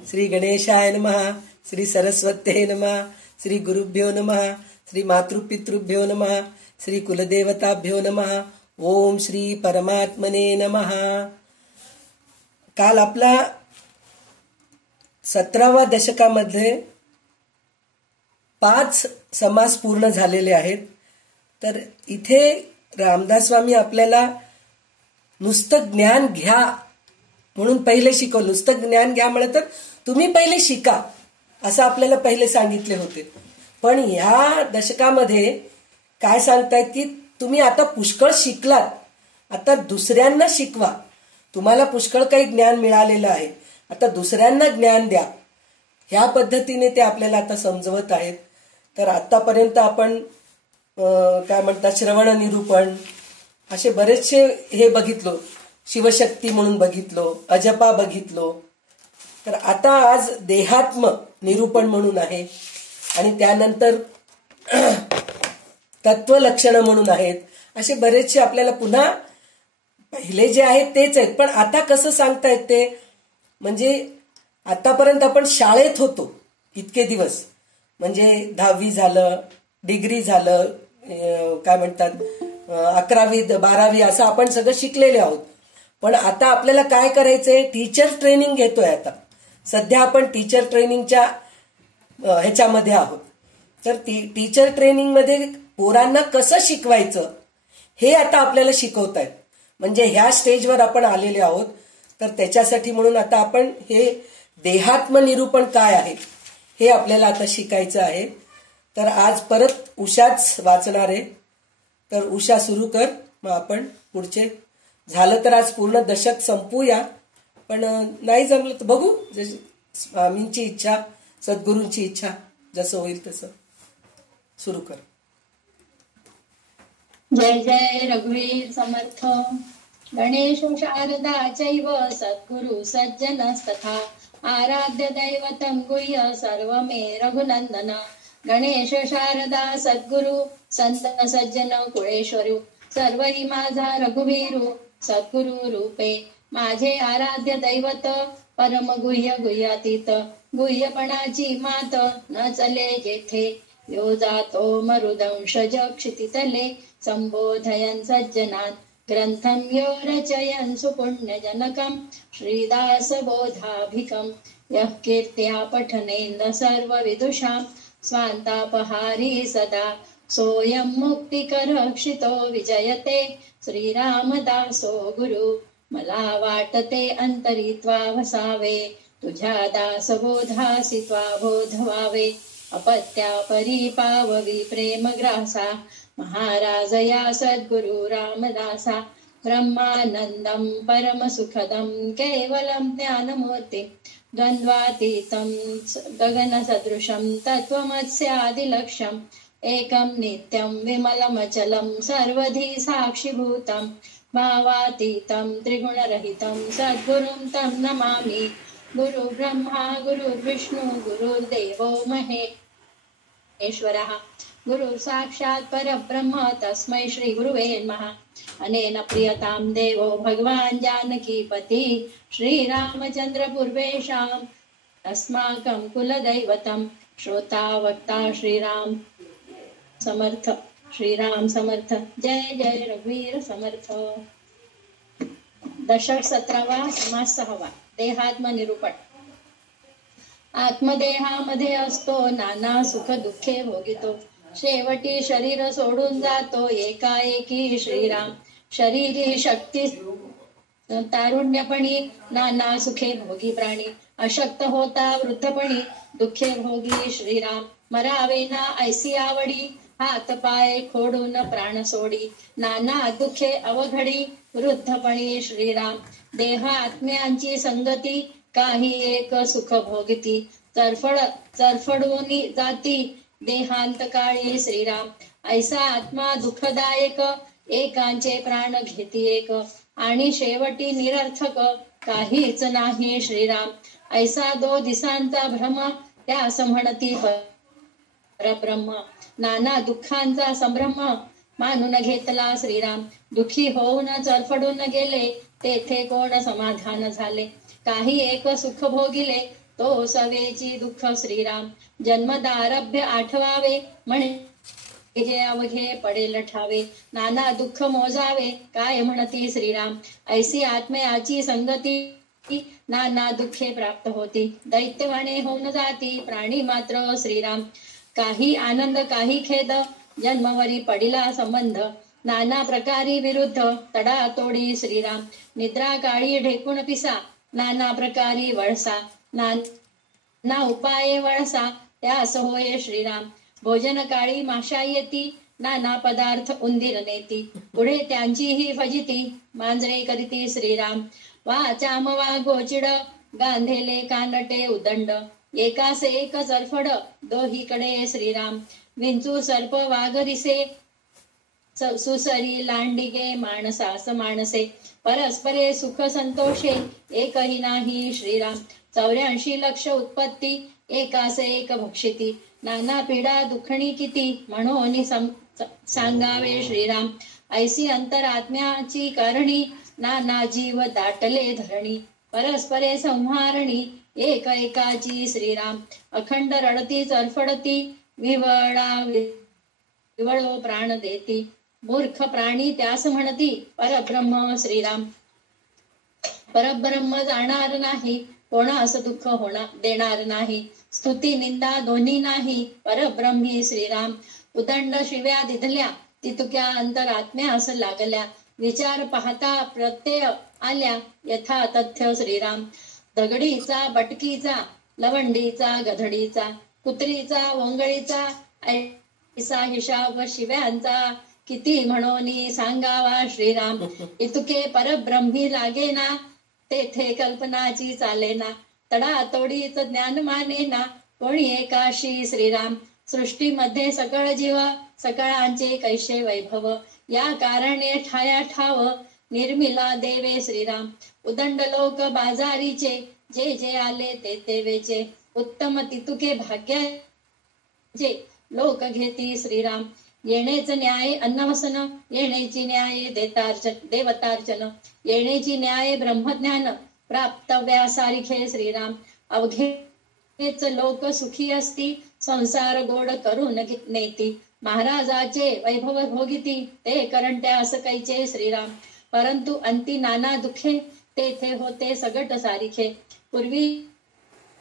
श्री गणेशाय नमः, श्री सरस्वत्यै नमः, श्री गुरुभ्यो नमः, श्री मातृपितृभ्यो नमः, श्री कुलदेवताभ्यो नमः. ओम श्री परमात्मने नमः. काल आपला 17व्या दशकामध्ये 5 समास पूर्ण झालेले आहेत. तर इथे रामदास स्वामी आपल्याला नुसतं ज्ञान घ्या म्हणून पहिले शिकवलं. नुसतं ज्ञान घ्या म्हणलं तर तुम्ही पहिले शिका असं आपल्याला पहिले सांगितले होते. पण ह्या दशकामध्ये काय सांगतायत की तुम्ही आता पुष्कळ शिकलात, आता दुसऱ्यांना शिकवा. तुम्हाला पुष्कळ काही ज्ञान मिळालेलं आहे, आता दुसऱ्यांना ज्ञान द्या. ह्या पद्धतीने ते आपल्याला आता समजवत आहेत. तर आतापर्यंत आपण काय म्हणतात श्रवण निरूपण असे बरेचसे हे बघितलो, शिवशक्ती म्हणून बघितलो, अजपा बघितलो. तर आता आज देहात्म निरूपण म्हणून आहे आणि त्यानंतर तत्वलक्षण म्हणून आहेत. असे बरेचसे आपल्याला पुन्हा पहिले जे आहेत तेच आहेत, पण आता कसं सांगतायत ते म्हणजे आतापर्यंत आपण शाळेत होतो इतके दिवस, म्हणजे 10वी झालं, डिग्री झालं, काय म्हणतात 11वी 12वी असं आपण सगळं शिकलेले आहोत. पण आता आपल्याला काय करायचंय, टीचर ट्रेनिंग घेतोय. आता सध्या आपण टीचर ट्रेनिंगच्या ह्याच्यामध्ये आहोत. तर टीचर ट्रेनिंग मध्ये पोरांना कसं शिकवायचं हे आता आपल्याला शिकवतायत. म्हणजे ह्या स्टेजवर आपण आलेले आहोत. तर त्याच्यासाठी म्हणून आता आपण हे देहात्म निरूपण काय आहे हे आपल्याला आता शिकायचं आहे. तर आज परत उषाच वाचणार आहे. तर उषा सुरू कर, मग आपण पुढचे झालं तर आज पूर्ण दशक संपूया, पण नाही जमलं तर बघू, स्वामींची इच्छा, सद्गुरूंची इच्छा, जसं होईल तसं सुरू कर. जय जय रघुवीर समर्थ. गणेश शारदा चैव सद्गुरु सज्जनस्तथा आराध्य दैवतं गुह्य सर्वमे रघुनंदन. गणेश शारदा सद्गुरु संत सज्जन कुळेश्वरू सर्वही माझा रघुवीरू सद्गुरु रूपे. माझे आराध्य दैवत परम गुह्य गुह्यातीत गुह्यपणाची मात न चले जेथे यो जातो मरुदंशज क्षितितले संबोधयन् सज्जनान् ग्रंथं यो रचयन् सुपुण्यजनकं श्रीदासबोधाभिकं यः कीर्त्या पठनेन सर्वविदुषां स्वान्तापहारी सदा सोऽयं मुक्तिकरक्षितो विजयते श्रीरामदासो गुरु. मला वाटते अंतरित्वा वसावे तुझ्या दासबोधासी त्वा बोधवावे. अपत्या परिपाववी प्रेमग्रासा महाराज या सद्गुरु रामदासा. ब्रह्मानंदं परमसुखदं केवलं ज्ञानमूर्ति द्वन्द्वातीतं गगनसदृशं तत्त्वमस्यादिलक्ष्यम् एकं नित्यं विमलमचलं सर्वधी साक्षिभूतं भावातीतं त्रिगुणरहितं सद्गुरुं तं नमामि. गुरु ब्रह्मा गुरुर्विष्णु गुरुर्देवो महेश्वरः गुरु साक्षात् परब्रह्म तस्मै श्री गुरुवे नमः. अनेन प्रियतां देवो भगवान् जानकीपति श्रीरामचन्द्र पूर्वेषाम् अस्माकं कुलदैवतं श्रोता वक्ता श्रीराम समर्थ. श्रीराम समर्थ. जय जय रघुवीर समर्थ. दशक 17वा समास 6वा देहात्म निरूपण. आत्मदेहामध्ये असतो नाना सुख दुःखे भोगितो शेवटी शरीर सोडून जातो एकाएकी श्रीराम. शरीरी शक्ती तारुण्यपणी नाना सुखे भोगी प्राणी अशक्त होता वृद्धपणी दुःखे भोगी श्रीराम. मरावे ना ऐसी आवडी हात पाय खोडून प्राण सोडी नाना दुःखे अवघडी वृद्धपणी श्रीराम. देह आत्म्यांची संगती काही एक सुख भोगती चरफडून जाती देहांत काळी श्रीराम. ऐसा आत्मा दुःखदायक एकांचे प्राण घेती एक आणि शेवटी निरर्थक काहीच नाही श्रीराम. ऐसा 2 दिसांचा भ्रम त्यास म्हणती परब्रह्म. नाना दुःखांचा संभ्रम मानून घेतला श्रीराम. दुःखी होऊन चरफडून गेले तेथे कोण समाधान झाले. काही एक सुख भोगिले तो सवेची दुःख श्रीराम. जन्मदारभ्य आठवावे म्हणे जे अवघे पडेल ठावे. नाना दुःख मोजावे काय म्हणती श्रीराम. ऐसी आत्मयाची संगती नाना दुःखे प्राप्त होती. दैत्यवाने होऊन जाती प्राणी मात्र श्रीराम. काही आनंद काही खेद जन्मवरी पडिला संबंध. नाना प्रकारी विरुद्ध तडातोडी श्रीराम. निद्रा काळी ढेकून पिसा नाना प्रकारी वळसा. नाना उपाये वळसा त्यास होय श्रीराम. भोजन काळी माशा येती नाना पदार्थ उंदीर नेती. पुढे त्यांचीही फजिती मांजरे करीती श्रीराम. वा चाम वा गोचिड गांधेले कानटे उदंड. एकास एक सरफड दोहीकडे श्रीराम. विंचू सर्प वाघ दिसे सुसरी लांडिगे माणसास माणसे. परस्परे सुख संतोषे एकही नाही श्रीराम. 84 लक्ष उत्पत्ती एकास एक भक्षिती. नाना पीडा दुखणी किती म्हणून सांगावे श्रीराम. ऐसी अंतरात्म्याची करणी नाना जीव दाटले धरणी. परस्परे संहारणी एक एकाची श्रीराम. अखंड रडती चरफडती विवळो प्राण देती. मूर्ख प्राणी त्यास म्हणती परब्रह्म श्रीराम. परब्रह्म जाणार नाही कोणास दुःख देणार नाही. स्तुती निंदा दोन्ही नाही परब्रह्मी श्रीराम. उदंड शिव्या दिधल्या तितुक्या अंतरात्म्यास लागल्या. विचार पाहता प्रत्यय आल्या यथा तथ्य श्रीराम. दगडीचा बटकीचा लवंडीचा गधडीचा कुत्रीचा वोंगळीचा ऐसा हिशाब शिव्यांचा किती म्हणून सांगावा श्रीराम. इतुके परब्रह्मी लागेना तेथे कल्पनाची चालेना. तडातोडीच ज्ञान मानेना कोणी एकाशी श्रीराम. सृष्टीमध्ये सकळ जीव सकळांचे कैसे वैभव. या कारणे ठाया ठाव निर्मिला देवे श्रीराम. उदंड लोक बाजारीचे जे जे आले ते वेचे. उत्तम तितुके भाग्याचे लोक घेती श्रीराम. येणेच न्याय अन्नवसन येणेची न्याय देवतार्चन. येणेची न्याय ब्रह्मज्ञान प्राप्तव्यासारिखे श्रीराम. अवघेच लोक सुखी असती संसार गोड करून नेती. महाराजाचे वैभव भोगिती ते करंट्यास कैचे श्रीराम. परंतु अंती नाना दुखे तेथे होते सगट सारिखे. पूर्वी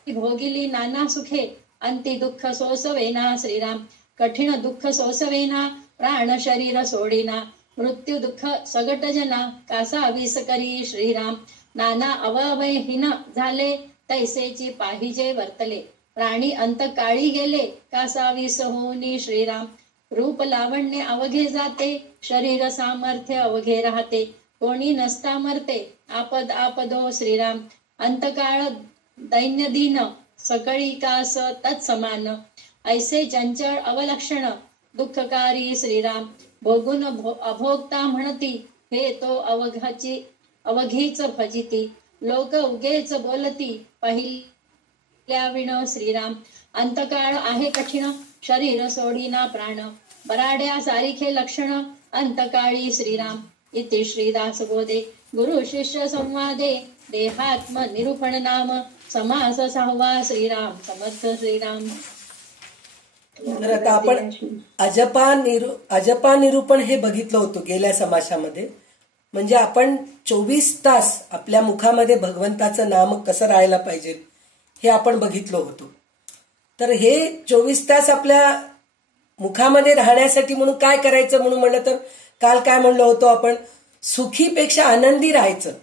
भोगिली नाना सुखे अंती दुःख सोसवेना श्रीराम. कठीण दुःख सोसवेना प्राण शरीर सोडिना. मृत्यू दुःख सगट जना कासा विस करी श्रीराम. नाना अवयहीन झाले तैसेची पाहिजे वर्तले. प्राणी अंत काळी गेले कासा विस होनी श्रीराम. रूप लावण्य अवघे जाते शरीर सामर्थ्य अवघे राहते. कोणी नसता मरते आपद आपदो श्रीराम. अंतकाळ दैन्यदीन सकळी कास तत्समान. ऐसे चंचळ अवलक्षण दुःखकारी श्रीराम. भोगून अभोगता म्हणती हे तो अवघीच भजिती. लोक उगेच बोलती पहिल्या विण श्रीराम. अंतकाळ आहे कठीण शरीर सोडीना प्राण. बराड्या सारिखे लक्षण अंतकाळी श्रीराम. इति श्रीदास बोधे गुरु शिष्य संवादे देहात्म निरूपण नाम समास 6वा. श्रीराम समर्थ श्रीराम. तर आता आपण अजपा निरूपण हे बघितलं होतं गेल्या समासामध्ये. म्हणजे आपण 24 तास आपल्या मुखामध्ये भगवंताचं नाम कसं राहायला पाहिजे हे आपण बघितलं होतं. तर हे 24 तास आपल्या मुखामध्ये राहण्यासाठी म्हणून काय करायचं म्हणून म्हणलं तर काल काय म्हणलं होतं आपण, सुखीपेक्षा आनंदी राहायचं,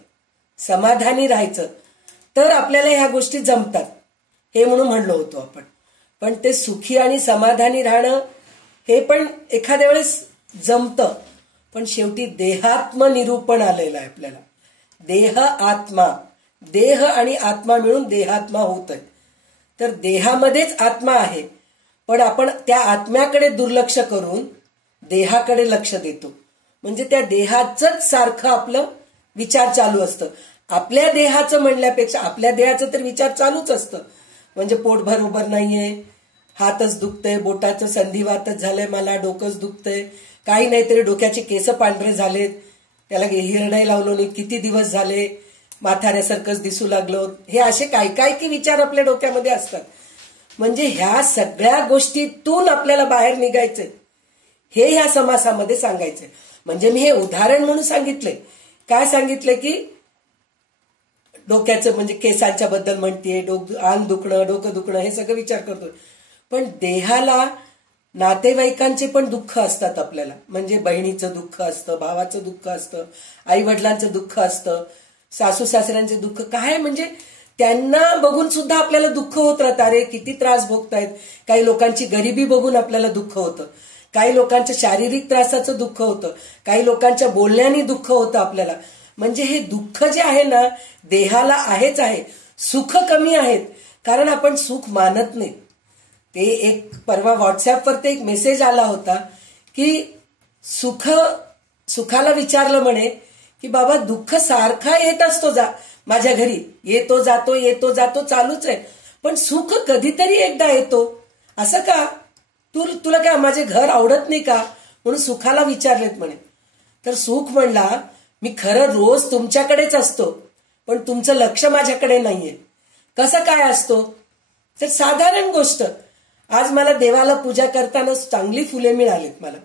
समाधानी राहायचं, तर आपल्याला ह्या गोष्टी जमतात हे म्हणून म्हणलो होतो आपण. पण ते सुखी आणि समाधानी राहणं हे पण एखाद्या वेळेस जमतं, पण शेवटी देहात्म निरूपण आलेलं आहे आपल्याला. देह आत्मा, देह आणि आत्मा मिळून देहात्मा होत आहे. तर देहामध्येच आत्मा आहे, पण आपण त्या आत्म्याकडे दुर्लक्ष करून देहाकडे लक्ष देतो. म्हणजे त्या देहाचंच सारखं आपलं विचार चालू असतं. आपल्या देहाचं म्हणल्यापेक्षा आपल्या देहाचं तर विचार चालूच असतं. म्हणजे पोट बरोबर नाहीये, हातच दुखतंय, बोटाचं संधिवातच झालंय, मला डोकंच दुखतंय, काही नाहीतरी डोक्याचे केस पांढरे झालेत, त्याला हिरडे लावलो नाही किती दिवस झाले, म्हाताऱ्यासारखंच दिसू लागलो, हे असे काय काय की विचार आपल्या डोक्यामध्ये असतात. म्हणजे ह्या सगळ्या गोष्टीतून आपल्याला बाहेर निघायचंय, हे ह्या समासामध्ये सांगायचंय. म्हणजे मी हे उदाहरण म्हणून सांगितलंय. काय सांगितलंय की डोक्याचं म्हणजे केसांच्या बद्दल म्हणतेय, अंग दुखणं, डोकं दुखणं, हे सगळं विचार करतोय. पण देहाला नातेवाईकांचे पण दुःख असतात आपल्याला. म्हणजे बहिणीचं दुःख असतं, भावाचं दुःख असतं, आई वडिलांचं दुःख असतं, सासू सासऱ्यांचे दुःख. काय म्हणजे त्यांना बघून सुद्धा आपल्याला दुःख होत राहतं. अरे किती त्रास भोगतायत. काही लोकांची गरिबी बघून आपल्याला दुःख होतं, काही लोकांच्या शारीरिक त्रासाचं दुःख होतं, काही लोकांच्या बोलण्याने दुःख होतं आपल्याला. म्हणजे हे दुःख जे आहे ना, देहाला आहेच आहे. सुख कमी आहेत कारण आपण सुख मानत नाही. ते एक परवा व्हॉट्सअपवर ते एक मेसेज आला होता की सुखाला विचारलं म्हणे की बाबा दुःख सारखा येत असतो, माझ्या घरी येतो जातो चालूच आहे, पण सुख कधीतरी एकदा येतो, असं का? तुला काय माझे घर आवडत नाही का? म्हणून सुखाला विचारलेत म्हणे. तर सुख म्हणला मी खरं रोज तुमच्याकडेच असतो, पण तुमचं लक्ष माझ्याकडे नाहीये. कसं काय असतो? तर साधारण गोष्ट, आज मला देवाला पूजा करताना चांगली फुले मिळालीत मला.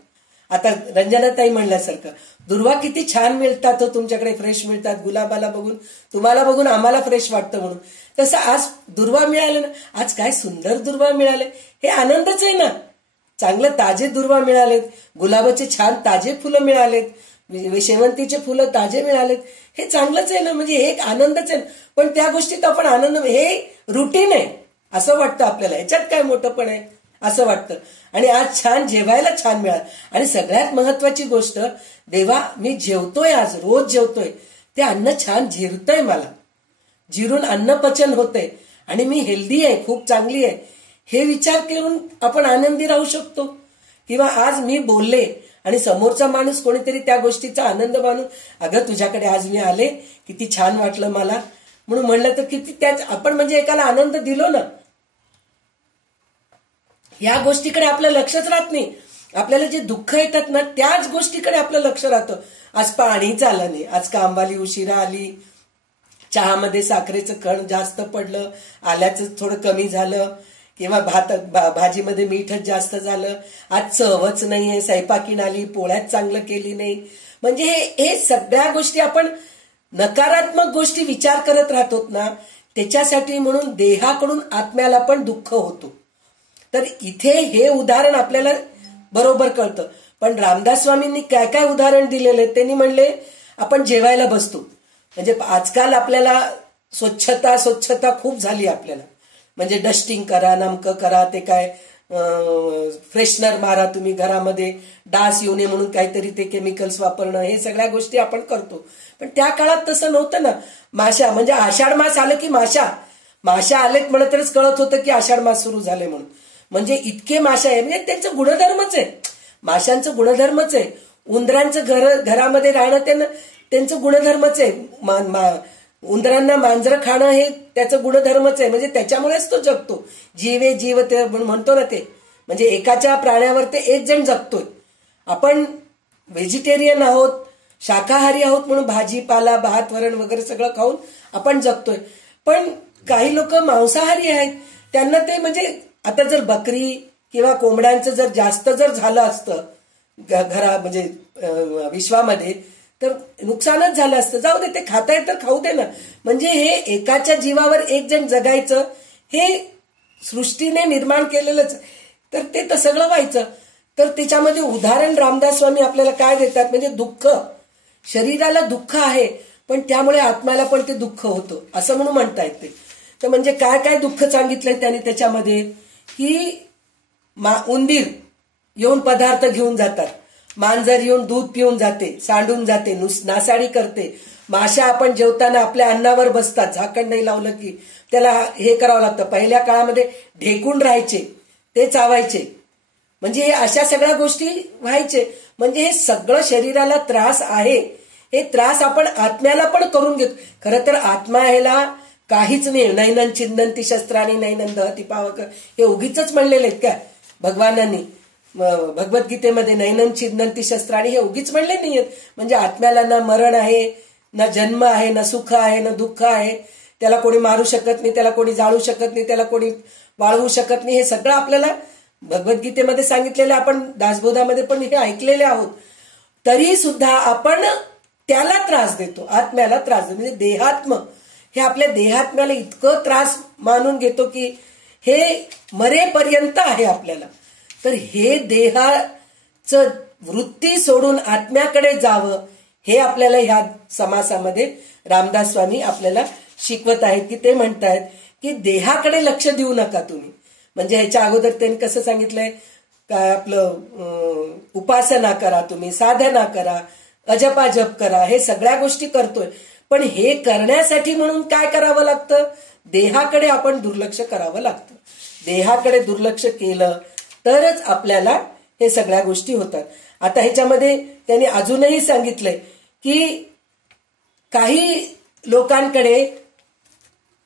आता रंजनाताई म्हणल्यासारखं दुर्वा किती छान मिळतात हो तुमच्याकडे, फ्रेश मिळतात. गुलाबाला बघून, तुम्हाला बघून आम्हाला फ्रेश वाटतं म्हणून. तसं आज दुर्वा मिळाले ना, आज काय सुंदर दुर्वा मिळाले, हे आनंदच आहे ना. चांगलं ताजे दुर्वा मिळालेत, गुलाबाचे छान ताजे फुलं मिळालेत, शेवंतीचे फुलं ताजे मिळालेत, हे चांगलंच आहे ना. म्हणजे हे एक आनंदच आहे. पण त्या गोष्टीत आपण आनंद, हे रुटीन आहे असं वाटतं आपल्याला, ह्याच्यात काय मोठं पण आहे असं वाटतं. आणि आज छान जेवायला छान मिळालं. आणि सगळ्यात महत्वाची गोष्ट, देवा मी जेवतोय, आज रोज जेवतोय, ते अन्न छान जिरतंय, मला जिरून अन्न पचन होतंय आणि मी हेल्दी आहे, खूप चांगली आहे, हे विचार करून आपण आनंदी राहू शकतो. किंवा आज मी बोलले आणि समोरचा माणूस कोणीतरी त्या गोष्टीचा आनंद मानून, अगं तुझ्याकडे आज मी आले, किती छान वाटलं मला म्हणून म्हणलं, तर किती त्याच आपण म्हणजे एकाला आनंद दिलो ना. या गोष्टीकडे आपलं लक्षच राहत नाही. आपल्याला जे दुःख येतात ना, त्याच गोष्टीकडे आपलं लक्ष राहतं. आज पाणीच आलं नाही, आज का अंबाली उशिरा आली, चहामध्ये साखरेचं कण जास्त पडलं, आल्याचं थोडं कमी झालं, किंवा भाजीमध्ये मीठच जास्त झालं, आज चवच नाहीये, स्वयंपाकीण आली, पोळ्यात चांगलं केली नाही. म्हणजे हे सगळ्या गोष्टी आपण नकारात्मक गोष्टी विचार करत राहतो ना, त्याच्यासाठी म्हणून देहाकडून आत्म्याला पण दुःख होतो. तर इथे हे उदाहरण आपल्याला बरोबर कळतं. पण रामदास स्वामींनी काय काय उदाहरण दिलेले, त्यांनी म्हणले आपण जेवायला बसतो, म्हणजे आजकाल आपल्याला स्वच्छता खूप झाली आपल्याला. म्हणजे डस्टिंग करा, नामकं करा, ते काय फ्रेशनर मारा तुम्ही घरामध्ये, डास येऊ नये म्हणून काहीतरी ते केमिकल्स वापरणं, हे सगळ्या गोष्टी आपण करतो. पण त्या काळात तसं नव्हतं ना. माशा म्हणजे आषाढ मास आलं की माशा आलेत म्हणत तरच कळत होतं की आषाढ मास सुरू झाले म्हणून. म्हणजे इतके माशा आहे, म्हणजे त्यांचं गुणधर्मच आहे, माशांचं गुणधर्मच आहे. उंदरांचं घरामध्ये राहणं त्यांचं गुणधर्मच आहे. उंदरांना मांजरं खाणं हे त्याचं गुणधर्मच आहे. म्हणजे त्याच्यामुळेच तो जगतो. जीवे जीव ते म्हणतो ना ते, म्हणजे एकाच्या प्राण्यावर ते एक जण जगतोय. आपण व्हेजिटेरियन आहोत, शाकाहारी आहोत म्हणून भाजीपाला, भात, वरण वगैरे सगळं खाऊन आपण जगतोय. पण काही लोक मांसाहारी आहेत, त्यांना ते म्हणजे आता जर बकरी किंवा कोंबड्यांचं जर जास्त जर झालं असतं म्हणजे विश्वामध्ये, तर नुकसानच झालं असतं. जाऊ दे, ते खाताय तर खाऊ दे ना. म्हणजे हे एकाच्या जीवावर एक जण जगायचं हे सृष्टीने निर्माण केलेलंच, तर ते तर सगळं व्हायचं. तर त्याच्यामध्ये उदाहरण रामदास स्वामी आपल्याला काय देतात, म्हणजे दुःख, शरीराला दुःख आहे पण त्यामुळे आत्म्याला पण ते दुःख होतं असं म्हणून म्हणतायत ते. तर म्हणजे काय काय दुःख सांगितलंय त्यांनी त्याच्यामध्ये, की उंदीर येऊन पदार्थ घेऊन जातात, मांजर येऊन दूध पिऊन जाते, सांडून जाते, नासाडी करते, माशा आपण जेवताना आपल्या अन्नावर बसतात, झाकण नाही लावलं की त्याला हे करावं लागतं. पहिल्या काळामध्ये ढेकून राहायचे, ते चावायचे. म्हणजे हे अशा सगळ्या गोष्टी व्हायचे. म्हणजे हे सगळं शरीराला त्रास आहे, हे त्रास आपण आत्म्याला पण करून घेतो. खरं तर आत्मा ह्याला काहीच नाही. नैनन चिंदंती शस्त्रानी नैनन दहती पावक, हे उगीच म्हणलेले आहेत का भगवानांनी भगवद्गीतेमध्ये? नैनन चिंदंती शस्त्रानी हे उगीच म्हणले नाहीयेत. म्हणजे आत्म्याला ना मरण आहे ना जन्म आहे, ना सुख आहे, ना दुःख आहे. त्याला कोणी मारू शकत नाही, त्याला कोणी जाळू शकत नाही, त्याला कोणी वाळवू शकत नाही. हे सगळं आपल्याला भगवद्गीतेमध्ये सांगितलेलं, आपण दासबोधामध्ये पण हे ऐकलेले आहोत. तरी सुद्धा आपण त्याला त्रास देतो, आत्म्याला त्रास देतो. म्हणजे देहात्म हे आपल्या देहात्म्याला इतकं त्रास मानून घेतो की हे मरेपर्यंत आहे आपल्याला. तर हे देहाचं वृत्ती सोडून आत्म्याकडे जावं, हे आपल्याला ह्या समासामध्ये रामदास स्वामी आपल्याला शिकवत आहेत. की ते म्हणतायत की देहाकडे लक्ष देऊ नका तुम्ही. म्हणजे ह्याच्या अगोदर त्यांनी कसं सांगितलंय, काय आपलं उपासना करा, तुम्ही साधना करा, अजपाजप करा, हे सगळ्या गोष्टी करतोय. पण हे करण्यासाठी म्हणून काय करावं लागतं, देहाकडे आपण दुर्लक्ष करावं लागतं. देहाकडे दुर्लक्ष केलं तरच आपल्याला हे सगळ्या गोष्टी होतात. आता ह्याच्यामध्ये त्यांनी अजूनही सांगितलंय की काही लोकांकडे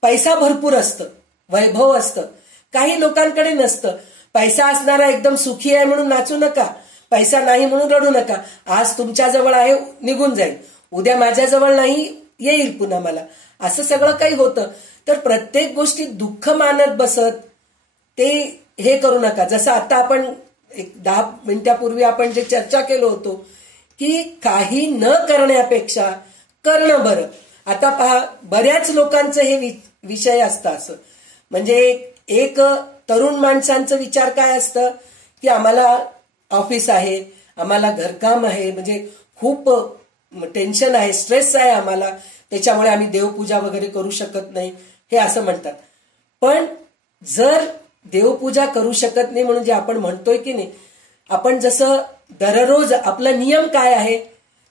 पैसा भरपूर असतं, वैभव असतं, काही लोकांकडे नसतं. पैसा असणारा एकदम सुखी आहे म्हणून नाचू नका, पैसा नाही म्हणून रडू नका. आज तुमच्याजवळ आहे, निघून जाईल, उद्या माझ्याजवळ नाही, येईल पुन्हा मला, असं सगळं काही होतं. तर प्रत्येक गोष्टी दुःख मानत बसत ते हे करू नका. जसं आता आपण 10 मिनिटापूर्वी आपण जे चर्चा केलो होतो की काही न करण्यापेक्षा करणं बरं. आता पहा, बऱ्याच लोकांचं हे विषय असतं असं. म्हणजे एक तरुण माणसांचं विचार काय असतं की आम्हाला ऑफिस आहे, आम्हाला घरकाम आहे, म्हणजे खूप टेन्शन आहे, स्ट्रेस आहे आम्हाला, त्याच्यामुळे आम्ही देवपूजा वगैरे करू शकत नाही, हे असं म्हणतात. पण जर देवपूजा करू शकत नाही म्हणून जे आपण म्हणतोय की नाही, आपण जसं दररोज आपला नियम काय आहे,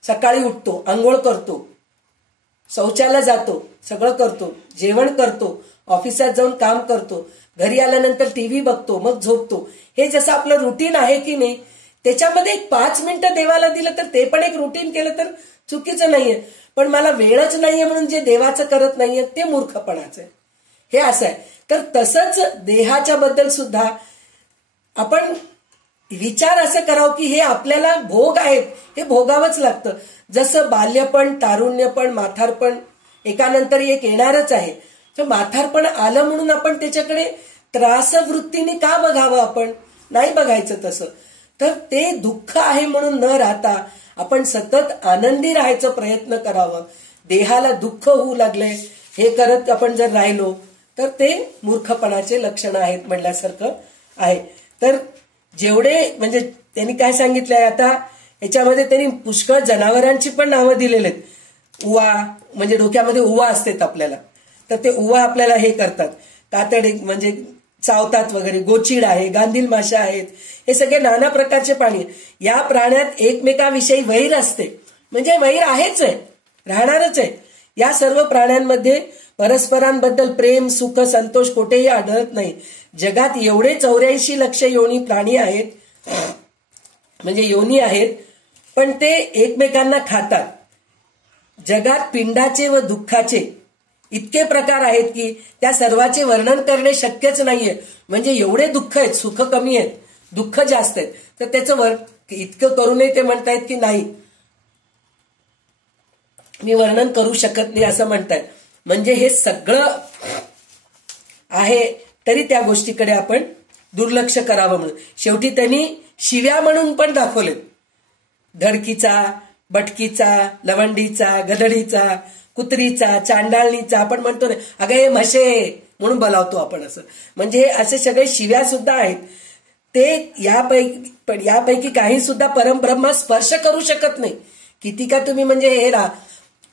सकाळी उठतो, आंघोळ करतो, शौचाला जातो, सगळं करतो, जेवण करतो, ऑफिसात जाऊन काम करतो, घरी आल्यानंतर टीव्ही बघतो, मग झोपतो. हे जसं आपलं रुटीन आहे की नाही, त्याच्यामध्ये 5 मिनिटं देवाला दिलं तर ते पण एक रुटीन केलं तर चुकीचं नाहीये. पण मला वेळच नाहीये म्हणून जे देवाचं करत नाहीये ते मूर्खपणाचं आहे, हे असं आहे. तर तसंच देहाच्या बद्दल सुद्धा आपण विचार असं करावं की हे आपल्याला भोग आहेत, हे भोगावंच लागतं. जसं बाल्यपण, तारुण्यपण, म्हातारपण एकानंतर एक येणारच आहे. तर म्हातारपण आलं म्हणून आपण त्याच्याकडे त्रासवृत्तीने का बघावं, आपण नाही बघायचं तसं. तर ते दुःख आहे म्हणून न राहता आपण सतत आनंदी राहायचा प्रयत्न करावं. देहाला दुःख होऊ लागले हे करत आपण जर राहिलो तर ते मूर्खपणाचे लक्षण आहेत म्हणल्यासारखं आहे. तर जेवढे म्हणजे त्यांनी काय सांगितलंय, आता याच्यामध्ये त्यांनी पुष्कळ जनावरांची पण नावं दिलेली आहेत. उवा म्हणजे डोक्यामध्ये उवा असतात आपल्याला, तर ते उवा आपल्याला हे करतात, तातडे म्हणजे चावतात वगैरे. गोचीड आहे, गांधील माशा आहेत, हे सगळे नाना प्रकारचे प्राणी. या प्राण्यात एकमेकाविषयी वैर असते, म्हणजे वैर आहेच आहे, राहणारच आहे. या सर्व प्राण्यांमध्ये परस्परांबद्दल प्रेम, सुख, संतोष कुठेही आढळत नाही. जगात एवढे 84 लक्ष योनी प्राणी आहेत, म्हणजे योनी आहेत, पण ते एकमेकांना खातात. जगात पिंडाचे व दुःखाचे इतके प्रकार आहेत की त्या सर्वाचे वर्णन करणे शक्यच नाहीये. म्हणजे एवढे दुःख आहेत, सुख कमी आहेत, दुःख जास्त आहेत, तर त्याचं इतकं करू नये ते म्हणतायत की नाही, मी वर्णन करू शकत नाही असं म्हणतायत. म्हणजे हे सगळं आहे तरी त्या गोष्टीकडे आपण दुर्लक्ष करावं म्हणून. शेवटी त्यांनी शिव्या म्हणून पण दाखवलेत. धडकीचा, बटकीचा, लवंडीचा, गधडीचा, कुत्रीचा, चांडाळणीचा, आपण म्हणतो ना, अगं हे म्हशे म्हणून बोलावतो आपण असं. म्हणजे हे असे सगळे शिव्या सुद्धा आहेत. ते यापैकी काही सुद्धा परमब्रह्म स्पर्श करू शकत नाही. किती का तुम्ही म्हणजे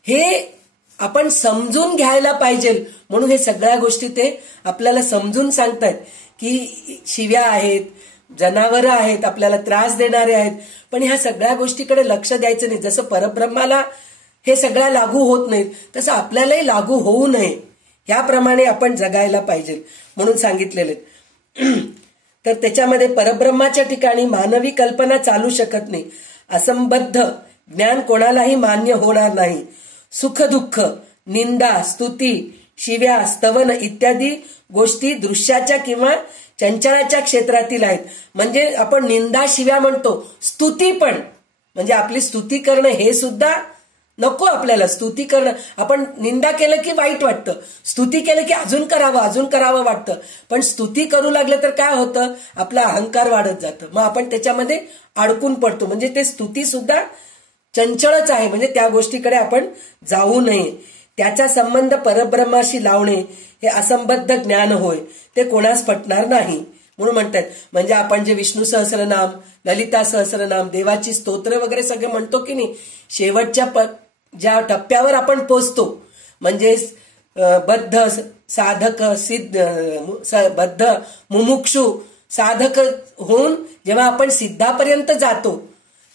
हे आपण समजून घ्यायला पाहिजे म्हणून हे सगळ्या गोष्टी ते आपल्याला समजून सांगतायत की शिव्या आहेत, जनावरं आहेत, आपल्याला त्रास देणारे आहेत, पण ह्या सगळ्या गोष्टीकडे लक्ष द्यायचं नाही. जसं परब्रह्माला हे सगळ्या लागू होत नाहीत तसं आपल्यालाही लागू होऊ नये, ह्याप्रमाणे आपण जगायला पाहिजे म्हणून सांगितलेले. तर त्याच्यामध्ये परब्रह्माच्या ठिकाणी मानवी कल्पना चालू शकत नाही. असंबद्ध ज्ञान कोणालाही मान्य होणार नाही. सुख दुःख, निंदा, स्तुती, शिव्या, स्तवन इत्यादी गोष्टी दृश्याच्या किंवा चंचलाच्या क्षेत्रातील आहेत. म्हणजे आपण निंदा शिव्या म्हणतो, स्तुती पण म्हणजे आपली स्तुती करणं हे सुद्धा नको आपल्याला स्तुती करणं. आपण निंदा केलं की वाईट वाटतं, स्तुती केलं की अजून करावं वाटतं. पण स्तुती करू लागलं तर काय होतं, आपला अहंकार वाढत जातं, मग आपण त्याच्यामध्ये अडकून पडतो. म्हणजे ते स्तुती सुद्धा चंचळच आहे, म्हणजे त्या गोष्टीकडे आपण जाऊ नये. त्याचा संबंध परब्रह्माशी लावणे हे असंबद्ध ज्ञान होय, ते कोणास पटणार नाही. म्हणून म्हणतात, म्हणजे आपण जे विष्णू सहस्रनाम, ललिता सहस्रनाम, देवाची स्तोत्र वगैरे सगळे म्हणतो की नाही, शेवटच्या ज्या टप्प्यावर आपण पोचतो, म्हणजे बद्ध साधक बद्ध मुमुक्षु साधक होऊन जेव्हा आपण सिद्धापर्यंत जातो,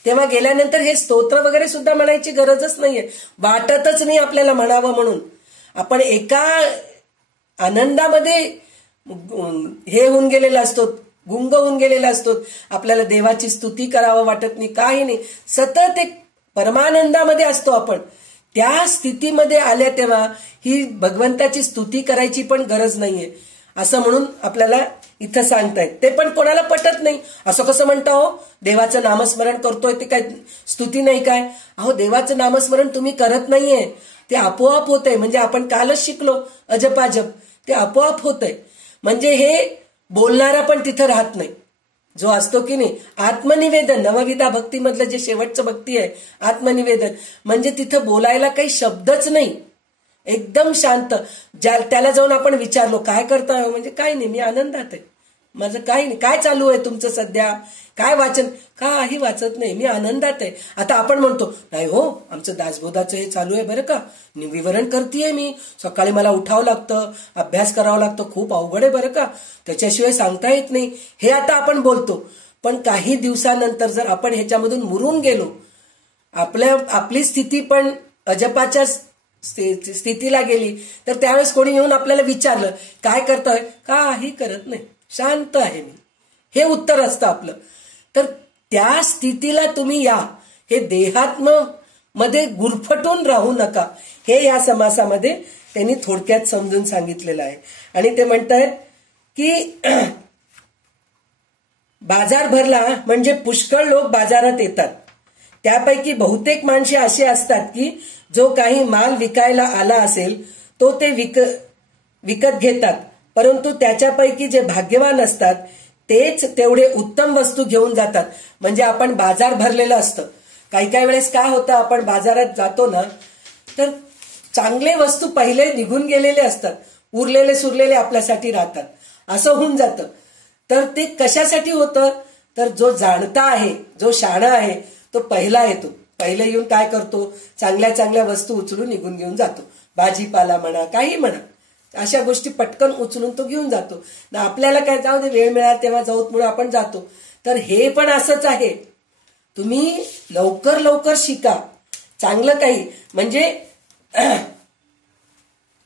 तेव्हा गेल्यानंतर हे स्तोत्र वगैरे सुद्धा म्हणायची गरजच नाहीये, वाटतच नाही आपल्याला म्हणावं म्हणून. आपण एका आनंदामध्ये हे होऊन गेलेला असतो, गुंग होऊन गेलेला असतो. आपल्याला देवाची स्तुती करावं वाटत नाही, काही नाही, सतत एक परमानंदामध्ये असतो आपण. त्या स्थितीमध्ये आल्या तेव्हा ही भगवंताची स्तुती करायची पण गरज नाहीये, असं म्हणून आपल्याला इथं सांगतायत. ते पण कोणाला पटत नाही. असं कसं म्हणता हो, देवाचं नामस्मरण करतोय ते काय स्तुती नाही काय? अहो, देवाचं नामस्मरण तुम्ही करत नाहीये, ते आपोआप होतंय. म्हणजे आपण कालच शिकलो अजपाजप, ते आपोआप होतंय. म्हणजे हे बोलणारा पण तिथं राहत नाही, जो असतो की नाही आत्मनिवेदन. नवविधा भक्तीमधलं जे शेवटचं भक्ती आहे आत्मनिवेदन, म्हणजे तिथं बोलायला काही शब्दच नाही, एकदम शांत. त्याला जाऊन आपण विचारलो काय करताय, म्हणजे काय नाही, मी आनंदात आहे, माझं काही नाही. काय चालू आहे तुमचं सध्या, काय वाचन, काही वाचत नाही, मी आनंदात आहे. आता आपण म्हणतो नाही हो, आमचं दासबोधाचं हे चालू आहे बरं का, विवरण करतेय मी, सकाळी मला उठावं लागतं, अभ्यास करावा लागतो, खूप अवघड आहे बरं का, त्याच्याशिवाय सांगता येत नाही, हे आता आपण बोलतो. पण काही दिवसानंतर जर आपण ह्याच्यामधून मुरून गेलो, आपली स्थिती पण अजपाच्या स्थितीला गेली, तर त्यावेळेस कोणी येऊन आपल्याला विचारलं काय करतोय, काही करत नाही, शांत आहे मी, हे उत्तर असतं आपलं. तर त्या स्थितीला तुम्ही या, हे देहात्म मध्ये गुरफटून राहू नका, हे या समासामध्ये त्यांनी थोडक्यात समजून सांगितलेलं आहे. आणि ते म्हणतायत की बाजार भरला म्हणजे पुष्कळ लोक बाजारात येतात, त्यापैकी बहुतेक माणसे असे असतात की जो काही माल विकायला आला असेल तो ते विकत घेतात, परंतु त्याच्यापैकी जे भाग्यवान असतात तेच तेवढे उत्तम वस्तू घेऊन जातात. म्हणजे आपण बाजार भरलेलं असतं, काही काही वेळेस काय होतं, आपण बाजारात जातो ना, तर चांगले वस्तू पहिले निघून गेलेले असतात, उरलेले सुरलेले आपल्यासाठी राहतात, असं होऊन जातं. तर ते कशासाठी होतं, तर जो जाणता आहे, जो शाणा आहे, तो पहिला येतो, पहिले येऊन काय करतो, चांगल्या चांगल्या वस्तू उचलून निघून घेऊन जातो. भाजीपाला म्हणा, काही म्हणा, अशा गोष्टी पटकन उचलून तो घेऊन जातो ना. आपल्याला काय, जाऊ दे, वेळ मिळाला तेव्हा जाऊत म्हणून आपण जातो. तर हे पण असंच आहे, तुम्ही लवकर लवकर शिका चांगलं काही, म्हणजे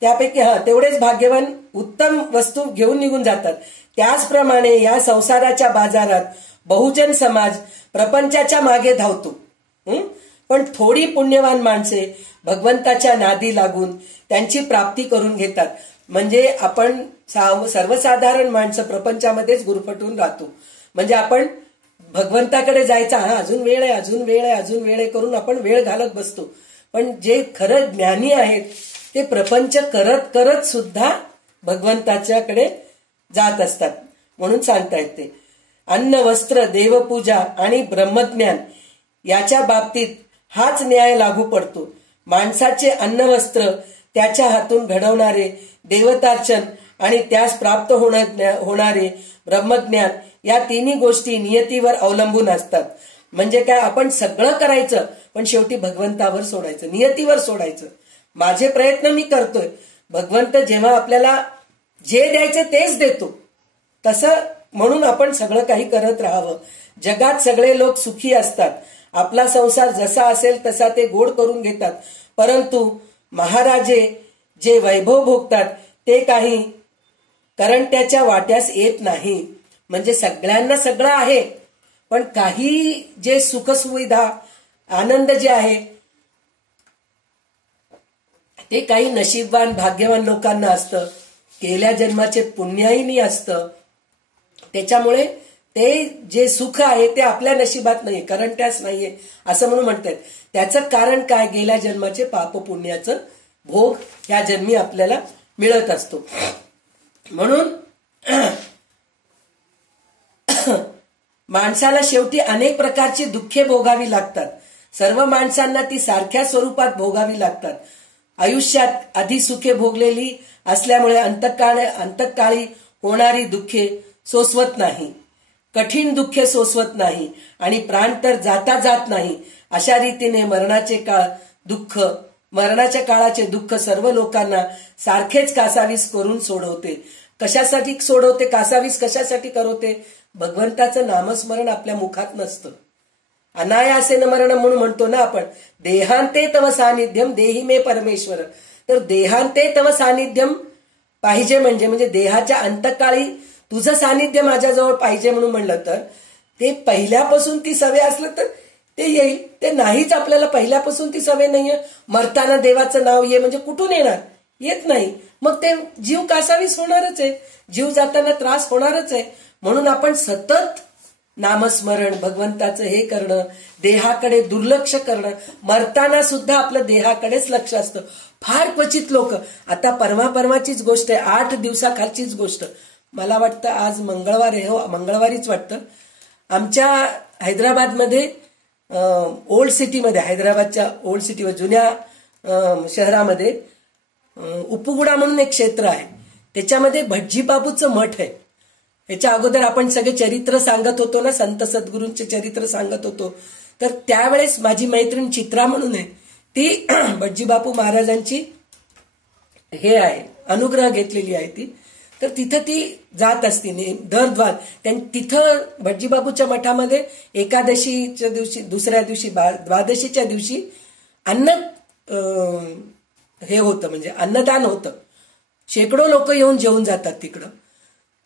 त्यापैकी तेवढेच भाग्यवान उत्तम वस्तू घेऊन निघून जातात. त्याचप्रमाणे या संसाराच्या बाजारात बहुजन समाज प्रपंचाच्या मागे धावतो, पण थोडी पुण्यवान माणसे भगवंताच्या नादी लागून त्यांची प्राप्ती करून घेतात. म्हणजे आपण सर्वसाधारण माणसं प्रपंचामध्येच गुरफटून राहतो. म्हणजे आपण भगवंताकडे जायचा, अजून वेळ आहे, अजून वेळ आहे, अजून वेळ आहे करून आपण वेळ घालत बसतो. पण जे खरं ज्ञानी आहेत ते प्रपंच करत करत सुद्धा भगवंताच्याकडे जात असतात. म्हणून सांगतायत ते अन्न वस्त्र देवपूजा आणि ब्रह्मज्ञान याच्या बाबतीत हाच न्याय लागू पडतो. माणसाचे अन्न वस्त्र, त्याच्या हातून घडवणारे देवतार्चन आणि त्यास प्राप्त होणारे ब्रह्मज्ञान या तिन्ही गोष्टी नियतीवर अवलंबून असतात. म्हणजे काय, आपण सगळं करायचं पण शेवटी भगवंतावर सोडायचं, नियतीवर सोडायचं. माझे प्रयत्न मी करतोय, भगवंत जेव्हा आपल्याला जे द्यायचे तेच देतो, तसं म्हणून आपण सगळं काही करत राहावं. जगात सगळे लोक सुखी असतात, आपला संसार जसा असेल तसा ते गोड करून घेतात, परंतु महाराजे जे वैभव भोगतात ते काही करंट्याच्या वाट्यास येत नाही. म्हणजे सगळ्यांना सगळं आहे, पण काही जे सुखसुविधा आनंद जे आहे ते काही नशीबवान भाग्यवान लोकांना असतं, केल्या जन्माचे पुण्याही असतं, त्याच्यामुळे ते जे सुख आहे ते आपल्या नशिबात नाही, करंट्यास नाहीये असं म्हणून म्हणतात. त्याचं कारण काय? गेल्या जन्माचे पाप पुण्याचं भोग ह्या जन्मी आपल्याला मिळत असतो. म्हणून माणसाला शेवटी अनेक प्रकारची दुःखे भोगावी लागतात. सर्व माणसांना ती सारख्या स्वरूपात भोगावी लागतात. आयुष्यात आधी सुखे भोगलेली असल्यामुळे अंतकाळी होणारी दुःखे सोसवत नाही, कठीण दुःखे सोसवत नाही आणि प्राण तर जाता जात नाही. अशा रीतीने मरणाच्या काळाचे दुःख सर्व लोकांना सारखेच कासावीस करून सोडवते. कशासाठी सोडवते? कासावीस कशासाठी करवते? भगवंताचं नामस्मरण आपल्या मुखात नसतं. अनायासेन मरण म्हणून म्हणतो ना आपण, देहांते तव सानिध्यम देही मे परमेश्वर. तर देहांते तव सानिध्यम पाहिजे म्हणजे देहाच्या अंतकाळी तुझं सानिध्य माझ्याजवळ पाहिजे म्हणून म्हणलं तर ते पहिल्यापासून ती सवय असलं तर ते येईल. ते नाहीच, आपल्याला पहिल्यापासून ती सवय नाहीये. मरताना देवाचं नाव ये म्हणजे कुठून येणार? येत नाही. मग ते जीव कासावीस होणारच आहे, जीव जाताना त्रास होणारच आहे. म्हणून आपण सतत नामस्मरण, भगवंताचं हे करणं, देहाकडे दुर्लक्ष करणं. मरताना सुद्धा आपलं देहाकडेच लक्ष असतं. फार क्वचित लोक. आता परवाचीच गोष्ट आहे, 8 दिवसाखालचीच गोष्ट. मला वाटतं आज मंगळवार आहे, हो मंगळवारीच वाटतं. आमच्या हैदराबादमध्ये ओल्ड सिटीमध्ये, हैदराबादच्या ओल्ड सिटीवर जुन्या शहरामध्ये उपुगुडा म्हणून एक क्षेत्र आहे. त्याच्यामध्ये भटजी बाबूचं मठ आहे. याच्या अगोदर आपण सगळे चरित्र सांगत होतो ना, संत सद्गुरूंचे चरित्र सांगत होतो. तर त्यावेळेस माझी मैत्रीण चित्रा म्हणून आहे, ती भटजी बापू महाराजांची हे आहे, अनुग्रह घेतलेली आहे ती. तर तिथं ती जात असते दरद्वार. तिथं भटजी बापूच्या मठामध्ये एकादशीच्या दिवशी, दुसऱ्या दिवशी, द्वादशीच्या दिवशी हे होतं, म्हणजे अन्नदान होतं. शेकडो लोक येऊन जेवून जातात तिकडं.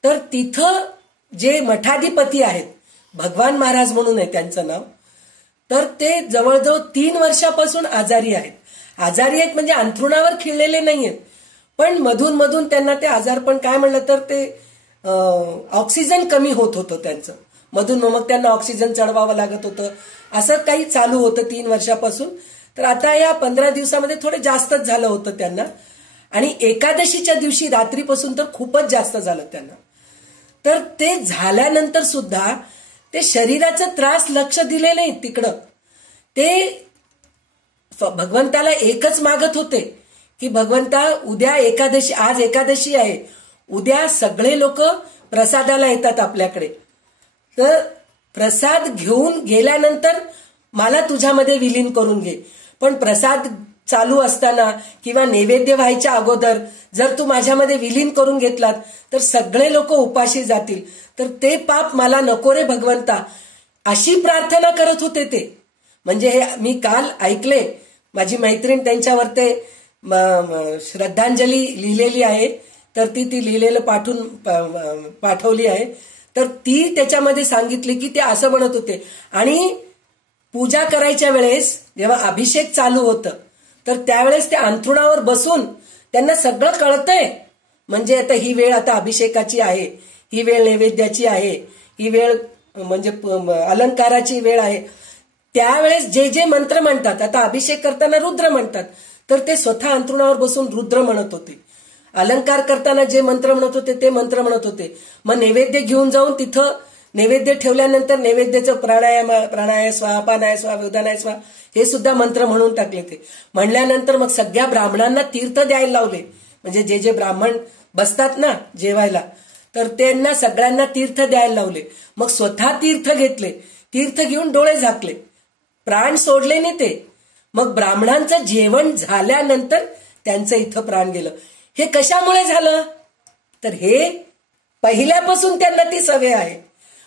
तर तिथं जे मठाधिपती आहेत, भगवान महाराज म्हणून आहे त्यांचं नाव, तर ते जवळजवळ 3 वर्षापासून आजारी आहेत. आजारी आहेत म्हणजे अंथरुणावर खिळलेले नाहीयेत, पण मधून मधून त्यांना ते आजारपण काय म्हणलं तर ते ऑक्सिजन कमी होत होतं त्यांचं मधून. मग त्यांना ऑक्सिजन चढवावं लागत होतं. असं काही चालू होतं 3 वर्षापासून. तर आता या 15 दिवसामध्ये थोडं जास्तच झालं होतं त्यांना. आणि एकादशीच्या दिवशी रात्रीपासून तर खूपच जास्त झालं त्यांना. तर ते झाल्यानंतर सुद्धा ते शरीराचा त्रास लक्ष दिले नाही तिकडं. ते भगवंताला एकच मागत होते की भगवंता उद्या एकादशी, आज एकादशी आहे, उद्या सगळे लोक प्रसादाला येतात आपल्याकडे, तर प्रसाद घेऊन गेल्यानंतर मला तुझ्यामध्ये विलीन करून घे. पण प्रसाद चालू असताना किंवा नैवेद्य व्हायच्या अगोदर जर तू माझ्यामध्ये विलीन करून घेतलात तर सगळे लोक उपाशी जातील. तर ते पाप मला नको रे भगवंता, अशी प्रार्थना करत होते ते. म्हणजे हे मी काल ऐकले, माझी मैत्रीण त्यांच्यावर ते श्रद्धांजली लिहिलेली आहे, तर ती लिहिलेलं पाठवली आहे. तर ती त्याच्यामध्ये सांगितली की ते असं म्हणत होते. आणि पूजा करायच्या वेळेस जेव्हा अभिषेक चालू होतं तर त्यावेळेस ते अंथरुणावर बसून त्यांना सगळं कळतंय. म्हणजे आता ही वेळ आता अभिषेकाची आहे, ही वेळ नैवेद्याची आहे, ही वेळ म्हणजे अलंकाराची वेळ आहे. त्यावेळेस जे जे मंत्र म्हणतात, आता अभिषेक करताना रुद्र म्हणतात, तर ते स्वतः अंथरुणावर बसून रुद्र म्हणत होते. अलंकार करताना जे मंत्र म्हणत होते ते मंत्र म्हणत होते. मग नैवेद्य घेऊन जाऊन तिथं नैवेद्य ठेवल्यानंतर नैवेद्याचं प्राणाय स्वाहा, अपानाय स्वाहा, उदानाय स्वाहा हे सुद्धा मंत्र म्हणून टाकले. ते म्हणल्यानंतर मग सगळ्या ब्राह्मणांना तीर्थ द्यायला लावले. म्हणजे जे जे ब्राह्मण बसतात ना जेवायला, तर त्यांना सगळ्यांना तीर्थ द्यायला लावले. मग स्वतः तीर्थ घेतले, तीर्थ घेऊन डोळे झाकले, प्राण सोडले नाही ते. मग ब्राह्मणांचं जेवण झाल्यानंतर त्यांचं इथं प्राण गेलं. हे कशामुळे झालं? तर हे पहिल्यापासून त्यांना ती सवय आहे.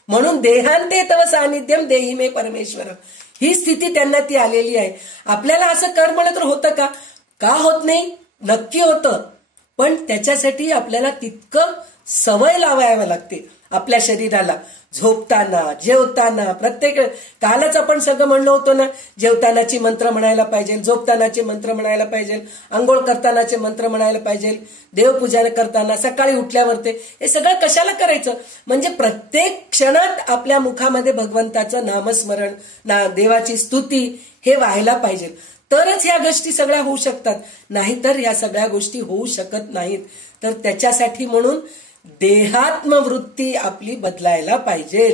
म्हणून देहांते तव सानिध्यम देही मे परमेश्वर, ही स्थिती त्यांना ती आलेली आहे. आपल्याला असं कर म्हणलं तर होतं का? का होत नाही? नक्की होतं, पण त्याच्यासाठी आपल्याला तितकं सवय लावायला लागते. आपल्या शरीराला झोपताना, जेवताना, प्रत्येक कालच आपण सगळं म्हणलो होतो ना, जेवतानाची मंत्र म्हणायला पाहिजे, झोपतानाचे मंत्र म्हणायला पाहिजे, आंघोळ करतानाचे मंत्र म्हणायला पाहिजे, देवपूजा करताना, सकाळी उठल्यावर हे सगळं कशाला करायचं? म्हणजे प्रत्येक क्षणात आपल्या मुखामध्ये भगवंताचं नामस्मरण, देवाची स्तुती हे व्हायला पाहिजे. तरच ह्या गोष्टी सगळ्या होऊ शकतात, नाहीतर ह्या सगळ्या गोष्टी होऊ शकत नाहीत. तर त्याच्यासाठी म्हणून देहात्मवृत्ती आपली बदलायला पाहिजे.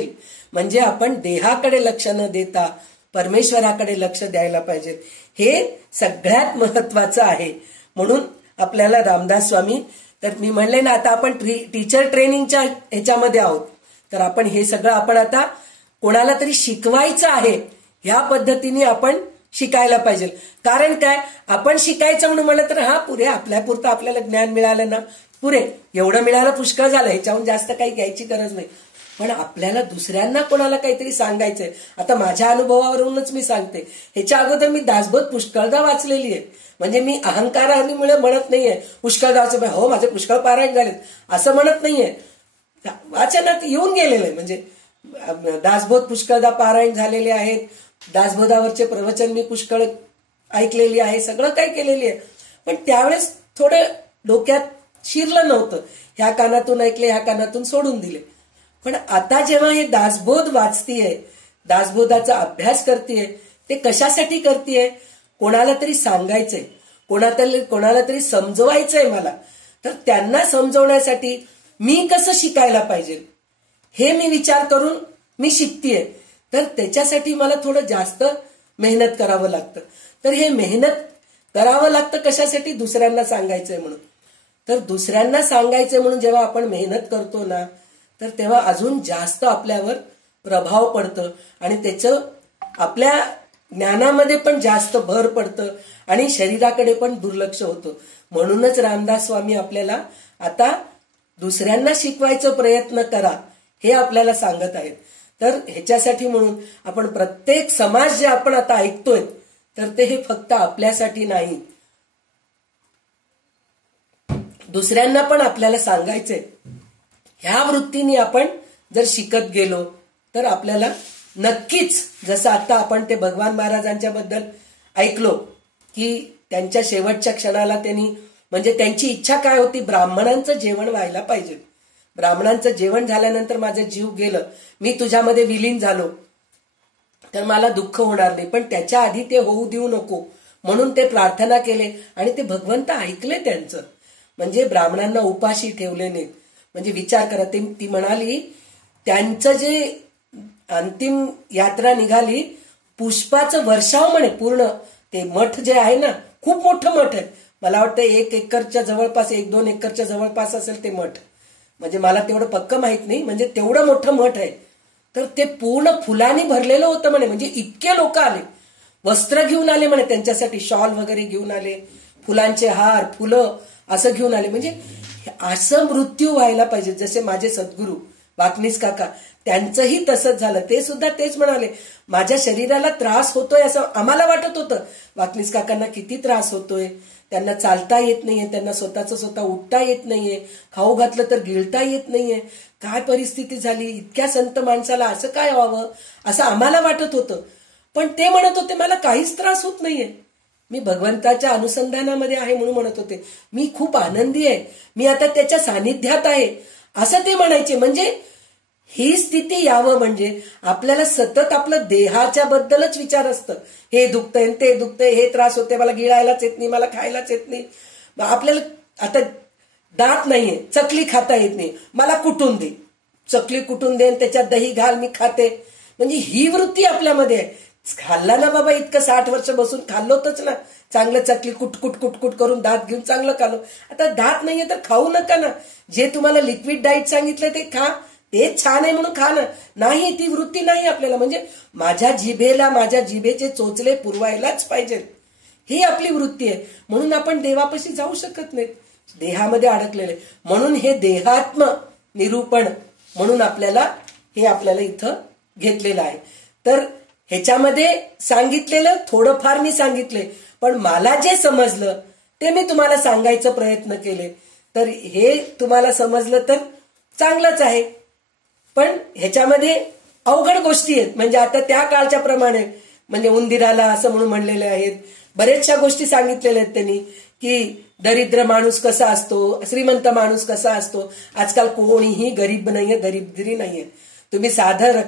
म्हणजे आपण देहाकडे लक्ष न देता परमेश्वराकडे लक्ष द्यायला पाहिजे. हे सगळ्यात महत्वाचं आहे. म्हणून आपल्याला रामदास स्वामी, तर मी म्हणले ना, आता आपण टीचर ट्रेनिंगच्या ह्याच्यामध्ये आहोत, तर आपण हे सगळं आपण आता कोणाला तरी शिकवायचं आहे, ह्या पद्धतीने आपण शिकायला पाहिजे. कारण काय, आपण शिकायचं म्हणून म्हणलं तर हा पुरे, आपल्यापुरतं आपल्याला ज्ञान मिळालं ना पुरे, एवढं मिळालं पुष्कळ झालं, ह्याच्याहून जास्त काही घ्यायची गरज नाही. पण आपल्याला दुसऱ्यांना कोणाला काहीतरी सांगायचंय. आता माझ्या अनुभवावरूनच मी सांगते, ह्याच्या अगोदर मी दासबोध पुष्कळदा वाचलेली आहे. म्हणजे मी अहंकारामुळे म्हणत नाहीये पुष्कळदा वाचलं, हो माझे पुष्कळ पारायण झालेत असं म्हणत नाहीये, वाचनात येऊन गेलेलं आहे. म्हणजे दासबोध पुष्कळदा पारायण झालेले आहेत, दासबोधावरचे प्रवचन मी पुष्कळ ऐकलेली आहे, सगळं काही केलेली आहे. पण त्यावेळेस थोडं डोक्यात शिरलं नव्हतं, ह्या कानातून ऐकले, ह्या कानातून सोडून दिले. पण आता जेव्हा हे दासबोध वाचतीये, दासबोधाचा अभ्यास करतेय, ते कशासाठी करतेय? कोणाला तरी सांगायचंय, कोणाला तरी समजवायचंय मला. तर त्यांना समजवण्यासाठी मी कसं शिकायला पाहिजे हे मी विचार करून मी शिकतेय. तर त्याच्यासाठी मला थोडं जास्त मेहनत करावं लागतं. तर हे मेहनत करावं लागतं कशासाठी? दुसऱ्यांना सांगायचंय म्हणून. तर दुसऱ्यांना सांगायचंय म्हणून जेव्हा आपण मेहनत करतो ना, तर तेव्हा अजून जास्त आपल्यावर प्रभाव पडतं आणि त्याचं आपल्या ज्ञानामध्ये पण जास्त भर पडतं आणि शरीराकडे पण दुर्लक्ष होतं. म्हणूनच रामदास स्वामी आपल्याला आता दुसऱ्यांना शिकवायचा प्रयत्न करा हे आपल्याला सांगत आहेत. तर ह्याच्यासाठी म्हणून आपण प्रत्येक समाज जे आपण आता ऐकतोय, तर ते हे फक्त आपल्यासाठी नाही, दुसऱ्यांना पण आपल्याला सांगायचंय. ह्या वृत्तीने आपण जर शिकत गेलो तर आपल्याला नक्कीच, जसं आता आपण ते भगवान महाराजांच्या बद्दल ऐकलो की त्यांच्या शेवटच्या क्षणाला त्यांनी, म्हणजे त्यांची इच्छा काय होती, ब्राह्मणांचं जेवण व्हायला पाहिजे, ब्राह्मणांचं जेवण झाल्यानंतर माझं जीव गेलं, मी तुझ्यामध्ये विलीन झालो तर मला दुःख होणार नाही, पण त्याच्या आधी ते होऊ देऊ नको म्हणून ते प्रार्थना केले आणि ते भगवंत ऐकले त्यांचं. म्हणजे ब्राह्मणांना उपाशी ठेवले नाहीत. म्हणजे विचार करा, ती म्हणाली त्यांचं जे अंतिम यात्रा निघाली, पुष्पाचं वर्षाव म्हणे पूर्ण. ते मठ जे आहे ना, खूप मोठं मठ आहे, मला वाटतं 1 एकरच्या जवळपास, 1-2 एकरच्या जवळपास असेल ते मठ, म्हणजे मला तेवढं पक्क माहित नाही, म्हणजे तेवढं मोठं मठ आहे. तर ते पूर्ण फुलांनी भरलेलं होतं म्हणे. म्हणजे इतके लोक आले, वस्त्र घेऊन आले म्हणे त्यांच्यासाठी, शॉल वगैरे घेऊन आले, फुलांचे हार, फुलं असं घेऊन आले. म्हणजे असं मृत्यू व्हायला पाहिजे. जसे माझे सद्गुरू वाकनीस काका, त्यांचंही तसंच झालं. ते सुद्धा तेच म्हणाले, माझ्या शरीराला त्रास होतोय असं आम्हाला वाटत होतं. वाकनीस काकांना किती त्रास होतोय, त्यांना चालता येत नाहीये, त्यांना स्वतः उठता येत नाहीये, खाऊ घातलं तर गिळता येत नाहीये, काय परिस्थिती झाली, इतक्या संत माणसाला असं काय व्हावं असं आम्हाला वाटत होतं. पण ते म्हणत होते मला काहीच त्रास होत नाहीये, मी भगवंताच्या अनुसंधानामध्ये आहे म्हणून म्हणत होते, मी खूप आनंदी आहे, मी आता त्याच्या सानिध्यात आहे असं ते म्हणायचे. म्हणजे ही स्थिती यावं म्हणजे आपल्याला सतत आपलं देहाच्या बद्दलच विचार असतं, हे दुखतंय ते दुखतंय, हे त्रास होते, मला गिळायलाच येत नाही, मला खायलाच येत नाही, आपल्याला आता दात नाहीये, चकली खाता येत नाही, मला कुटून दे, चकली कुटून दे, त्याच्यात दही घाल, मी खाते. म्हणजे ही वृत्ती आपल्यामध्ये आहे. खाल्ला ना बाबा, इतकं 60 वर्ष बसून खाल्लोतच ना, चांगलं चकली कुटकुट कुटकुट करून दात घेऊन चांगलं खाल्लो. आता दात नाहीये तर खाऊ नका ना, जे तुम्हाला लिक्विड डाईट सांगितलं ते खा, तेच छान आहे म्हणून खा ना. नाही, ती वृत्ती नाही आपल्याला. म्हणजे माझ्या जिभेला, माझ्या जिभेचे चोचले पुरवायलाच पाहिजे, ही आपली वृत्ती आहे. म्हणून आपण देवापाशी जाऊ शकत नाही, देहामध्ये अडकलेले. म्हणून हे देहात्म निरूपण म्हणून आपल्याला इथं घेतलेलं आहे. तर ह्याच्यामध्ये सांगितलेलं थोडंफार मी सांगितले, पण मला जे समजलं ते मी तुम्हाला सांगायचा प्रयत्न केले. तर हे तुम्हाला समजलं तर चांगलंच आहे. पण ह्याच्यामध्ये अवघड गोष्टी आहेत. म्हणजे आता त्या काळच्या प्रमाणे म्हणजे उंदिराला असं म्हणून म्हणलेले आहेत, बरेचशा गोष्टी सांगितलेल्या आहेत त्यांनी की दरिद्र माणूस कसा असतो, श्रीमंत माणूस कसा असतो. आजकाल कोणीही गरीब नाहीये, दरिद्री नाहीये. तुम्ही साधं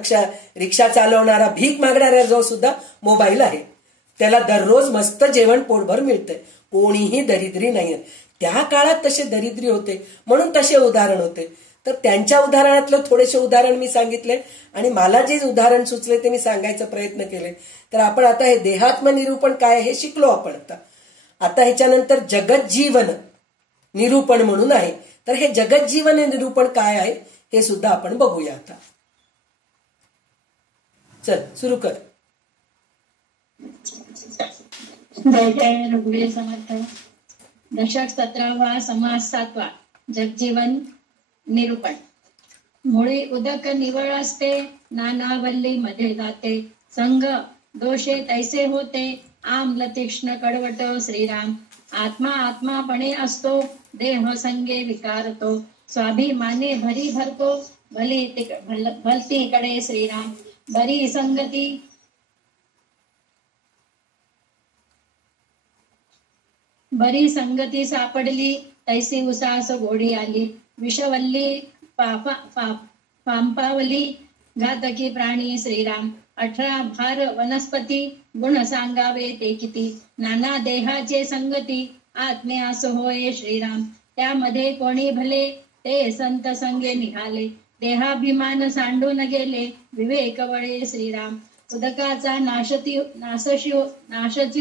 रिक्षा चालवणारा, भीक मागणाऱ्या जो सुद्धा मोबाईल आहे, त्याला दररोज मस्त जेवण पोटभर मिळतंय. कोणीही दरिद्री नाहीये. त्या काळात तसे दरिद्री होते म्हणून तसे उदाहरण होते. तर त्यांच्या उदाहरणातलं थोडेसे उदाहरण मी सांगितले आणि मला जे उदाहरण सुचले ते मी सांगायचा प्रयत्न केले. तर आपण आता हे देहात्म निरूपण काय हे शिकलो आपण. आता ह्याच्यानंतर जगज्जीवन निरूपण म्हणून आहे. तर हे जगज्जीवन निरूपण काय आहे हे सुद्धा आपण बघूया. आता चल सुरू कर. जय जय रघुवीर समर्थ. दशक 17वा, समास 7वा. जगजीवन निरूपण. मुळी उदक निवळ असते, नाना वल्ली मध्ये जाते. संग दोषे तैसे होते, आम्ल तीक्ष्ण कडवट. श्रीराम आत्मा आत्मापणे असतो, देह संगे विकारतो. स्वाभिमाने भरी भरतो, भलतीकडे. श्रीराम बरी संगती सापडली, तैसी उसास गोडी आली. विषवल्ली पांपावली, घातकी प्राणी. श्रीराम 18 भार वनस्पती, गुण सांगावे ते किती. नाना देहाचे संगती, आत्म्यास होय. श्रीराम त्यामध्ये कोणी भले, ते संत संगे निघाले. देहाभिमान सांडून गेले, विवेक वळे. श्रीराम उदकाचा नाशची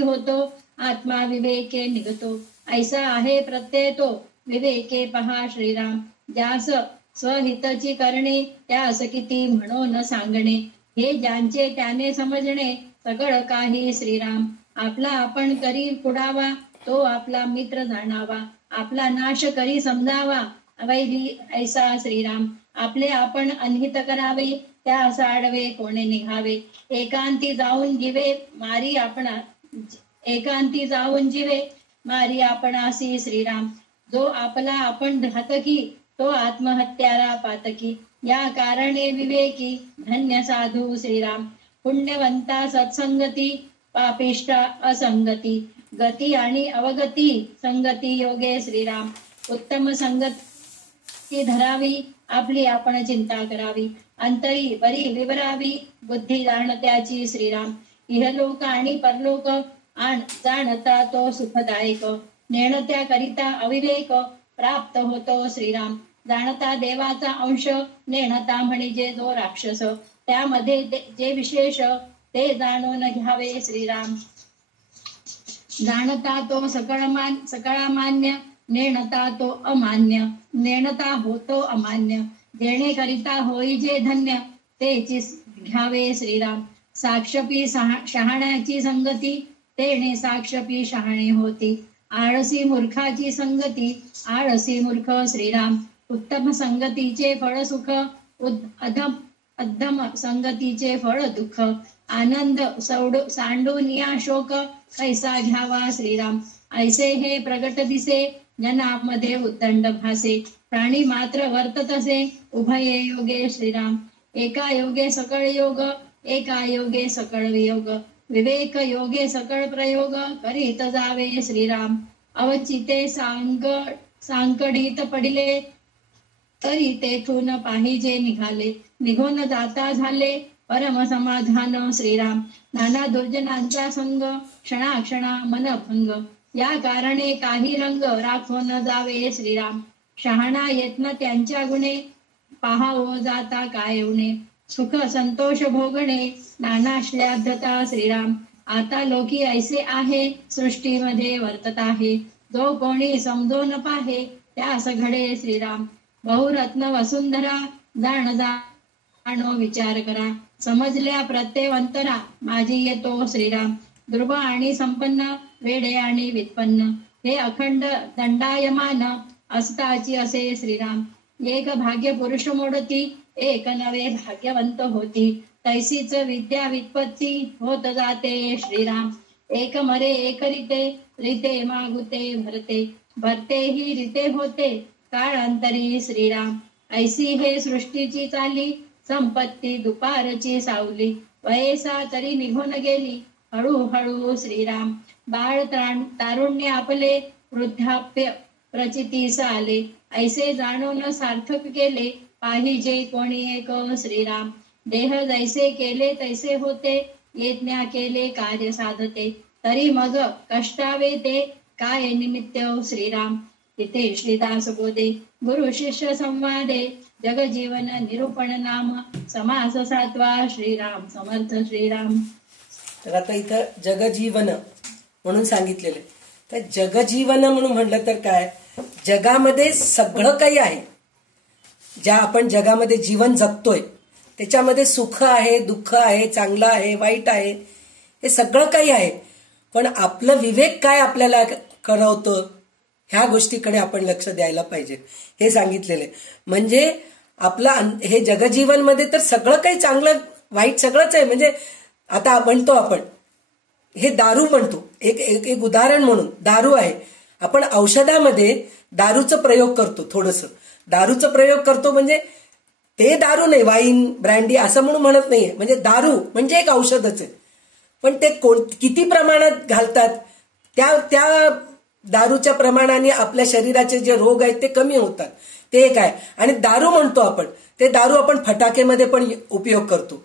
होतो, आत्मा विवेके निघतो. ऐसा आहे प्रत्यय तो, विवेके पहा. श्रीराम ज्यास स्वहितची करणे, त्यास किती म्हणून सांगणे. हे ज्यांचे त्याने समजणे, सगळं काही. श्रीराम आपला आपण करी पुढावा, तो आपला मित्र जाणावा. आपला नाश करी समजावा, वैरी ऐसा. श्रीराम आपले आपण अनहित करावे, त्यास आडवे कोणे निघावे. एकांती जाऊन जिवे मारी आपणासी. श्रीराम जो आपला आपण घातकी, तो आत्महत्यारा पातकी. या कारणे विवेकी, धन्य साधू. श्रीराम पुण्यवंता सत्संगती, पापिष्टा असंगती. गती आणि अवगती, संगती योगे. श्रीराम उत्तम संगती धरावी, आपली आपण चिंता करावी. अंतरी बरी विवरावी, बुद्धी जाणत्याची. श्रीराम इहलोक आणि परलोक, जाणता तो सुखदायक. नेणत्या करिता अविवेक, प्राप्त होतो. श्रीराम जाणता देवाचा अंश, नेणता म्हणजे जो राक्षस. त्यामध्ये जे विशेष, ते जाणून घ्यावे. श्रीराम जाणता तो सकळा मान्य, नेणता तो अमान्य. नेणता होतो अमान्य, देणे करिता होई जे धन्य, तेची घ्यावे. श्रीराम साक्षपी शहाण्याची संगती, तेने साक्षपी शहाणे होती. आळसी मूर्खाची संगती, आळसी मूर्ख. श्रीराम उत्तम संगतीचे फळ सुख, अधम संगतीचे फळ दुःख. आनंद सांडून या शोक, कैसा घ्यावा. श्रीराम ऐसे हे प्रगट दिसे, जनामध्ये उद्दंड भासे. प्राणी मात्र वर्तत असे, उभये योगे. श्रीराम एका योगे सकळ योग, एका योगे सकळ वियोग. विवेक योगे सकळ प्रयोग, करीत जावे. श्रीराम अवचिते सांकडीत पडिले, तरी तेथून पाहिजे निघाले. निघून जाता झाले परम समाधान. श्रीराम नाना दुर्जनांचा संग, क्षणाक्षणा मनभंग. या कारणे काही रंग राखून जावे. श्रीराम शहाणा येतन त्यांच्या गुणे, पाहावो जाता काय उणे. सुख संतोष भोगणे, नाना श्लाघता. श्रीराम आता लोकी ऐसे आहे, सृष्टीमध्ये वर्तत आहे. जो कोणी समजून पाहे, त्यास घडे. श्रीराम बहुरत्न वसुंधरा, जाणो विचार करा. समजल्या प्रत्येवंतरा, माझी येतो. श्रीराम दुर्बळ आणि संपन्न, वेडे आणि वित्पन्न. हे अखंड दंडायमान, असताची असे. श्रीराम एक भाग्य पुरुष मोडती, एक नवे भाग्यवंत होती. तैसीच विद्या वित्पत्ती, होत जाते. श्रीराम एक मरे एक रीते मागुते भरते. भरते ही रीते होते, काळांतरी. श्रीराम ऐसी हे सृष्टीची चाली, संपत्ती दुपारची सावली, वयसा तरी निघून गेली, हळूहळू श्रीराम. बाळ तारुण्य आपले, वृद्धाप्य प्रचितीस आले, ऐसे जाणून सार्थक केले, पाहिजे कोणी एक श्रीराम. देह जैसे केले तैसे होते, यज्ञ केले कार्य साधते, तरी मग कष्टावे ते, काय निमित्त श्रीराम. तिथे श्रीदास बोधे, गुरु शिष्य संवादे, जगजीवन निरूपण नाम, समास सातवा, श्रीराम समर्थ श्रीराम. तर आता इथं जगजीवन म्हणून सांगितलेलं आहे. तर जगजीवन म्हणून म्हणलं तर काय, जगामध्ये सगळं काही आहे, ज्या आपण जगामध्ये जीवन जगतोय त्याच्यामध्ये सुख आहे, दुःख आहे, चांगलं आहे, वाईट आहे, हे सगळं काही आहे. पण आपलं विवेक काय आपल्याला करवतं, ह्या गोष्टीकडे आपण लक्ष द्यायला पाहिजे, हे सांगितलेलं आहे. म्हणजे आपलं हे जगजीवन मध्ये तर सगळं काही चांगलं वाईट सगळंच आहे. म्हणजे आता म्हणतो आपण हे दारू म्हणतो, एक एक एक उदाहरण म्हणून दारू आहे. आपण औषधामध्ये दारूचा प्रयोग करतो, थोडंसं दारूचा प्रयोग करतो, म्हणजे ते दारू नाही, वाईन ब्रँडी असं म्हणून म्हणत नाहीये. म्हणजे दारू म्हणजे एक औषधच आहे, पण ते किती प्रमाणात घालतात त्या त्या दारूच्या प्रमाणाने आपल्या शरीराचे जे रोग आहेत ते कमी होतात, ते एक आहे. आणि दारू म्हणतो आपण, ते दारू आपण फटाकेमध्ये पण उपयोग करतो.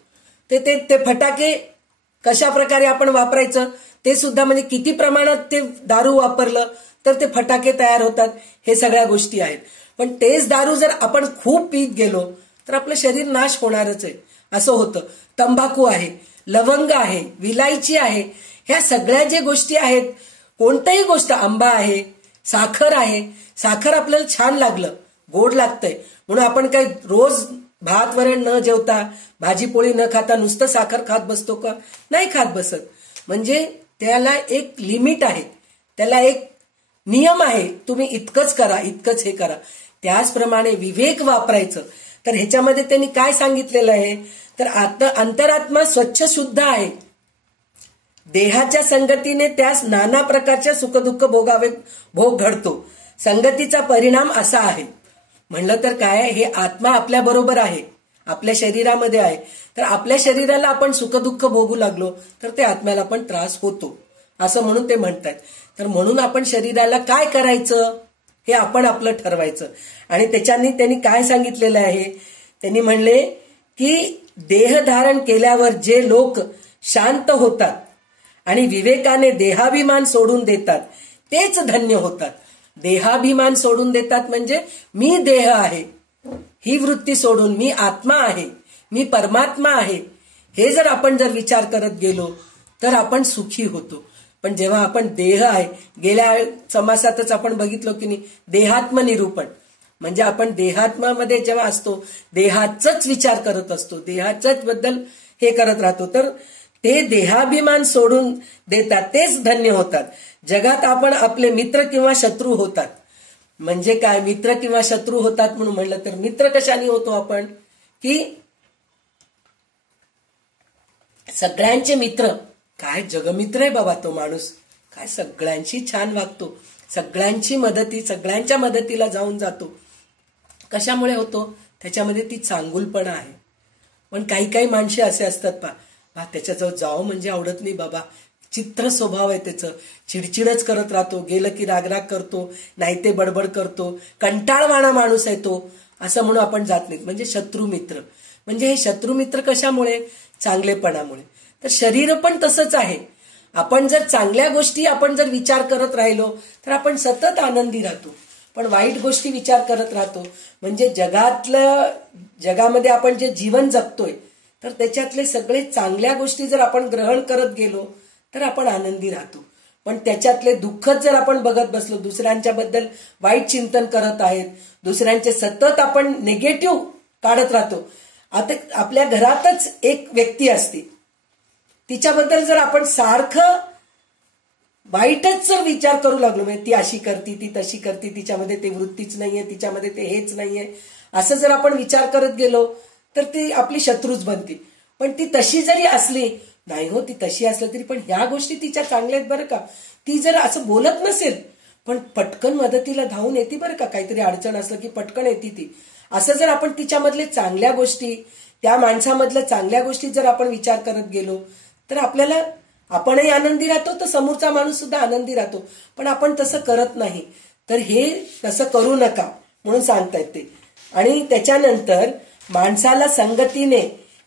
ते ते ते फटाके कशा प्रकारे आपण वापरायचं ते सुद्धा, म्हणजे किती प्रमाणात ते दारू वापरलं तर ते फटाके तयार होतात, हे सगळ्या गोष्टी आहेत. पण तेच दारू जर आपण खूप पीत गेलो तर आपलं शरीर नाश होणारच आहे, असं होतं. तंबाखू आहे, लवंग आहे, विलायची आहे, ह्या सगळ्या ज्या गोष्टी आहेत, कोणत्याही गोष्ट, आंबा आहे, साखर आहे, साखर आपल्याला छान लागलं, गोड लागतंय म्हणून आपण काय रोज भात वरण न जेवता, भाजी पोळी न खाता नुसतं साखर खात बसतो का? नाही खात बसत. म्हणजे त्याला एक लिमिट आहे, त्याला एक नियम आहे, तुम्ही इतकंच करा, इतकंच हे करा. त्याचप्रमाणे विवेक वापरायचं. तर ह्याच्यामध्ये त्यांनी काय सांगितलेलं आहे, तर अंतरात्मा स्वच्छ शुद्ध आहे, देहाच्या संगतीने त्यास नाना प्रकारच्या सुखदुःख भोग घडतो. संगतीचा परिणाम असा आहे. म्हणलं तर काय, हे आत्मा आपल्या बरोबर आहे, आपल्या शरीरामध्ये आहे. तर आपल्या शरीराला आपण सुखदुःख भोगू लागलो तर ते आत्म्याला पण त्रास होतो, असं म्हणून ते म्हणतात. तर म्हणून आपण शरीराला काय करायचं हे आपण आपलं ठरवायचं. आणि त्याच्यानी त्यांनी काय सांगितलेलं आहे, त्यांनी म्हणले की देह धारण केल्यावर जे लोक शांत होतात आणि विवेकाने देहाभिमान सोडून देतात तेच धन्य होतात. देहाभिमान सोडून देतात म्हणजे मी देह आहे ही वृत्ती सोडून मी आत्मा आहे, मी परमात्मा आहे, हे जर आपण विचार करत गेलो तर आपण सुखी होतो. पण जेव्हा आपण देह आहे, गेल्या समासातच आपण बघितलो की नाही, देहात्म निरूपण म्हणजे आपण देहात्मामध्ये जेव्हा असतो देहाचाच विचार करत असतो, देहाच्याच बद्दल हे करत राहतो, तर ते देहाभिमान सोडून देतात तेच धन्य होतात. जगात आपण आपले मित्र किंवा शत्रू होतात. म्हणजे काय, मित्र किंवा शत्रू होतात म्हणून म्हणलं तर मित्र कशाने होतो आपण, की सगळ्यांचे मित्र, काय जगमित्र आहे बाबा तो माणूस, काय सगळ्यांशी छान वागतो, सगळ्यांच्या मदतीला जाऊन जातो. कशामुळे होतो, त्याच्यामध्ये ती चांगुलपणा आहे. पण काही काही माणसे असे असतात पा त्याच्याजवळ जावं म्हणजे आवडत नाही बाबा, चित्र स्वभाव आहे त्याचं, चिडचिडच करत राहतो, गेलं की रागराग करतो, नाही ते बडबड करतो, कंटाळवाणा माणूस आहे तो, असं म्हणून आपण जात नाही. म्हणजे शत्रू मित्र. म्हणजे हे शत्रू मित्र कशामुळे, चांगलेपणामुळे. तर शरीर पण तसंच आहे. आपण जर चांगल्या गोष्टी आपण जर विचार करत राहिलो तर आपण सतत आनंदी राहतो. पण वाईट गोष्टी विचार करत राहतो म्हणजे जगामध्ये आपण जे जीवन जगतोय तर त्याच्यातले सगळे चांगल्या गोष्टी जर आपण ग्रहण करत गेलो तर आपण आनंदी राहतो. पण त्याच्यातले दुःखच जर आपण बघत बसलो, दुसऱ्यांच्या बद्दल वाईट चिंतन करत आहेत, दुसऱ्यांचे सतत आपण निगेटिव्ह काढत राहतो. आता आपल्या घरातच एक व्यक्ती असते, तिच्याबद्दल जर आपण सारखं वाईटच जर विचार करू लागलो, म्हणजे ती अशी करती, ती तशी करती, तिच्यामध्ये ते वृत्तीच नाहीये, तिच्यामध्ये ते हेच नाहीये, असं जर आपण विचार करत गेलो तर ती आपली शत्रूच बनते. पण ती तशी जरी असली, नाही हो ती तशी असली तरी पण ह्या गोष्टी तिच्या चांगल्या आहेत बरं का, ती जर असं बोलत नसेल पण पटकन मदतीला धावून येते बरं का, काहीतरी अडचण असलं की पटकन येते ती. असं जर आपण तिच्यामधले चांगल्या गोष्टी त्या माणसामधल्या चांगल्या गोष्टी जर आपण विचार करत गेलो तर आपल्याला आपणही आनंदी राहतो, तर समोरचा माणूस सुद्धा आनंदी राहतो. पण आपण तसं करत नाही. तर हे तसं करू नका म्हणून सांगतायत ते. आणि त्याच्यानंतर माणसाला संगतीने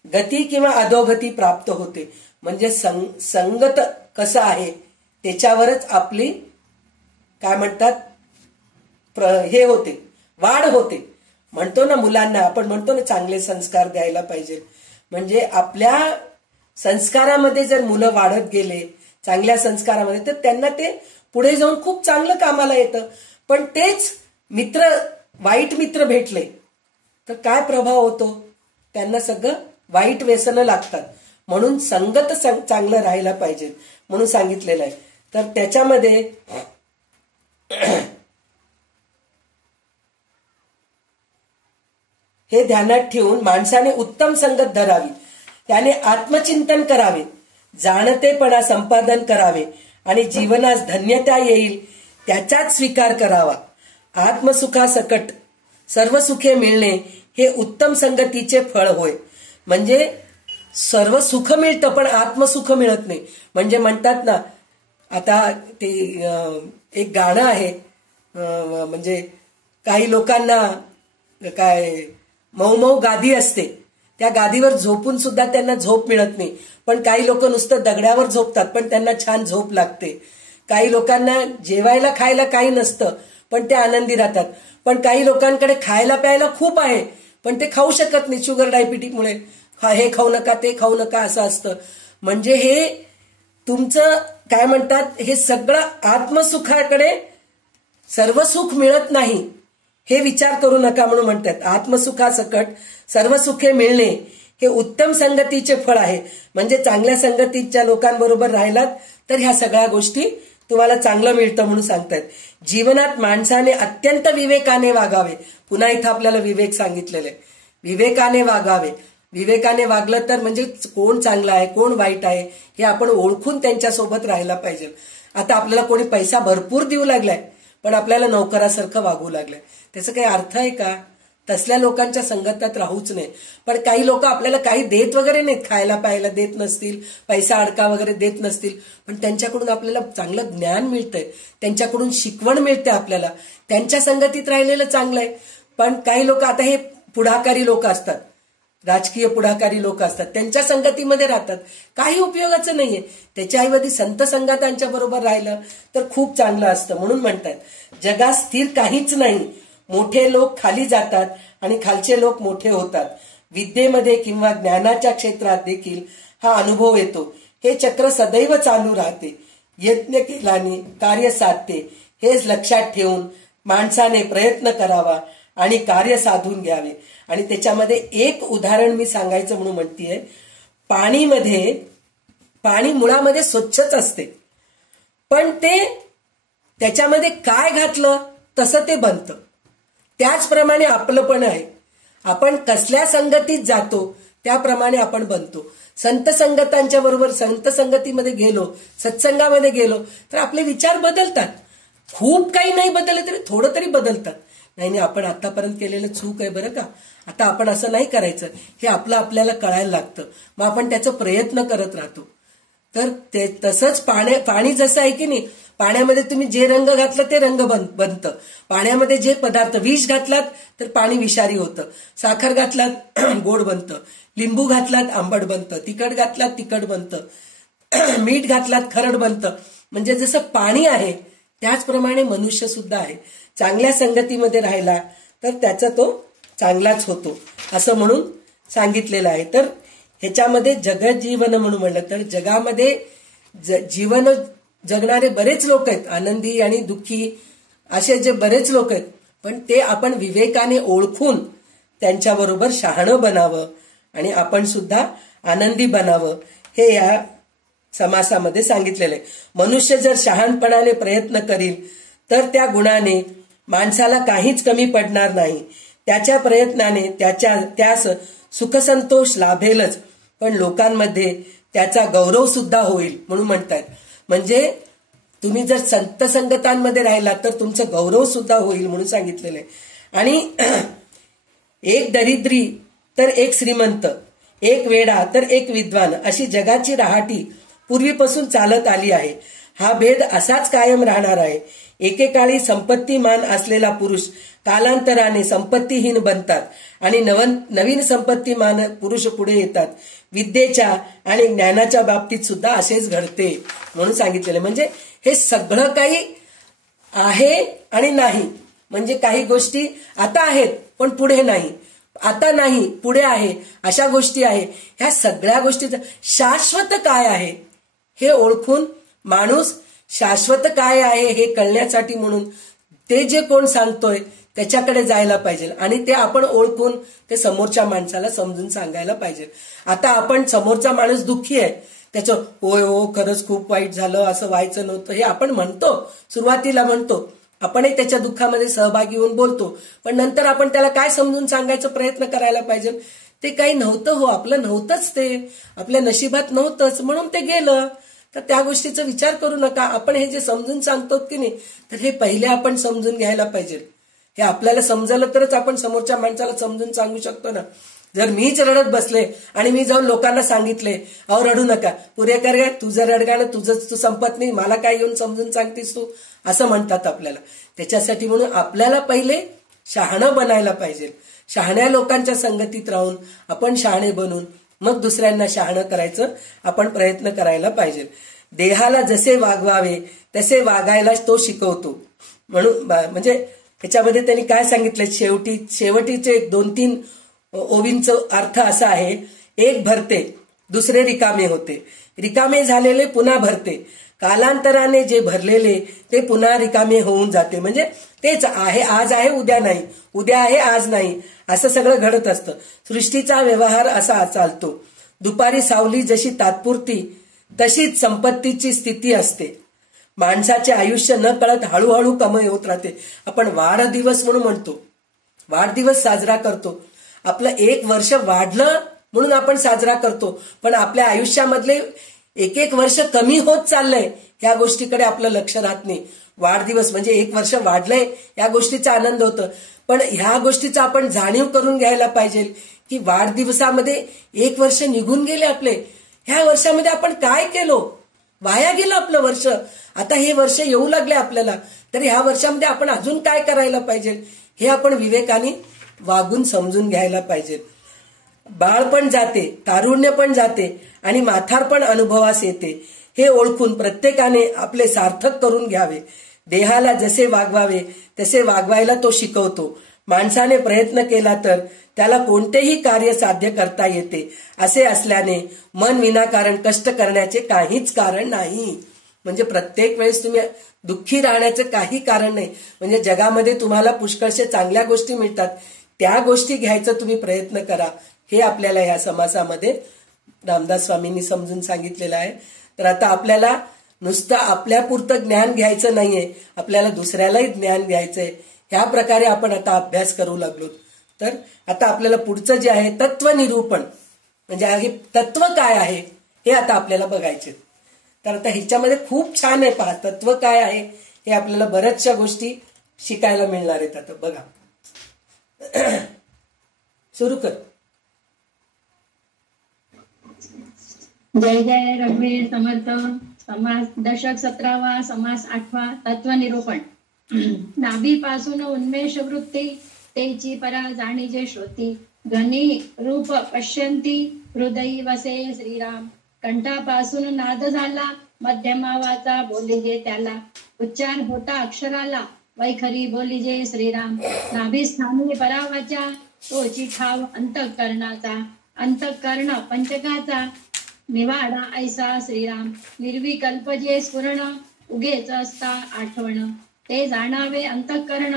गती किंवा अधोगती प्राप्त होते. म्हणजे संगत कसं आहे त्याच्यावरच आपली काय म्हणतात हे होते, वाढ होते. म्हणतो ना मुलांना, आपण म्हणतो ना चांगले संस्कार द्यायला पाहिजे. म्हणजे आपल्या संस्कारामध्ये जर मुलं वाढत गेले चांगल्या संस्कारामध्ये, तर त्यांना ते पुढे जाऊन खूप चांगलं कामाला येतं. पण तेच मित्र, वाईट मित्र भेटले तर काय प्रभाव होतो, त्यांना सगळं वाईट व्यसनं लागतात. म्हणून संगत चांगलं राहायला पाहिजे म्हणून सांगितलेलं आहे. तर त्याच्यामध्ये हे ध्यानात ठेवून माणसाने उत्तम संगत धरावी, त्याने आत्मचिंतन करावे, जाणतेपणा संपादन करावे आणि जीवनास धन्यता येईल त्याचाच स्वीकार करावा. आत्मसुखासकट सर्व सुखे मिळणे हे उत्तम संगतीचे फळ होय. म्हणजे सर्व सुख मिळतं पण आत्मसुख मिळत नाही. म्हणजे म्हणतात ना, आता ते एक गाणं आहे, म्हणजे काही लोकांना काय मऊ मऊ गादी असते, त्या गादीवर झोपून सुद्धा त्यांना झोप मिळत नाही. पण काही लोक नुसतं दगड्यावर झोपतात पण त्यांना छान झोप लागते. काही लोकांना जेवायला खायला काही नसतं पण ते आनंदी राहतात. पण काही लोकांकडे खायला प्यायला खूप आहे पण ते खाऊ शकत नाही शुगर डायबिटीमुळे. हे खाऊ नका, ते खाऊ नका असं असतं. म्हणजे हे तुमचं काय म्हणतात, हे सगळं आत्मसुखाकडे सर्व सुख मिळत नाही हे विचार करू नका म्हणून म्हणतात. आत्मसुखासकट सर्व सुखे मिळणे हे उत्तम संगतीचे फळ आहे. म्हणजे चांगल्या संगतीच्या लोकांबरोबर राहिलात तर ह्या सगळ्या गोष्टी तुम्हाला चांगलं मिळतं म्हणून सांगतायत. जीवनात माणसाने अत्यंत विवेकाने वागावे. पुन्हा इथं आपल्याला विवेक सांगितलेलं आहे. विवेकाने वागावे. विवेकाने वागलं तर म्हणजे कोण चांगला आहे कोण वाईट आहे हे आपण ओळखून त्यांच्यासोबत राहायला पाहिजे. आता आपल्याला कोणी पैसा भरपूर देऊ लागलाय पण आपल्याला नोकरासारखं वागू लागलंय, त्याचा काही अर्थ आहे का? तसल्या लोकांच्या संगतात राहूच नये. पण काही लोक आपल्याला काही देत वगैरे नाहीत, खायला प्यायला देत नसतील, पैसा अडका वगैरे देत नसतील, पण त्यांच्याकडून आपल्याला चांगलं ज्ञान मिळतंय, त्यांच्याकडून शिकवण मिळते आपल्याला, त्यांच्या संगतीत राहिलेलं चांगलं आहे. पण काही लोक आता हे पुढाकारी लोक असतात, राजकीय पुढाकारी लोक असतात, त्यांच्या संगतीमध्ये राहतात, काही उपयोगाचं नाहीये. त्याच्याऐवजी संत संगतांच्या बरोबर राहिलं तर खूप चांगलं असतं. म्हणून म्हणतात जगात स्थिर काहीच नाही, मोठे लोक खाली जातात आणि खालचे लोक मोठे होतात. विद्येमध्ये किंवा ज्ञानाच्या क्षेत्रात देखील हा अनुभव येतो. हे चक्र सदैव चालू राहते. यत्न केल्याने कार्य साधते हेच लक्षात ठेवून माणसाने प्रयत्न करावा आणि कार्य साधून घ्यावे. आणि त्याच्यामध्ये एक उदाहरण मी सांगायचं म्हणून म्हणतेय. पाणी मुळामध्ये स्वच्छच असते पण ते त्याच्यामध्ये काय घातलं तसं ते बनतं. त्याचप्रमाणे आपलं पण आहे. आपण कसल्या संगतीत जातो त्याप्रमाणे आपण बनतो. संत संगतांच्या बरोबर संत संगतीमध्ये गेलो, सत्संगामध्ये गेलो तर आपले विचार बदलतात. खूप काही नाही बदलले तरी थोडं तरी बदलतात. नाही आपण आतापर्यंत केलेलं चूक आहे बरं का, आता आपण असं नाही करायचं हे आपल्याला कळायला लागतं. मग आपण त्याचा प्रयत्न करत राहतो. तर ते तसंच पाणी जसं आहे की नाही, पाण्यामध्ये तुम्ही जे रंग घातला ते रंग बनतं. पाण्यामध्ये जे पदार्थ, विष घातलात तर पाणी विषारी होतं, साखर घातलात गोड बनतं, लिंबू घातलात आंबट बनतं, तिखट घातलात तिखट बनतं, मीठ घातलात खरड बनतं. म्हणजे जसं पाणी आहे त्याचप्रमाणे मनुष्य सुद्धा आहे. चांगल्या संगतीमध्ये राहिला तर त्याचा तो चांगलाच होतो असं म्हणून सांगितलेलं आहे. तर ह्याच्यामध्ये जगजीवन म्हणून म्हणलं तर जगामध्ये जीवन जगणारे बरेच लोक आहेत, आनंदी आणि दुःखी असे जे बरेच लोक आहेत. पण ते आपण विवेकाने ओळखून त्यांच्याबरोबर शहाणं बनावं आणि आपण सुद्धा आनंदी बनावं हे या समासामध्ये सांगितलेलं आहे. मनुष्य जर शहाणपणाने प्रयत्न करील तर त्या गुणाने माणसाला काहीच कमी पडणार नाही. त्याच्या प्रयत्नाने त्यास सुखसंतोष लाभेलच, पण लोकांमध्ये त्याचा गौरव सुद्धा होईल म्हणून म्हणतात. म्हणजे तुम्ही जर संत संगतांमध्ये राहिलात तर तुमचं गौरव सुद्धा होईल म्हणून सांगितलेलं आहे. आणि एक दरिद्री तर एक श्रीमंत, एक वेडा तर एक विद्वान, अशी जगाची रहाटी पूर्वीपासून चालत आली आहे. हा भेद असाच कायम राहणार आहे. एकेकाळी संपत्तीमान असलेला पुरुष कालांतराने संपत्तीहीन बनतात आणि नवीन संपत्तीमान पुरुष पुढे येतात. विद्येच्या आणि ज्ञानाच्या बाबतीत सुद्धा असेच घडते म्हणून सांगितलेले. म्हणजे हे सगळं काही आहे आणि नाही, म्हणजे काही गोष्टी आता आहेत पण पुढे नाही, आता नाही पुढे आहे, अशा गोष्टी आहे. ह्या सगळ्या गोष्टीचं शाश्वत काय आहे हे ओळखून माणूस शाश्वत काय आहे हे कळण्यासाठी म्हणून ते जे कोण सांगतोय त्याच्याकडे जायला पाहिजे आणि ते आपण ओळखून ते समोरच्या माणसाला समजून सांगायला पाहिजे. आता आपण समोरचा माणूस दुःखी आहे, त्याचं होय हो खरंच खूप वाईट झालं, असं व्हायचं नव्हतं, हे आपण म्हणतो, सुरुवातीला म्हणतो, आपणही त्याच्या दुःखामध्ये सहभागी होऊन बोलतो, पण नंतर आपण त्याला काय समजून सांगायचा प्रयत्न करायला पाहिजे. ते काही नव्हतं हो, आपलं नव्हतंच, ते आपल्या नशिबात नव्हतंच म्हणून ते गेलं. तर त्या गोष्टीचा विचार करू नका. आपण हे जे समजून सांगतो की नाही, तर हे पहिले आपण समजून घ्यायला पाहिजे. हे आपल्याला समजलं तरच आपण समोरच्या माणसाला समजून सांगू शकतो ना. जर मीच रडत बसले आणि मी जाऊन लोकांना सांगितले अहो रडू नका, पुरे कर गे, तुझं रडगाणं तुझंच तू संपत नाही, मला काय येऊन समजून सांगतेस तू, असं म्हणतात आपल्याला. त्याच्यासाठी म्हणून आपल्याला पहिले शहाणं बनायला पाहिजे. शहाण्या लोकांच्या संगतीत राहून आपण शहाणे बनून मग दुसऱ्यांना शहाणं करायचं आपण प्रयत्न करायला पाहिजे. देहाला जसे वागवावे तसे वागायला तो शिकवतो. म्हणून म्हणजे ह्याच्यामध्ये त्यांनी काय सांगितलं, शेवटीचे 2-3 ओवींचा अर्थ असा आहे, एक भरते दुसरे रिकामे होते, रिकामे झालेले पुन्हा भरते, कालांतराने जे भरलेले ते पुन्हा रिकामे होऊन जाते. म्हणजे तेच आहे, आज आहे उद्या नाही, उद्या आहे आज नाही, असं सगळं घडत असतं. सृष्टीचा व्यवहार असा चालतो. दुपारी सावली जशी तात्पुरती तशीच संपत्तीची स्थिती असते. माणसाचे आयुष्य न कळत हळूहळू कमी होत राहते. आपण वाढदिवस म्हणून म्हणतो, वाढदिवस साजरा करतो, आपलं 1 वर्ष वाढलं म्हणून आपण साजरा करतो, पण आपल्या आयुष्यामधले 1-1 वर्ष कमी होत चाललंय या गोष्टीकडे आपलं लक्ष राहत नाही. वाढदिवस म्हणजे 1 वर्ष वाढलंय या गोष्टीचा आनंद होतं, पण ह्या गोष्टीचा आपण जाणीव करून घ्यायला पाहिजे की वाढदिवसामध्ये 1 वर्ष निघून गेले आपले, ह्या वर्षामध्ये आपण काय केलो, वाया गेलं आपलं वर्ष. आता हे वर्ष येऊ लागले आपल्याला, तर ह्या वर्षामध्ये आपण अजून काय करायला पाहिजे हे आपण विवेकाने वागून समजून घ्यायला पाहिजे. बाळ पण जाते, तारुण्य पण जाते आणि म्हातार पण अनुभवास येते, हे ओळखून प्रत्येकाने आपले सार्थक करून घ्यावे. देहाला जसे वागवावे तसे वागवायला तो शिकवतो. माणसाने प्रयत्न केला तर त्याला कोणतेही कार्य साध्य करता येते. असे असल्याने मन विनाकारण कष्ट करण्याचे काहीच कारण नाही. म्हणजे प्रत्येक वेळेस तुम्ही दुःखी राहण्याचं काही कारण नाही. म्हणजे जगामध्ये तुम्हाला पुष्कळशे चांगल्या गोष्टी मिळतात, त्या गोष्टी घ्यायचा तुम्ही प्रयत्न करा. हे आपल्याला ह्या समासामध्ये रामदास स्वामींनी समजून सांगितलेलं आहे. तर आता आपल्याला नुसतं आपल्यापुरतं ज्ञान घ्यायचं नाहीये, आपल्याला दुसऱ्यालाही ज्ञान घ्यायचंय. ह्या प्रकारे आपण आता अभ्यास करू लागलो. तर आता आपल्याला पुढचं जे आहे तत्वनिरूपण, म्हणजे हे तत्व काय आहे हे आता आपल्याला बघायचे. तर आता ह्याच्यामध्ये खूप छान आहे, पहा तत्व काय आहे हे आपल्याला बऱ्याचशा गोष्टी शिकायला मिळणार आहेत. आता बघा, सुरू कर. जय जय रघुवीर समर्थ. समास दशक 17वा, समास 8वा. तत्वनिरूपण. नाभीपासून उन्मेष वृत्ती, तेची परा जाणीजे श्रुती. ध्वनी रूप पश्यंती, हृदयी वसे श्रीराम. कंठापासून नाद झाला, मध्यमा वाचा बोलिजे त्याला. उच्चार होता अक्षराला, वैखरी बोलिजे श्रीराम. नाभिस्थानी परावाचा, तोची ठाव अंतःकरणाचा. अंतःकरण पंचकाचा, निवाडा ऐसा श्रीराम. निर्विकल्प जे स्फुरण, उगेच असता आठवण. ते जाणावे अंतःकरण,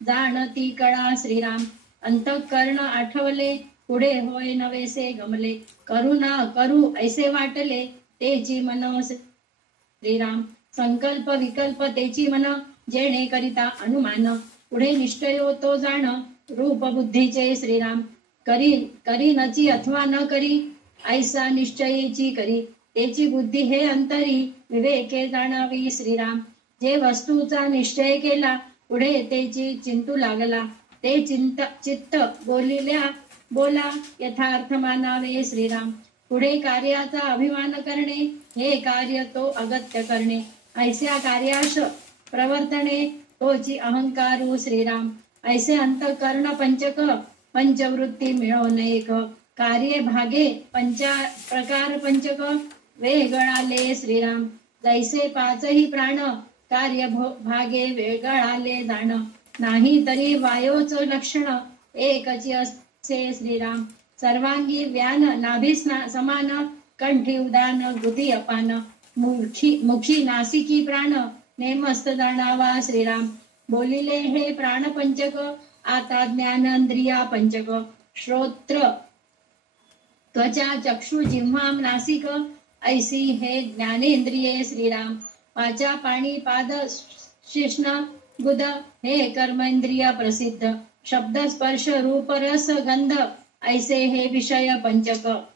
जाणती कळा श्रीराम. अंतःकरण आठवले, पुढे होय नवेसे गमले. करू ना करू ऐसे वाटले, तेची मन श्रीराम. संकल्प विकल्प तेची मन, जेणे करिता अनुमान. पुढे निश्चयो तो जाण, रूप बुद्धीचे श्रीराम. करी नची अथवा न करी, ऐसा निश्चयेची करी. तेची बुद्धी हे अंतरी, विवेके जाणावी श्रीराम. जे वस्तूचा निश्चय केला, पुढे तेची चिंतू लागला. ते चित्त बोलिल्या बोला यथार्थ मानावे श्रीराम. पुढे कार्याचा अभिमान करणे, हे कार्य तो अगत्य करणे. ऐस्या कार्याश प्रवर्तने, तोची अहंकारू श्रीराम. ऐसे अंतःकरण पंचक, पंचवृत्ती मिळवून एक. कार्ये भागे प्रकार पंचक, वेगळाले श्रीराम. जैसे पाचही प्राण, कार्य भागे वेगळाले जाण. नाही तरी वायोच लक्षण, एकची असे श्रीराम. सर्वांगी व्यान नाभी समान, कंठी उदान बुद्धी अपान. मुखी नासिकी प्राण, नेमस्त जाणावा श्रीराम. बोलिले हे प्राणपंचक, आता ज्ञानेंद्रिया पंचक. श्रोत्र त्वचा चक्षु जिह्वा नासिक, ऐसी हे ज्ञानेंद्रिये श्रीराम. वाचा पाणी पाद शिष्ण बुध, हे कर्मेंद्रिय प्रसिद्ध. शब्द स्पर्श रूप रस गंध, ऐसे हे विषय पंचक.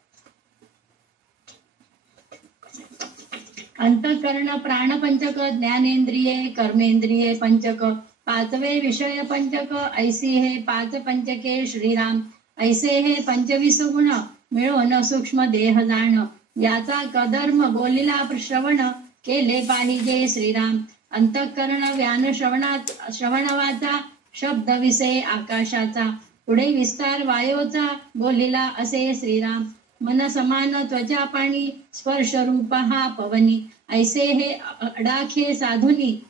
अंतःकरण प्राण पंचक, ज्ञानेंद्रिये कर्मेंद्रिये पंचक. पाचवे विषय पंचक, ऐसी हे पाच पंचके श्रीराम. ऐसे हे 25 गुण, मिळून सूक्ष्म देह जाण. याचा कधर्म बोलिला श्रवण, केले पाहिजे श्रीराम. अंतःकरण व्यान श्रवणवाचा, शब्द विषय आकाशाचा. पुढे विस्तार वायोचा, बोलिला असे श्रीराम. मन समान त्वचा पाणी, स्पर्श रूप हा पवनी. ऐसे हे अडाखे साधुनी,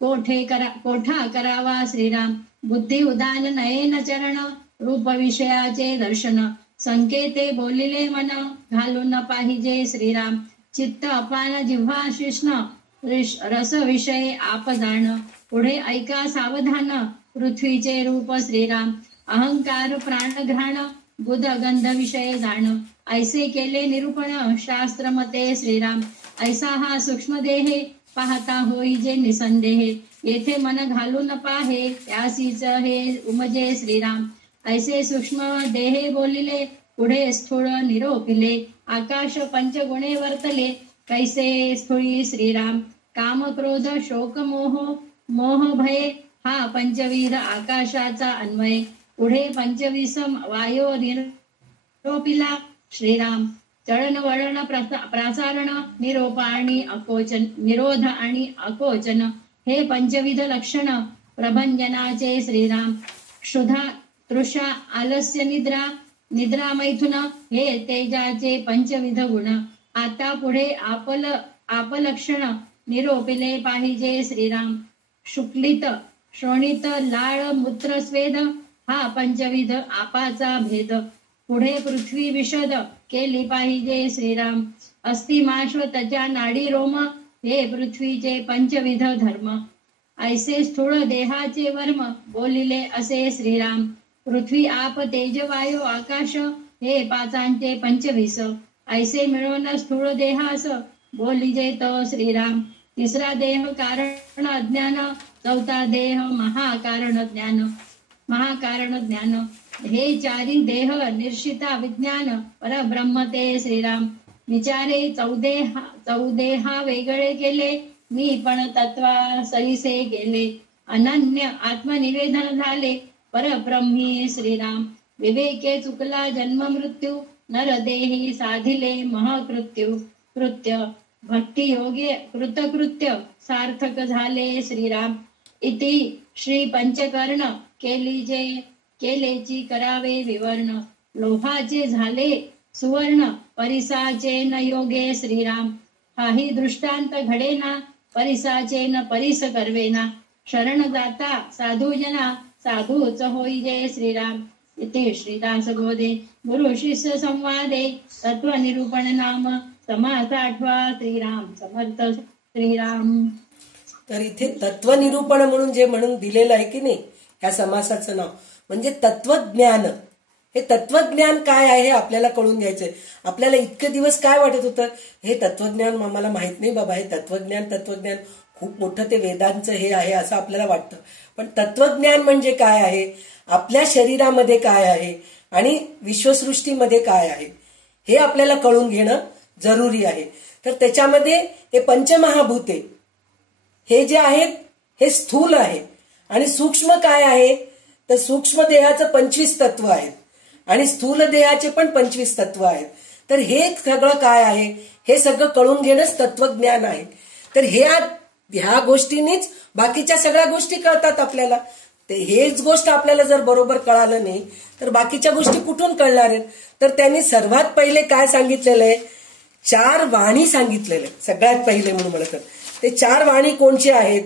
कोठा करावा श्रीराम. बुद्धी उदान नयन चरण, रूप विषयाचे दर्शन. संकेते बोलिले मन, घालून पाहिजे श्रीराम. चित्त अपान जिव्हा शिष्ण, रस विषय आप जाण. पुढे ऐका सावधान, पृथ्वीचे रूप श्रीराम. अहंकार प्राणघ्राण, बुध गंध विषय जाण. ऐसे केले निरूपण, शास्त्र मते श्रीराम. ऐसा हा सूक्ष्म देहे, पाहता होई जे निसंदेहे. येथे मन घालून पाहे, त्यासीच हे उमजे श्रीराम. ऐसे सूक्ष्म देहे बोलिले, पुढे स्थूळ निरोपिले. आकाश पंचगुणे वर्तले, कैसे स्थूळी श्रीराम. काम क्रोध शोक मोह भय, हा पंचविध आकाशाचा अन्वय. पुढे 25 वायो निरोपिला श्रीराम. चळन वळण प्रसारण, निरोध आणि अकोचन, हे पंचविध लक्षण प्रभंजनाचे श्रीराम. क्षुधा तृषा आलस्य निद्रा मैथुन, हे तेजाचे पंचविध गुण. आता पुढे आपलक्षण, निरोपिले पाहिजे श्रीराम. शुक्लित शोणित लाळ मूत्र स्वेद, हा पंचविध आपाचा भेद. पुढे पृथ्वी विशद, केली पाहिजे श्रीराम. अस्थिमाश्व त्वचा नाडी रोम, हे पृथ्वीचे पंचविध धर्म. ऐसे स्थूळ देहाचे वर्म, बोलिले असे श्रीराम. पृथ्वी आप तेज वायू आकाश, हे पाचांचे 25. ऐसे मिळून स्थूळ देहास, बोलिजे तो श्रीराम. तिसरा देह कारण अज्ञान, चौथा देह महाकारण ज्ञान. हे चारी देह निर्षिता विज्ञान, परब्रह्म ते श्रीराम. विचारे चौदेहा वेगळे केले, मी पण तत्वा सरीसे गेले. अनन्य आत्मनिवेदन झाले, परब्रह्मी श्रीराम. विवेके चुकला जन्म मृत्यू, नरदेही साधिले कृत्य. भक्ती योगे कृतकृत्य, सार्थक झाले श्रीराम. इति श्री पंचकर्ण, केलेची करावे विवर्ण. लोहाचे झाले सुवर्ण, परिसाचे न योगे श्रीराम. हाही दृष्टांत घडेना, परिसाचे न परिस करवेना. शरण जाता साधुजना, साधूच होईजे श्रीराम. इथे श्रीदास बोधे गुरु शिष्य संवादे, तत्वनिरूपण नाम समास 8वा. श्रीराम समर्थ श्रीराम. तर इथे तत्वनिरूपण म्हणून जे म्हणून दिलेलं आहे की नाही, या समासाचं नाव म्हणजे तत्वज्ञान. हे तत्वज्ञान काय आहे हे आपल्याला कळून घ्यायचंय. आपल्याला इतके दिवस काय वाटत होतं, हे तत्वज्ञान आम्हाला माहित नाही बाबा, हे तत्वज्ञान खूप मोठं ते वेदांचं हे आहे असं आपल्याला वाटतं. पण तत्वज्ञान म्हणजे काय आहे, आपल्या शरीरामध्ये काय आहे आणि विश्वसृष्टीमध्ये काय आहे हे आपल्याला कळून घेणं जरुरी आहे. तर त्याच्यामध्ये हे पंचमहाभूते हे जे आहेत हे स्थूल आहे, आणि सूक्ष्म काय आहे तर सूक्ष्म देहाचं 25 तत्व आहेत. आणि स्थूल देहाचे पण 25 तत्व आहेत. तर हे सगळं काय आहे, हे सगळं कळून घेणंच तत्वज्ञान आहे. तर ह्या गोष्टींनीच बाकीच्या सगळ्या गोष्टी कळतात आपल्याला. ते हेच गोष्ट आपल्याला जर बरोबर कळालं नाही तर बाकीच्या गोष्टी कुठून कळणार आहेत. तर त्यांनी सर्वात पहिले काय सांगितलेलं आहे, 4 वाणी सांगितलेले सगळ्यात पहिले म्हणून म्हणतात. ते 4 वाणी कोणचे आहेत,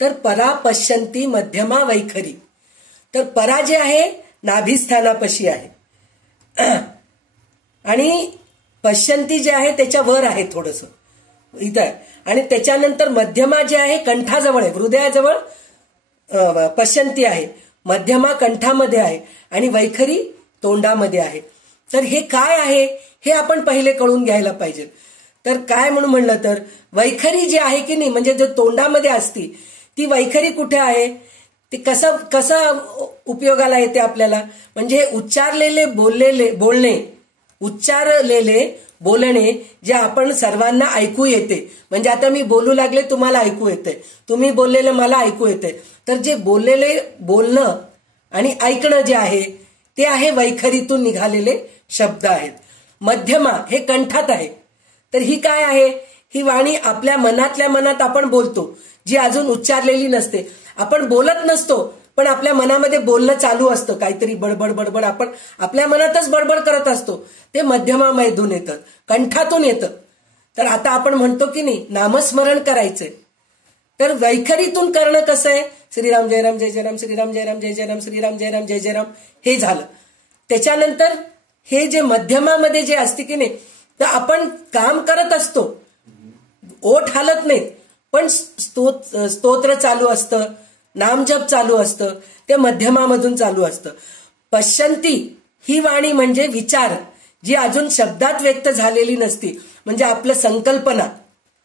तर परा, पश्यंती, मध्यमा, वैखरी. तर परा जे आहे नाभिस्थानापाशी आहे आणि पश्यंती जे आहे त्याच्या वर आहे थोडंसं इथं आहे, आणि त्याच्यानंतर मध्यमा जे आहे कंठाजवळ आहे, हृदयाजवळ पश्यंती आहे, मध्यमा कंठामध्ये आहे आणि वैखरी तोंडामध्ये आहे. तर हे काय आहे हे आपण पहिले कळून घ्यायला पाहिजे. तर काय म्हणून म्हणलं तर वैखरी जी आहे की नाही, म्हणजे जे तोंडामध्ये असती ती वैखरी कुठे आहे, ती कसं उपयोगाला येते आपल्याला, म्हणजे उच्चारलेले उच्चारलेले बोलणे जे आपण सर्वांना ऐकू येते. म्हणजे आता मी बोलू लागले तुम्हाला ऐकू येते, तुम्ही बोललेलं मला ऐकू येते. तर जे बोललेले बोलणं आणि ऐकणं जे आहे ते आहे वैखरीतून निघालेले शब्द आहेत. मध्यमा हे कंठात आहे. तर ही काय आहे, ही वाणी आपल्या मनातल्या मनात आपण बोलतो, जी अजून उच्चारलेली नसते. आपण बोलत नसतो पण आपल्या मनामध्ये बोलणं चालू असतं, काहीतरी बडबड बडबड आपण आपल्या मनातच बडबड करत असतो. ते मध्यमामधून येतं, कंठातून येतं. तर आता आपण म्हणतो की नाही नामस्मरण करायचंय, तर वैखरीतून करणं कसं आहे, श्रीराम जय राम जय जय राम, श्रीराम जय राम जय जय राम, श्रीराम जय राम जय जय राम, हे झालं. त्याच्यानंतर हे जे मध्यमामध्ये जे असते की नाही, तर आपण काम करत असतो, ओठ हालत नाहीत पण स्तोत्र चालू असतं, नामजप चालू असतं, ते मध्यमामधून चालू असतं. पश्यंती ही वाणी म्हणजे विचार, जी अजून शब्दात व्यक्त झालेली नसती. म्हणजे आपलं संकल्पना,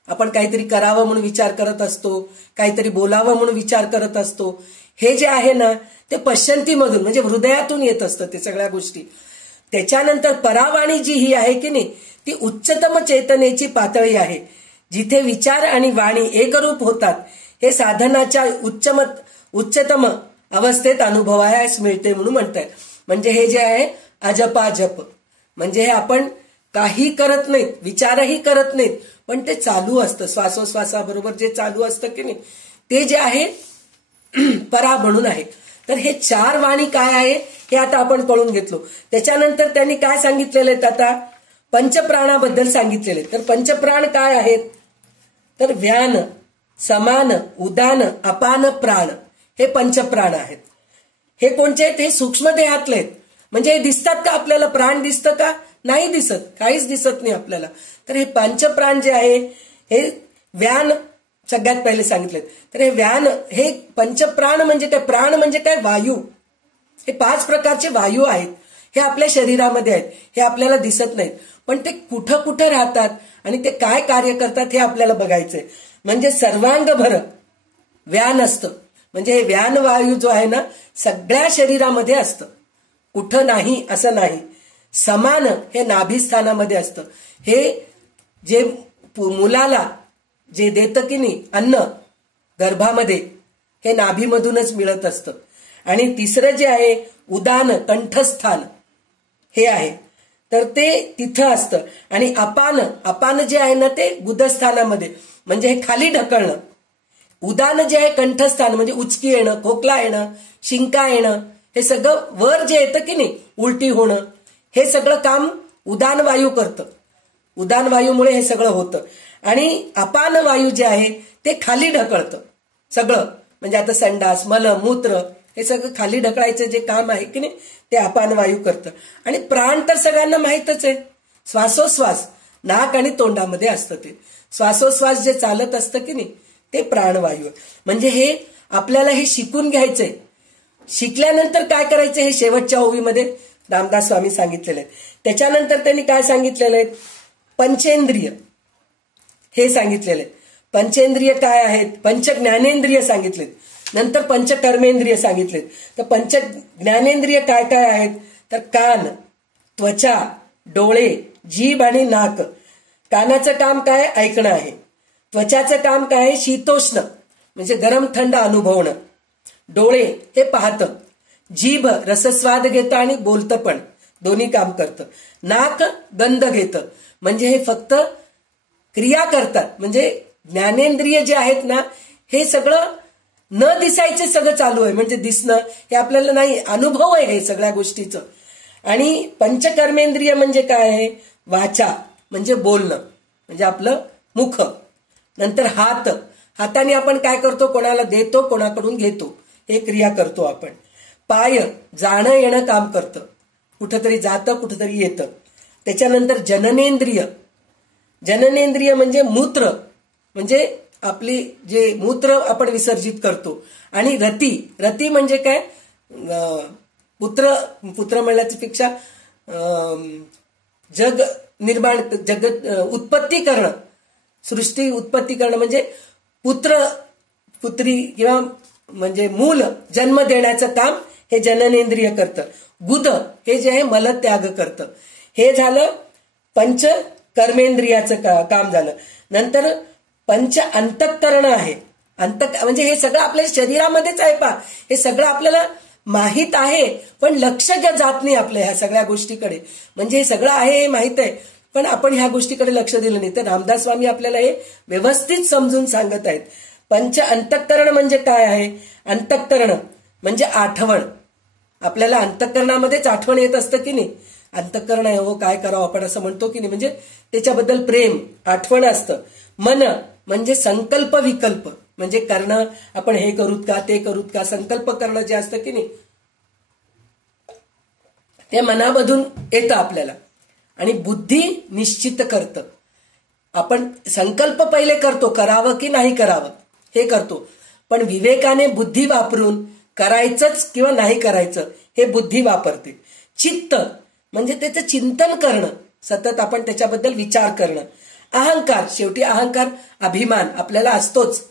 आपण काहीतरी करावं म्हणून विचार करत असतो, काहीतरी बोलावं म्हणून विचार करत असतो. हे जे आहे ना ते पश्यंतीमधून म्हणजे हृदयातून येत असतं ते सगळ्या गोष्टी. त्याच्यानंतर परावाणी जी ही आहे की नाही, ती उच्चतम चेतनेची पातळी आहे, जिथे विचार आणि वाणी एकरूप होतात. हे साधनाच्या उच्चतम अवस्थेत अनुभवायास मिळते म्हणून म्हणतात. म्हणजे हे जे आहे अजपा जप, म्हणजे हे आपण काही करत नाहीत, विचारही करत नाहीत, पण ते चालू असतं, श्वासोश्वासाबरोबर जे चालू असतं की नाही, ते जे आहे परा म्हणून आहे. तर हे 4 वाणी काय आहे हे आता आपण कळून घेतलो. त्याच्यानंतर त्यांनी काय सांगितलेले आहेत, आता पंचप्राणाबद्दल सांगितलेले. तर पंचप्राण काय आहेत, तर व्यान, समान, उदान, अपान, प्राण, हे पंचप्राण आहेत. हे कोणते आहेत, हे सूक्ष्म देहातले आहेत. म्हणजे हे दिसतात का आपल्याला, प्राण दिसतं का, नाही दिसत, काहीच दिसत नाही आपल्याला. तर हे पंचप्राण जे आहे हे व्यान सगळ्यात पहिले सांगितलेत. तर हे व्यान, हे पंचप्राण म्हणजे काय, प्राण म्हणजे काय, वायू. हे 5 प्रकारचे वायू आहेत, हे आपल्या शरीरामध्ये आहेत, हे आपल्याला दिसत नाहीत, पण ते कुठं कुठं राहतात आणि ते काय कार्य करतात हे आपल्याला बघायचंय. म्हणजे सर्वांगभर व्यान असतं. म्हणजे हे व्यान वायू जो आहे ना सगळ्या शरीरामध्ये असतं, कुठं नाही असं नाही. समान हे नाभिस्थानामध्ये असतं. हे जे मुलाला जे देतं की नाही अन्न गर्भामध्ये, हे नाभीमधूनच मिळत असतं. आणि तिसरं जे आहे उदान, कंठस्थान हे आहे, तर ते तिथं असतं. आणि अपान जे आहे ना ते गुदस्थानामध्ये, म्हणजे हे खाली ढकलणं. उदान जे आहे कंठस्थान, म्हणजे उचकी येणं, खोकला येणं, शिंका येणं, हे सगळं वर जे येतं की नाही, उलटी होणं, हे सगळं काम उदान वायू करतं. उदान वायूमुळे हे सगळं होतं. आणि अपान वायू जे आहे ते खाली ढकलतं सगळं. म्हणजे आता संडास, मल, मूत्र हे सगळं खाली ढकलायचं जे काम आहे की नाही ते अपान वायू करतं. आणि प्राण तर सगळ्यांना माहीतच आहे, श्वासोश्वास नाक आणि तोंडामध्ये असतं. ते श्वासोश्वास जे चालत असतं की नाही ते प्राणवायू. म्हणजे हे आपल्याला हे शिकून घ्यायचंय. शिकल्यानंतर काय करायचं हे शेवटच्या ओवीमध्ये रामदास स्वामी सांगितलेले आहेत. त्याच्यानंतर त्यांनी काय सांगितलेलं आहे, पंचेंद्रिय हे सांगितलेले. पंचेंद्रिय काय आहेत, पंच ज्ञानेंद्रिय सांगितलेत, नंतर पंच कर्मेंद्रिय सांगितलेत. तर पंच ज्ञानेंद्रिय काय काय आहेत, तर कान, त्वचा, डोळे, जीभ आणि नाक. कानाचं काम काय, ऐकणं आहे. त्वचाचं काम काय आहे, शीतोष्ण म्हणजे गरम थंड अनुभवणं. डोळे हे पाहतं. जीभ रसस्वाद घेतं आणि बोलतं पण, दोन्ही काम करतं. नाक गंध घेतं, म्हणजे हे फक्त क्रिया करतात. म्हणजे ज्ञानेंद्रिय जे आहेत ना, हे सगळं न दिसायचे सगळं चालू आहे. म्हणजे दिसणं हे आपल्याला नाही, अनुभव आहे हे सगळ्या गोष्टीचं. आणि पंचकर्मेंद्रिय म्हणजे काय आहे? वाचा म्हणजे बोलणं, म्हणजे आपलं मुख. नंतर हात, हाताने आपण काय करतो? कोणाला देतो, कोणाकडून घेतो, हे क्रिया करतो आपण. पाय जाणं येणं काम करतं, कुठंतरी जातं कुठंतरी येतं. त्याच्यानंतर जननेंद्रिय, जननेंद्रिय म्हणजे मूत्र, म्हणजे आपली जे मूत्र आपण विसर्जित करतो. आणि रती, रती म्हणजे काय? पुत्र, पुत्र म्हणण्याच्या पेक्षा जग निर्माण, जगत उत्पत्ती करणं, सृष्टी उत्पत्ती करणं म्हणजे पुत्र पुत्री किंवा म्हणजे मूल जन्म देण्याचं काम हे जननेंद्रिय करतं. गुद हे जे आहे मलत्याग करतं. हे झालं पंच कर्मेंद्रियाचं काम झालं. नंतर पंच अंतःकरण आहे. म्हणजे हे सगळं आपल्या शरीरामध्येच आहे. पा हे सगळं आपल्याला माहित आहे, पण लक्ष जात नाही आपल्या ह्या सगळ्या गोष्टीकडे. म्हणजे हे सगळं आहे हे माहित आहे, पण आपण ह्या गोष्टीकडे लक्ष दिलं नाही. तर रामदास स्वामी आपल्याला हे व्यवस्थित समजून सांगत आहेत. पंच अंतःकरण म्हणजे काय आहे? अंतःकरण म्हणजे आठवण. आपल्याला अंतःकरणामध्येच आठवण येत असतं की नाही? अंतःकरण आहे हो, काय करावं आपण असं म्हणतो की नाही? म्हणजे त्याच्याबद्दल प्रेम, आठवण असतं. मन म्हणजे संकल्प विकल्प, म्हणजे करणं, आपण हे करूत का ते करूत का, संकल्प करणं जे असतं की नाही, ते मनामधून येतं आपल्याला. आणि बुद्धी निश्चित करतं. आपण संकल्प पहिले करतो, करावं की नाही करावं हे करतो, पण विवेकाने बुद्धी वापरून करायचंच किंवा नाही करायचं हे बुद्धी वापरते. चित्त म्हणजे त्याचं चिंतन करणं, सतत आपण त्याच्याबद्दल विचार करणं. अहंकार, शेवटी अहंकार अभिमान आपल्याला असतोच.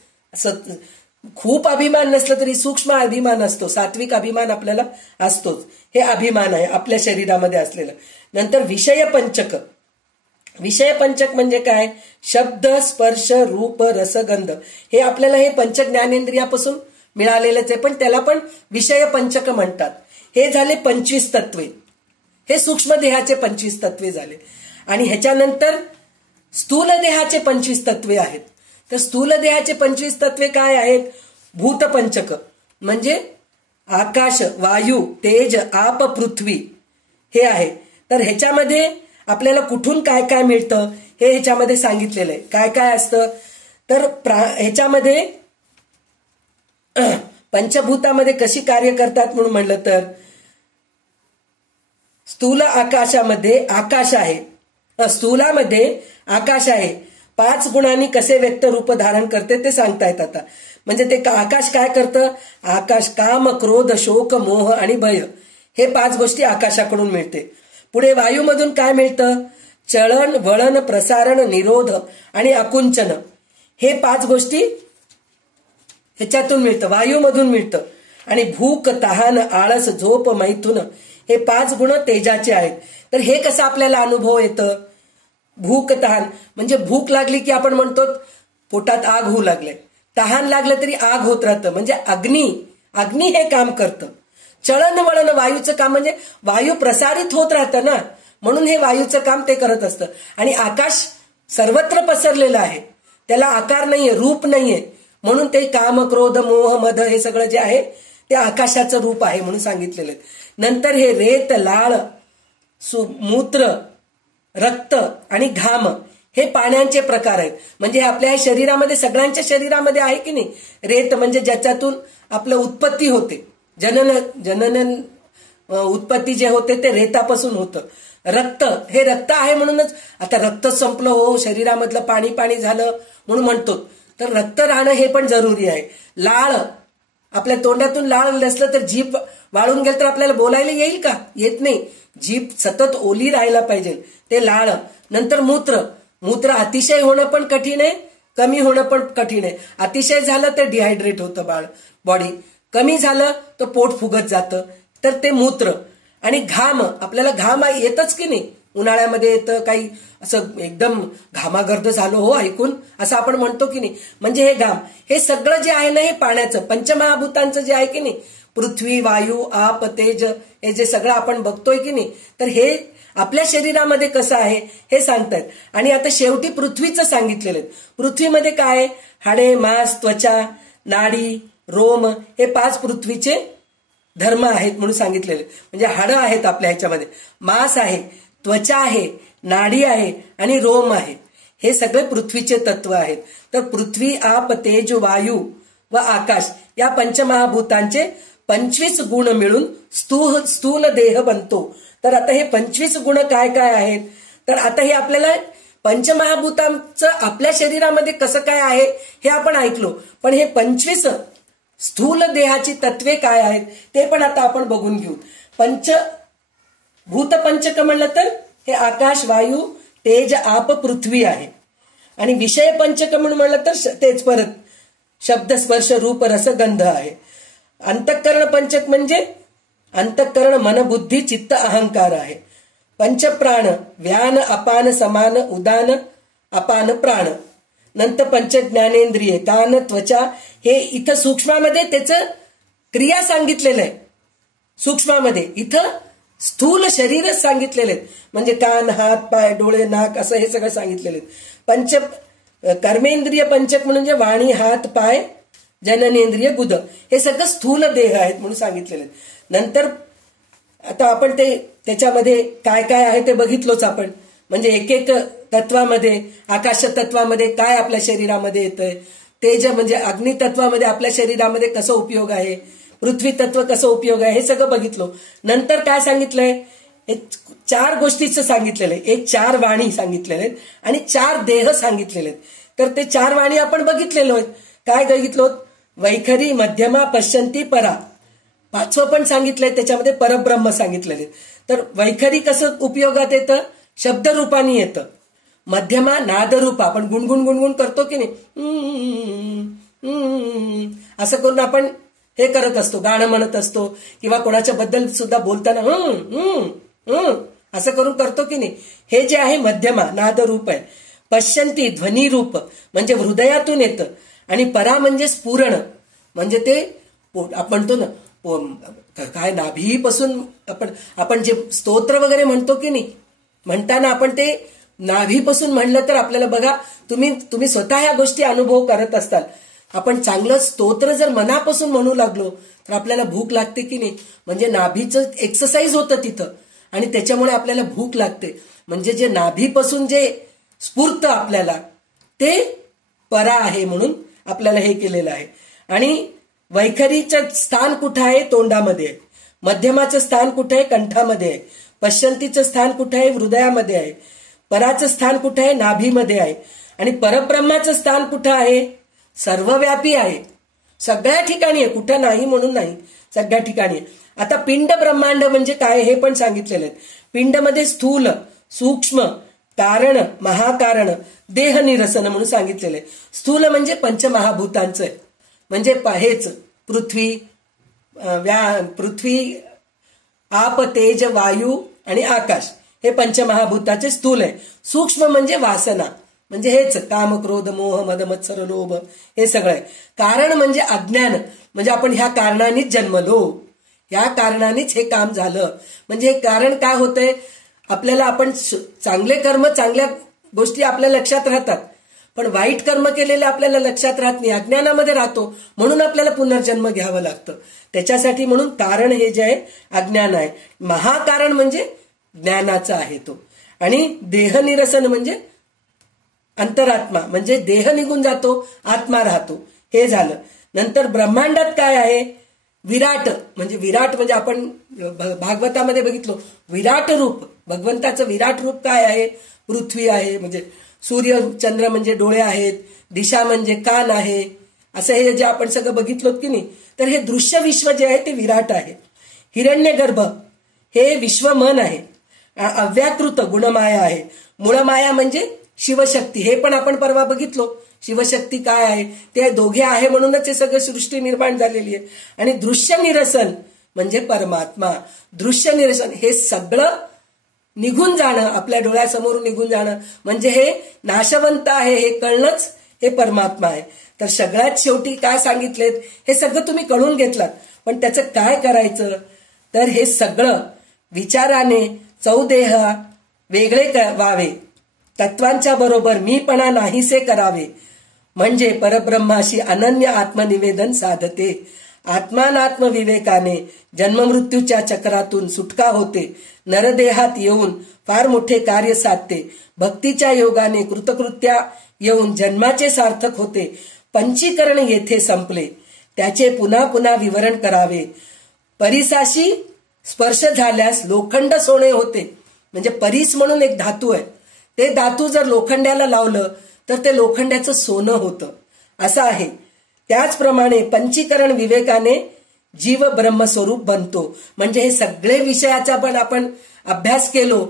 खूप अभिमान नसलं तरी सूक्ष्म अभिमान असतो, सात्विक अभिमान आपल्याला असतोच. हे अभिमान आहे आपल्या शरीरामध्ये असलेलं. नंतर विषय पंचक. विषय पंचक म्हणजे काय? शब्द, स्पर्श, रूप, रसगंध हे आपल्याला हे पंच ज्ञानेंद्रियापासून मिळालेलंच आहे, पण त्याला पण विषय पंचक म्हणतात. हे झाले 25 तत्वे. हे सूक्ष्म देहाचे 25 तत्वे झाले. आणि ह्याच्यानंतर स्थूल देहाचे 25 तत्वे आहेत. तर स्थूल देहाचे 25 तत्वे काय आहेत? भूत पंचक म्हणजे आकाश, वायू, तेज, आप, पृथ्वी हे आहे. तर ह्याच्यामध्ये आपल्याला कुठून काय काय मिळतं हे ह्याच्यामध्ये सांगितलेलं आहे. काय काय असतं तर ह्याच्यामध्ये पंचभूतामध्ये कशी कार्य करतात म्हणून म्हणलं तर स्थूल आकाशामध्ये आकाश आहे, स्थूलामध्ये आकाश आहे. 5 गुणांनी कसे व्यक्त रूप धारण करते ते सांगतायत आता. म्हणजे ते आकाश काय करतं? आकाश काम, क्रोध, शोक, मोह आणि भय हे 5 गोष्टी आकाशाकडून मिळते. पुढे वायूमधून काय मिळतं? चलन, वळण, प्रसारण, निरोध आणि आकुंचन हे 5 गोष्टी ह्याच्यातून मिळतं, वायूमधून मिळतं. आणि भूक, तहान, आळस, झोप, मैथुन हे 5 गुण तेजाचे आहेत. तर हे कसं आपल्याला अनुभव येतं? भूक, तहान म्हणजे भूक लागली की आपण म्हणतो पोटात आग होऊ लागले, तहान लागलं तरी आग होत राहतं, म्हणजे अग्नी हे काम करतं. चलन वळण वायूचं काम म्हणजे वायू प्रसारित होत राहतं ना, म्हणून हे वायूचं काम ते करत असतं. आणि आकाश सर्वत्र पसरलेलं आहे, त्याला आकार नाहीये, रूप नाहीये, म्हणून ते काम, क्रोध, मोह, मद हे सगळं जे आहे ते आकाशाचं रूप आहे म्हणून सांगितलेलं आहे. नंतर हे रेत, लाळ, मूत्र, रक्त आणि घाम हे पाण्याचे प्रकार आहेत. म्हणजे आपल्या शरीरामध्ये सगळ्यांच्या शरीरामध्ये आहे की नाही? रेत म्हणजे ज्याच्यातून आपलं उत्पत्ती होते, जनन उत्पत्ती जे होते ते रेतापासून होतं. रक्त हे रक्त आहे म्हणूनच आता रक्त संपलं हो, शरीरामधलं पाणी पाणी झालं म्हणून म्हणतो, तर रक्त राहणं हे पण जरुरी आहे. लाळ, आपल्या तोंडातून लाळ नसलं तर जीभ वाळून गेलं तर आपल्याला बोलायला येईल का? येत नाही. जीभ सतत ओली राहायला पाहिजे, ते लाळ. नंतर मूत्र अतिशय होणं पण कठीण आहे, कमी होणं पण कठीण आहे. अतिशय झालं तर डिहायड्रेट होतं बॉडी, कमी झालं तर पोट फुगत जातं, तर ते मूत्र. आणि घाम, आपल्याला घाम येतच की नाही? उन्हाळ्यामध्ये येतं, काही असं एकदम घामागर्द झालो हो ऐकून असं आपण म्हणतो की नाही? म्हणजे हे घाम हे सगळं जे आहे ना हे पाण्याचं, पंचमहाभूतांचं जे आहे की नाही, पृथ्वी, वायू, आप, तेज हे जे सगळं आपण बघतोय की नाही, तर हे आपल्या शरीरामध्ये कसं आहे हे सांगतायत. आणि आता शेवटी पृथ्वीचं सांगितलेलं आहे. पृथ्वीमध्ये काय? हाडे, मांस, त्वचा, नाडी, रोम हे 5 पृथ्वीचे धर्म आहेत म्हणून सांगितलेले. म्हणजे हाडं आहेत आपल्या ह्याच्यामध्ये, मांस आहे, त्वचा आहे, नाडी आहे आणि रोम आहे. हे सगळे पृथ्वीचे तत्व आहेत. तर पृथ्वी, आप, तेज, वायू व आकाश या पंचमहाभूतांचे 25 गुण मिळून स्थूल देह बनतो. तर आता हे 25 गुण काय काय आहेत? तर आता हे आपल्याला पंचमहाभूतांचं आपल्या शरीरामध्ये कसं काय आहे हे आपण ऐकलो, पण हे 25 स्थूल देहाची तत्वे काय आहेत ते पण आता आपण बघून घेऊ. भूत पंचक म्हणलं तर हे आकाश, वायू, तेज, आप, पृथ्वी आहे. आणि विषय पंचक म्हणून म्हणलं तर तेच परत शब्द, स्पर्श, रूप, रस, गंध आहे. अंतःकरण पंचक म्हणजे अंतःकरण, मन, बुद्धी, चित्त, अहंकार आहे. पंचप्राण व्यान, अपान, समान, उदान, अपान, प्राण. नंतर पंच ज्ञानेंद्रिय कान, त्वचा. हे इथं सूक्ष्मामध्ये त्याचं क्रिया सांगितलेलं आहे. सूक्ष्मामध्ये इथं स्थूल शरीरच सांगितलेले आहेत. म्हणजे कान, हात, पाय, डोळे, नाक असं हे सगळं सांगितलेले आहेत. कर्मेंद्रिय पंचक म्हणजे वाणी, हात, पाय, जननेंद्रिय, गुद हे सगळं स्थूल देह आहेत म्हणून सांगितलेले आहेत. नंतर आता आपण ते त्याच्यामध्ये काय काय आहे ते बघितलोच आपण. म्हणजे एक एक तत्वामध्ये, आकाश तत्वामध्ये काय आपल्या शरीरामध्ये येतंय, तेज म्हणजे अग्नि तत्वामध्ये आपल्या शरीरामध्ये कसं उपयोग आहे, पृथ्वी तत्व कसं उपयोग आहे हे सगळं बघितलो. नंतर काय सांगितलंय? हे 4 गोष्टीचं सांगितलेलं आहे. एक 4 वाणी सांगितलेले आहेत आणि 4 देह सांगितलेले आहेत. तर ते 4 वाणी आपण बघितलेलो आहेत. काय बघितलो? वैखरी, मध्यमा, पश्चंती, परा. 5वं पण सांगितलंय, त्याच्यामध्ये परब्रह्म सांगितलेले. तर वैखरी कसं उपयोगात येतं? शब्दरूपाने येतं. मध्यमा नादरूप, आपण गुणगुण गुणगुण करतो की नाही, असं करून आपण हे करत असतो, गाणं म्हणत असतो किंवा कोणाच्या बद्दल सुद्धा बोलताना असं करून करतो की नाही, हे जे आहे मध्यमा नादरूप आहे. पश्चंती ध्वनिरूप म्हणजे हृदयातून येतं. आणि परा म्हणजे स्फुरण, म्हणजे ते आपण म्हणतो ना काय नाभीपासून आपण जे स्तोत्र वगैरे म्हणतो की नाही, म्हणताना आपण ते नाभीपासून म्हणलं तर आपल्याला बघा, तुम्ही स्वतः ह्या गोष्टी अनुभव करत असताल. आपण चांगलं स्तोत्र जर मनापासून म्हणू लागलो तर आपल्याला भूक लागते की नाही, म्हणजे नाभीचं एक्सरसाइज होतं तिथं आणि त्याच्यामुळे आपल्याला भूक लागते. म्हणजे जे नाभीपासून जे स्फूर्त आपल्याला ते परा आहे म्हणून आपल्याला हे केलेलं आहे. आणि वैखरीचं स्थान कुठं आहे? तोंडामध्ये आहे. मध्यमाचं स्थान कुठं आहे? कंठामध्ये आहे. पश्चंतीचं स्थान कुठं आहे? हृदयामध्ये आहे. पराचं स्थान कुठं आहे? नाभीमध्ये आहे. आणि परब्रह्माचं स्थान कुठं आहे? सर्वव्यापी आहे, सगळ्या ठिकाणी आहे, कुठं नाही म्हणून नाही, सगळ्या ठिकाणी आहे. आता पिंड ब्रह्मांड म्हणजे काय हे पण सांगितलेलं आहे. पिंडमध्ये स्थूल, सूक्ष्म, कारण, महाकारण, देह निरसन म्हणून सांगितलेलं आहे. स्थूल म्हणजे पंचमहाभूतांचं आहे, म्हणजे हेच पृथ्वी, आप, तेज, वायू आणि आकाश हे पंचमहाभूताचे स्थूल आहे. सूक्ष्म म्हणजे वासना, म्हणजे हेच काम, क्रोध, मोह, मद, मत्सर, लोभ हे सगळं आहे. कारण म्हणजे अज्ञान, म्हणजे आपण ह्या कारणानेच जन्मलो, ह्या कारणानेच हे काम झालं. म्हणजे हे कारण काय होतंय? आपल्याला आपण चांगले कर्म, चांगल्या गोष्टी आपल्या लक्षात राहतात, पण वाईट कर्म केलेले आपल्याला लक्षात राहत नाही, अज्ञानामध्ये राहतो, म्हणून आपल्याला पुनर्जन्म घ्यावं लागतं. त्याच्यासाठी म्हणून कारण हे जे आहे अज्ञान आहे. महाकारण म्हणजे ज्ञानाचा आहे तो. आणि देह निरसन म्हणजे अंतरात्मा, म्हणजे देह निघून जातो, आत्मा राहतो, हे झालं. नंतर ब्रह्मांडात काय आहे? विराट म्हणजे आपण भागवतामध्ये बघितलो विराट रूप, भगवंताचं विराट रूप काय आहे? पृथ्वी आहे, म्हणजे सूर्य चंद्र म्हणजे डोळे आहेत, दिशा म्हणजे कान आहे, असं हे जे आपण सगळं बघितलो की नाही. तर हे दृश्य विश्व जे आहे ते विराट आहे. हिरण्यगर्भ हे विश्व मन आहे. अव्याकृत गुणमाया आहे. मूळमाया म्हणजे शिवशक्ती, हे पण आपण परवा बघितलो. शिवशक्ती काय आहे? ते दोघे आहे म्हणूनच हे सगळं सृष्टी निर्माण झालेली आहे. आणि दृश्य निरसन म्हणजे परमात्मा. दृश्य निरसन हे सगळं निघून जाणं, आपल्या डोळ्यासमोरून निघून जाणं, म्हणजे हे नाशवंत आहे हे कळणंच हे परमात्मा आहे. तर सगळ्यात शेवटी काय सांगितलेत हे सगळं तुम्ही कळून घेतलात, पण त्याचं काय करायचं? तर हे सगळं विचाराने चौदेहा वेगळे व्हावे, तत्वांच्या बरोबर मीपणा नाहीसे करावे, म्हणजे परब्रह्माशी अनन्य आत्मनिवेदन साधते. आत्मानात्म विवेकाने जन्ममृत्यूच्या चक्रातून सुटका होते. नरदेहात येऊन फार मोठे कार्य साधते. भक्तीच्या योगाने कृतकृत्या येऊन जन्माचे सार्थक होते. पंचीकरण येथे संपले, त्याचे पुन्हा पुन्हा विवरण करावे. परिसाशी स्पर्श झाल्यास लोखंड सोने होते. म्हणजे परीस म्हणून एक धातू आहे, ते धातू जर लोखंड्याला लावलं तर ते लोखंड्याचं सोनं होतं, असं आहे. त्याचप्रमाणे पंचीकरण विवेकाने जीव ब्रह्मस्वरूप बनतो. म्हणजे हे सगळे विषयाचा पण आपण अभ्यास केलो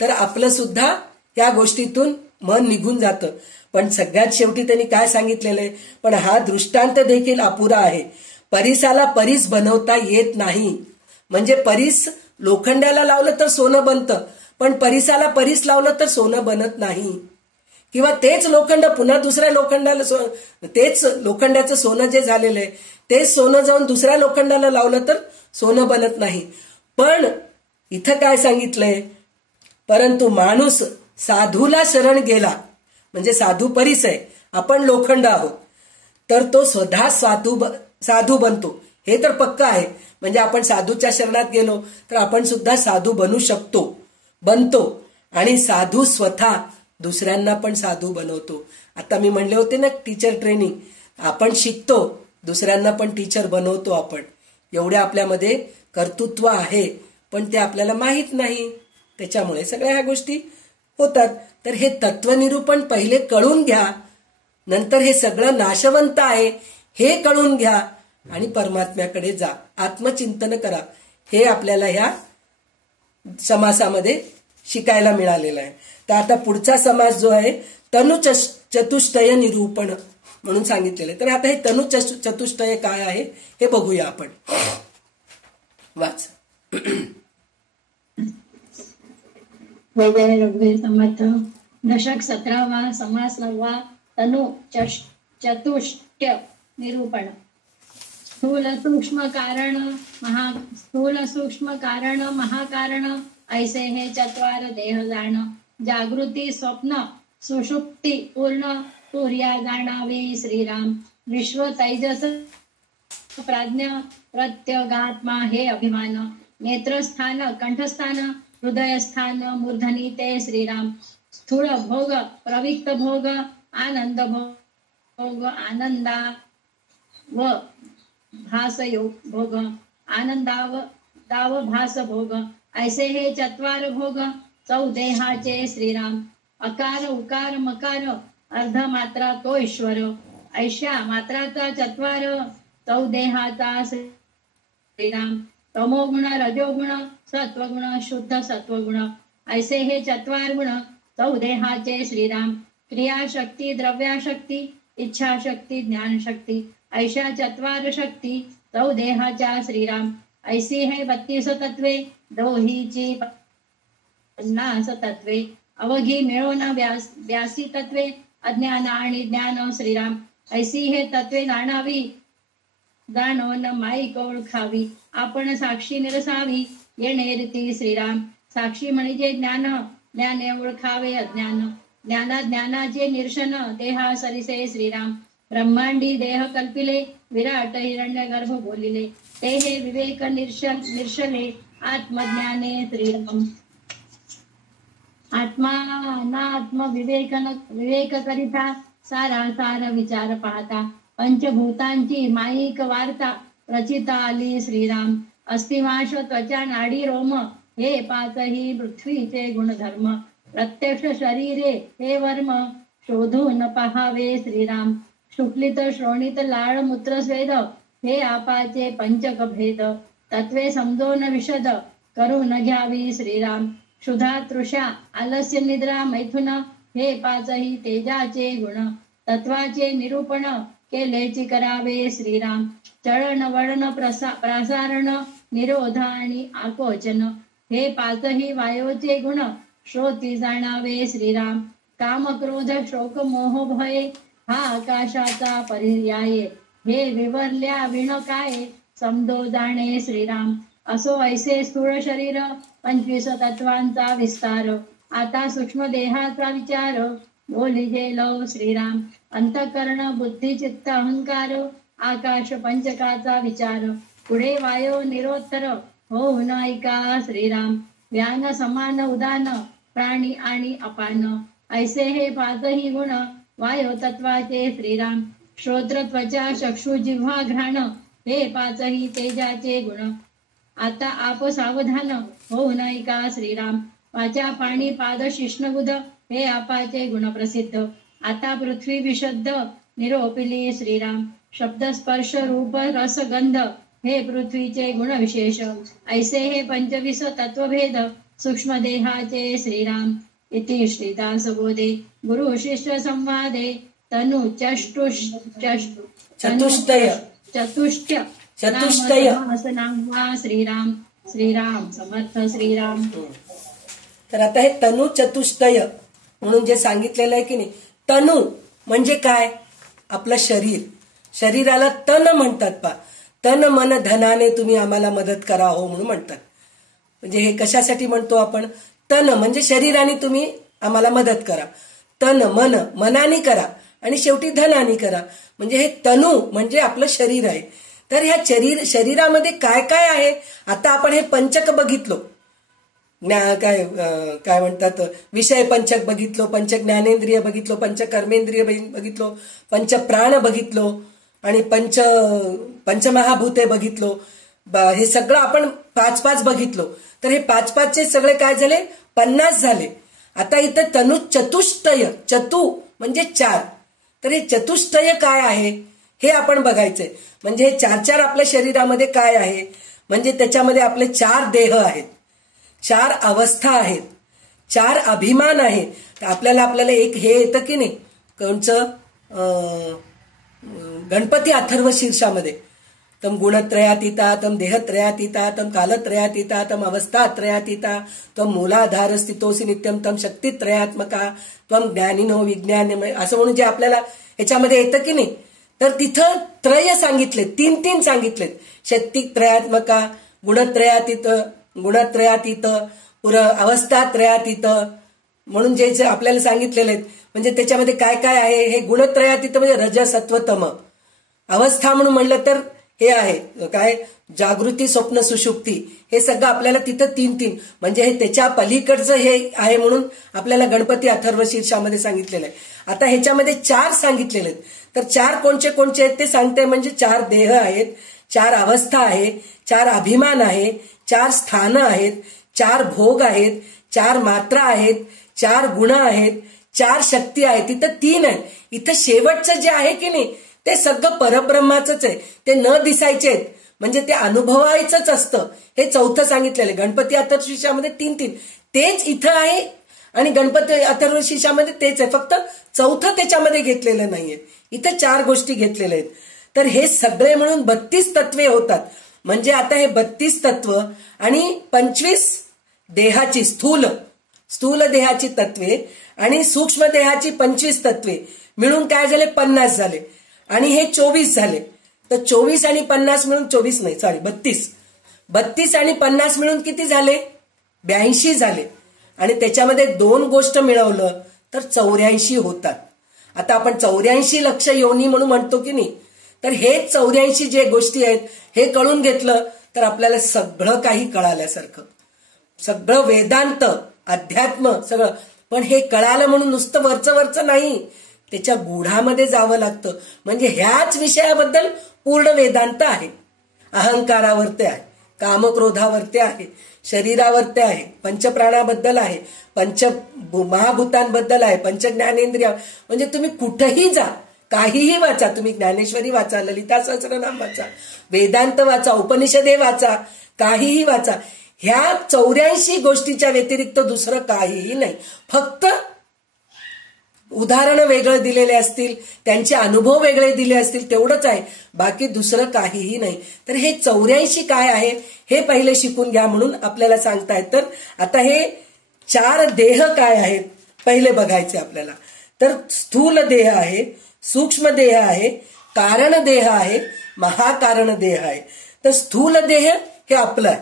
तर आपलं सुद्धा या गोष्टीतून मन निघून जातं. पण सगळ्यात शेवटी त्यांनी काय सांगितलेलं आहे, पण हा दृष्टांत देखील अपुरा आहे. परीसाला परीस बनवता येत नाही. म्हणजे परीस लोखंड्याला लावलं तर सोनं बनतं, पण परीसाला परीस लावलं तर सोनं बनत नाही. किंवा तेच लोखंड पुन्हा दुसऱ्या लोखंडाला तेच लोखंडाचं सोनं जे झालेलं आहे तेच सोनं जाऊन दुसऱ्या लोखंडाला लावलं तर सोनं बनत नाही. पण इथं काय सांगितलंय, परंतु माणूस साधूला शरण गेला, म्हणजे साधू परीस आहे, आपण लोखंड आहोत, तर तो स्वतः साधू बनतो. हे तर पक्का आहे. म्हणजे आपण साधूच्या शरणात गेलो तर आपण सुद्धा साधू बनतो. आणि साधू स्वतः दुसऱ्यांना पण साधू बनवतो. आता मी म्हणले होते ना, टीचर ट्रेनिंग, आपण शिकतो, दुसऱ्यांना पण टीचर बनवतो आपण. एवढ्या आपल्यामध्ये कर्तृत्व आहे, पण ते आपल्याला माहीत नाही. त्याच्यामुळे सगळ्या ह्या गोष्टी होतात. तर हे तत्वनिरूपण पहिले कळून घ्या, नंतर हे सगळं नाशवंत आहे हे कळून घ्या आणि परमात्म्याकडे जा, आत्मचिंतन करा. हे आपल्याला ह्या समासामध्ये शिकायला मिळालेलं आहे. तर आता पुढचा समास जो आहे तनु चतुष्टय निरूपण म्हणून सांगितलेलं आहे. तर आता हे तनु चतुष्टय काय आहे हे बघूया आपण. वाच. वैदय ऋग्वेद समर्थ दशक 17वा समास 9वा तनु चतुष्टय निरूपण. स्थूल सूक्ष्म कारण महाकारण ऐसे हे चत्वार देह जाण. जागृती स्वप्न सुषुप्ती पूर्ण तुर्या जाणावे श्रीराम. विश्व तैजस प्राज्ञा प्रत्यगात्मा हे अभिमान. नेत्रस्थान कंठस्थान हृदयस्थान मूर्धनी ते श्रीराम. स्थूल भोग प्रविक्त भोग आनंद भोग आनंदा व भास भोग आनंदाव दाव भास भोग. ऐसे हे चत्वार भोग चौदेहाचे श्रीराम. अकार उकार मकार अर्ध मात्रा तो ईश्वर. ऐशा मात्राचा चत्वार चौदेहाचा श्रीराम. तमोगुण रजोगुण सत्वगुण शुद्ध सत्वगुण. ऐसे हे चत्वार गुण चौदेहाचे श्रीराम. क्रियाशक्ती द्रव्याशक्ती इच्छाशक्ती ज्ञानशक्ती. ऐशा चत्वार शक्ती चौदेहाच्या श्रीराम. ऐसी है 32 तत्वे दोहीची 50 तत्वे. अवघी मिळून 82 तत्वे अज्ञान आणि ज्ञान श्रीराम. ऐसी हे तत्वे जाणून माईक ओळखावी. आपण साक्षी निरसावी येणे रीती श्रीराम. साक्षी म्हणजे ज्ञान, ज्ञाने ओळखावे अज्ञान. ज्ञानाचे निरशन देहा सरिसे श्रीराम. ब्रह्मांडी देह कल्पिले विराट हिरण्य गर्भ बोलिले. ते हे विवेक निर्शले आत्मज्ञाने श्रीराम. आत्मानात्म विवेक करिता सार विचार पाहता. पंचभूतांची माईक वार्ता रचिता आली श्रीराम. अस्थिवाश त्वचा नाडी रोम हे पाचही पृथ्वीचे गुणधर्म. प्रत्यक्ष शरीरे हे वर्म शोधून पहावे श्रीराम. शुक्लित श्रोणित लाळ मूत्र स्वेद हे आपाचे पंचक भेद. तत्वे समजून विशद करून घ्यावी श्रीराम. क्षुधा तृषा आलस्य निद्रा मैथुन हे पाचही तेजाचे गुण. तत्वाचे निरूपण केलेची करावे श्रीराम. चळण वळण प्रसारण निरोध आणि आकोचन हे पाचही वायोचे गुण श्रोती जाणावे श्रीराम. काम क्रोध शोक मोह भय हा आकाशाचा पर्याय, हे विवरल्या विण काय, समजो जाणे श्रीराम. असो ऐसे स्थूळ शरीर, 25 तत्वांचा विस्तार. आता सूक्ष्म देहाचा विचार, बोलिजे लव श्रीराम. अंतःकरण बुद्धी चित्त अहंकार, आकाश पंचकाचा विचार. पुढे वायो निरोत्तर, होऊन ऐका श्रीराम. व्यान समान उदान, प्राणी आणि अपान. ऐसे हे पाचही गुण, वायो तत्वाचे श्रीराम. श्रोत्र त्वचा चक्षु जिव्हा घ्राण, हे पाचही तेजाचे गुण. आता आप सावधान, होऊन ऐका श्रीराम. वाचा पाणी पाद शिष्णबुध, हे आपाचे गुण प्रसिद्ध. आता पृथ्वी विशुद्ध, निरोपिली श्रीराम. शब्द स्पर्श रूप रस गंध, हे पृथ्वीचे गुण विशेष. ऐसे हे 25 तत्वभेद, सूक्ष्म देहाचे श्रीराम. इति श्रीदासबोधे गुरु शिष्य संवादे, तनु चतुष्टय नाम श्रीराम. श्रीराम समर्थ श्रीराम. तर आता हे तनु चतुष्टय म्हणून जे सांगितलेलं आहे की नाही, तनु म्हणजे काय, आपलं शरीर. शरीराला तन म्हणतात पा. तन मन धनाने तुम्ही आम्हाला मदत करा हो म्हणून म्हणतात. म्हणजे हे कशासाठी म्हणतो आपण, तन म्हणजे शरीराने तुम्ही आम्हाला मदत करा. तन मन मनाने करा आणि शेवटी धनाने करा. म्हणजे हे तनु म्हणजे आपलं शरीर आहे. तर ह्या शरीरामध्ये काय काय आहे, आता आपण हे पंचक बघितलो. काय म्हणतात, विषय पंचक बघितलो, पंच ज्ञानेंद्रिय बघितलो, पंच कर्मेंद्रिय बघितलो, पंच प्राण बघितलो आणि पंचमहाभूते बघितलो. हे सगळं आपण 5-5 बघितलो. तर हे 5-5चे सगळे काय झाले, 50 झाले. आता इथं तनु चतुष्टय, चतु म्हणजे 4. तर हे चतुष्टय काय आहे हे आपण बघायचंय. म्हणजे हे 4 आपल्या शरीरामध्ये काय आहे, म्हणजे त्याच्यामध्ये आपले 4 देह आहेत, 4 अवस्था आहेत, 4 अभिमान आहे. तर आपल्याला एक हे येतं की नाही, कोणचं, गणपती अथर्व शीर्षामध्ये तम गुणत्रयातीता, तम देहत्रयातीता, तम कालत्रयातीता, तम अवस्थात्रयातीता, तम मूलाधार स्थितोसी नित्यम, तम शक्तित्रयात्मका, त्वम ज्ञानिनो विज्ञानमय, असं म्हणून जे आपल्याला ह्याच्यामध्ये येतं की नाही. तर तिथं त्रय सांगितले, 3 सांगितलेत. शक्तित्रयात्मका, गुणत्रयातीत, अवस्थात्रयातीत म्हणून जे आपल्याला सांगितलेले आहेत. म्हणजे त्याच्यामध्ये काय काय आहे, हे गुणत्रयातीत म्हणजे रजसत्व तम. अवस्था म्हणून म्हणलं तर हे आहे काय, जागृती स्वप्न सुषुप्ती, हे सगळं आपल्याला तिथं 3 म्हणजे हे त्याच्या पलीकडचं हे आहे म्हणून आपल्याला गणपती अथर्व शीर्षामध्ये सांगितलेलं आहे. आता ह्याच्यामध्ये 4 सांगितलेले आहेत. तर 4 कोणचे आहेत ते सांगते. म्हणजे 4 देह आहेत, 4 अवस्था आहे, 4 अभिमान आहे, 4 स्थान आहेत, 4 भोग आहेत, 4 मात्रा आहेत, 4 गुण आहेत, 4 शक्ती आहेत. तिथं 3 आहेत. इथं शेवटचं जे आहे की नाही ते सगळं परब्रह्माचंच आहे. ते न दिसायचे आहेत, म्हणजे ते अनुभवायचंच असतं. हे 4थं सांगितलेलं. गणपती अथर्व शीर्षामध्ये 3 तेच इथं आहे आणि गणपती अथर्व शीर्षामध्ये तेच आहे. फक्त 4थं त्याच्यामध्ये घेतलेलं नाहीये. इथं 4 गोष्टी घेतलेल्या आहेत. तर हे सगळे म्हणून 32 तत्वे होतात. म्हणजे आता हे 32 तत्व आणि 25 देहाची स्थूल देहाची तत्वे आणि सूक्ष्म देहाची 25 तत्वे मिळून काय झाले, 50 झाले. आणि हे 24 झाले. तर 24 आणि 50 मिळून 24 नाही, सॉरी 32 आणि 50 मिळून किती झाले, 82 झाले. आणि त्याच्यामध्ये 2 गोष्ट मिळवलं तर 84 होतात. आता आपण 84 लक्ष योनी म्हणून म्हणतो की नाही. तर हे 84 जे गोष्टी आहेत हे कळून घेतलं तर आपल्याला सगळं काही कळाल्यासारखं, सगळं वेदांत अध्यात्म सगळं. पण हे कळालं म्हणून नुसतं वरचं नाही, त्याच्या गूढामध्ये जावं लागतं. म्हणजे ह्याच विषयाबद्दल पूर्ण वेदांत आहे. अहंकारावरती आहे, कामक्रोधावरती आहे, शरीरावरती आहे, पंचप्राणाबद्दल आहे, पंच महाभूतांबद्दल आहे, पंच ज्ञानेंद्रिय. म्हणजे तुम्ही कुठेही जा, काहीही वाचा, तुम्ही ज्ञानेश्वरी वाचा, ललिता सहस्रनाम वाचा, वेदांत वाचा, उपनिषदे वाचा, काहीही वाचा, ह्या 84 गोष्टीच्या व्यतिरिक्त दुसरं काहीही नाही. फक्त उदाहरणं वेगळं दिलेले असतील, त्यांचे अनुभव वेगळे दिले असतील, तेवढंच आहे. बाकी दुसरं काहीही नाही. तर हे 84 काय आहे हे पहिले शिकून घ्या म्हणून आपल्याला सांगतायत. तर आता हे 4 देह काय आहेत पहिले बघायचे आपल्याला. तर स्थूल देह आहे, सूक्ष्म देह आहे, कारण देह आहे, महाकारण देह आहे. तर स्थूल देह हे आपलं आहे,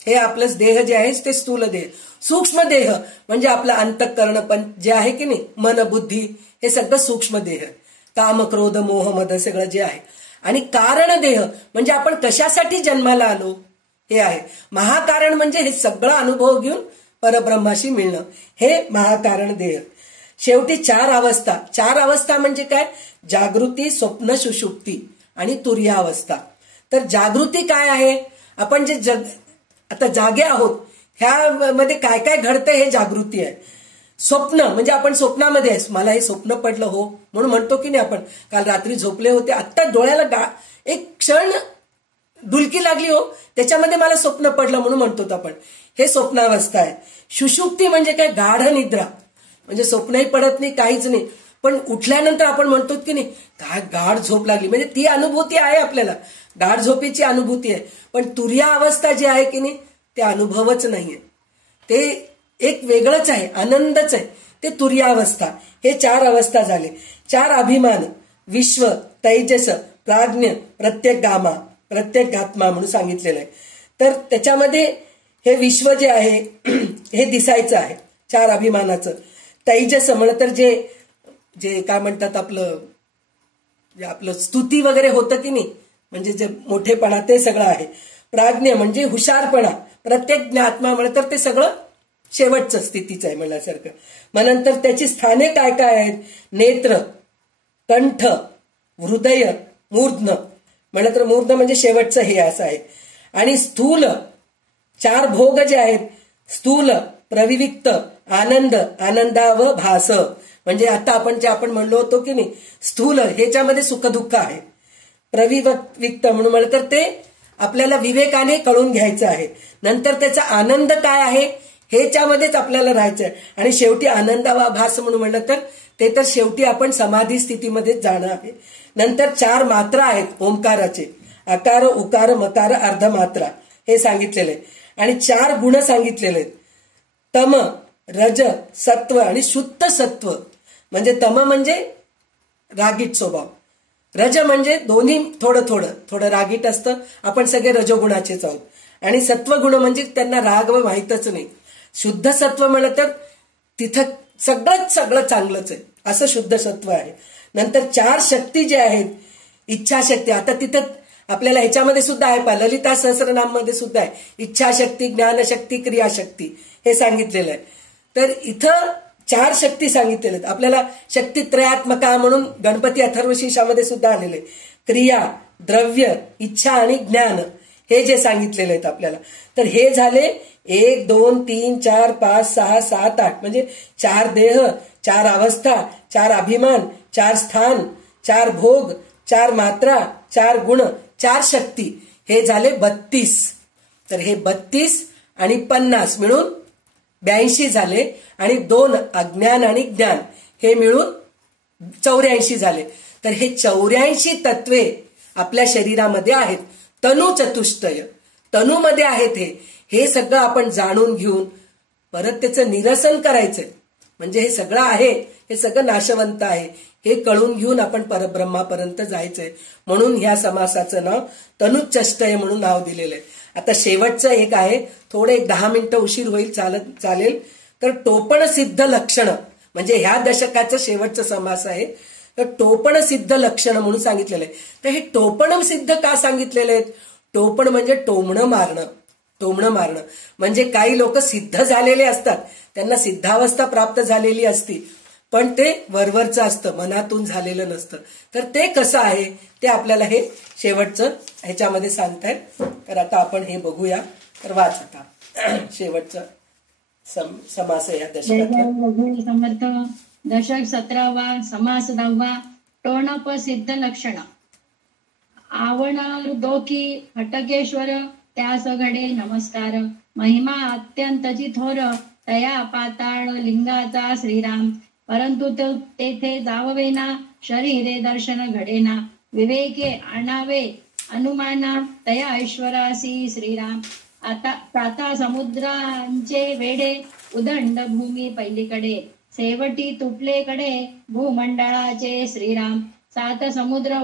हे आपलंच देह जे आहे ते स्थूल देह. सूक्ष्म देह म्हणजे आपलं अंतःकरण पण जे आहे की नाही, मन बुद्धी, हे सगळं सूक्ष्म देह. काम क्रोध मोह मद सगळं जे आहे. आणि कारण देह म्हणजे आपण कशासाठी जन्माला आलो हे आहे. महाकारण म्हणजे हे सगळं अनुभव घेऊन परब्रह्माशी मिळणं, हे महाकारण देह. शेवटी चार अवस्था म्हणजे काय, जागृती, स्वप्न, सुषुप्ती आणि तुर्यावस्था. तर जागृती काय आहे, आपण जे आता जागे आहोत ह्या मध्ये काय काय घडतंय हे जागृती आहे. स्वप्न म्हणजे आपण स्वप्नामध्ये आहे, मला हे स्वप्न पडलं हो म्हणून म्हणतो की नाही आपण, काल रात्री झोपले होते, आत्ता डोळ्याला एक क्षण डुलकी लागली हो, त्याच्यामध्ये मला स्वप्न पडलं म्हणून म्हणतो आपण, हे स्वप्नावस्था आहे. सुषुप्ती म्हणजे काय, गाढ निद्रा, म्हणजे स्वप्नही पडत नाही, काहीच नाही, पण उठल्यानंतर आपण म्हणतो की नाही काय गाढ झोप लागली, म्हणजे ती अनुभूती आहे आपल्याला, गाढ झोपेची अनुभूती आहे. पण तुर्या अवस्था जी आहे की नाही ते अनुभवच नाहीये, ते एक वेगळंच आहे, आनंदच आहे, ते तुर्यावस्था. हे चार अवस्था झाले. चार अभिमान, विश्व, तैजस, प्राज्ञ, प्रत्येगात्मा म्हणून सांगितलेलं आहे. तर त्याच्यामध्ये हे विश्व जे आहे हे दिसायचं आहे चार अभिमानाचं. तैजस म्हणलं तर जे काय म्हणतात आपलं स्तुती वगैरे होतं की नाही, म्हणजे जे मोठेपणा ते सगळं आहे. प्राज्ञ म्हणजे हुशारपणा, प्रत्येक आत्मा म्हणलं तर ते सगळं शेवटचं स्थितीचं आहे म्हणल्यासारखं. मग नंतर त्याची स्थाने काय काय आहेत, नेत्र, कंठ, हृदय, मूर्ध्न, म्हणलं तर मूर्ध्न म्हणजे शेवटचं हे असं आहे. आणि स्थूल, चार भोग जे आहेत, स्थूल, प्रविविक्त, आनंद, आनंदावभास, म्हणजे आता आपण म्हणलो होतो की नाही, स्थूल ह्याच्यामध्ये सुखदुःख आहे, प्रविविक्त म्हणून म्हणलं तर ते आपल्याला विवेकाने कळून घ्यायचं आहे. नंतर त्याचा आनंद काय आहे ह्याच्यामध्येच आपल्याला राहायचं आहे. आणि शेवटी आनंदाभास म्हणून म्हणलं तर ते तर शेवटी आपण समाधी स्थितीमध्येच जाणं आहे. नंतर चार मात्रा आहेत ओंकाराचे, अकार, उकार, मकार, अर्धमात्रा, हे सांगितलेले आहे. आणि चार गुण सांगितलेले आहेत, तम, रज, सत्व आणि शुद्ध सत्व. म्हणजे तम म्हणजे रागीट स्वभाव, रज म्हणजे दोन्ही थोडं रागीट असतं, आपण सगळे रजोगुणाचेच आहोत. आणि सत्वगुण म्हणजे त्यांना राग व माहीतच नाही. शुद्ध सत्व म्हणलं तर तिथं सगळं चांगलंच आहे, असं शुद्ध सत्व आहे. नंतर चार शक्ती जे आहेत, इच्छाशक्ती, आता तिथं आपल्याला ह्याच्यामध्ये सुद्धा आहे, ललिता सहस्रनाम मध्ये सुद्धा आहे, इच्छाशक्ती, ज्ञानशक्ती, क्रियाशक्ती, हे सांगितलेलं आहे. तर इथं चार शक्ती सांगितलेल्या आहेत आपल्याला. शक्ती त्रयात्मका म्हणून गणपती अथर्वशीर्षामध्ये सुद्धा आलेले, क्रिया, द्रव्य, इच्छा आणि ज्ञान, हे जे सांगितलेले आहेत आपल्याला. तर हे झाले 1 2 3 4 5 6 7 8, म्हणजे चार देह, चार अवस्था, चार अभिमान, चार स्थान, चार भोग, चार मात्रा, चार गुण, चार शक्ती, हे झाले 32. तर हे 32 आणि 50 मिळून 82 झाले. आणि 2 अज्ञान आणि ज्ञान हे मिळून 84 झाले. तर हे 84 तत्वे आपल्या शरीरामध्ये आहेत. तनु चतुष्टय, तनूमध्ये आहेत. हे सगळं आपण जाणून घेऊन परत त्याचं निरसन करायचंय. म्हणजे हे सगळं आहे, हे सगळं नाशवंत आहे, हे कळून घेऊन आपण परब्रह्मापर्यंत जायचंय. म्हणून ह्या समासाचं नाव तनुचष्टय म्हणून नाव दिलेलं आहे. आता शेवटचं एक आहे, थोडे 10 मिनिटं उशीर होईल, चालेल. तर टोपण सिद्ध लक्षण, म्हणजे ह्या दशकाचं शेवटचं समास आहे. तर टोपण सिद्ध लक्षण म्हणून सांगितलेलं आहे. तर हे टोपण सिद्ध का सांगितलेले आहेत? टोपण म्हणजे टोमणं मारणं. म्हणजे काही लोक सिद्ध झालेले असतात, त्यांना सिद्धावस्था प्राप्त झालेली असती, पण ते वरवरचं असतं, मनातून झालेलं नसतं. तर ते कसं आहे ते आपल्याला हे शेवटचं ह्याच्यामध्ये सांगतायत. तर आता आपण हे बघूया. तर वाच आता शेवटचं समास या दशकात. समर्थ दशक 17वा समास 10वा. टोणप सिद्ध लक्षण. आवण दोखी हटकेश्वर, त्यास घडे नमस्कार. महिमा अत्यंतची थोर, तया पाताळ लिंगाचा श्रीराम. परंतु तेथे जाववेना, शरीरे दर्शन घडेना. विवेके आणावे अनुमाना, तया ईश्वरासी श्रीराम. आता समुद्रांचे वेडे, उदंड भूमी पहिलीकडे. शेवटी तुटले कडे भूमंडळाचे श्रीराम. 7 समुद्र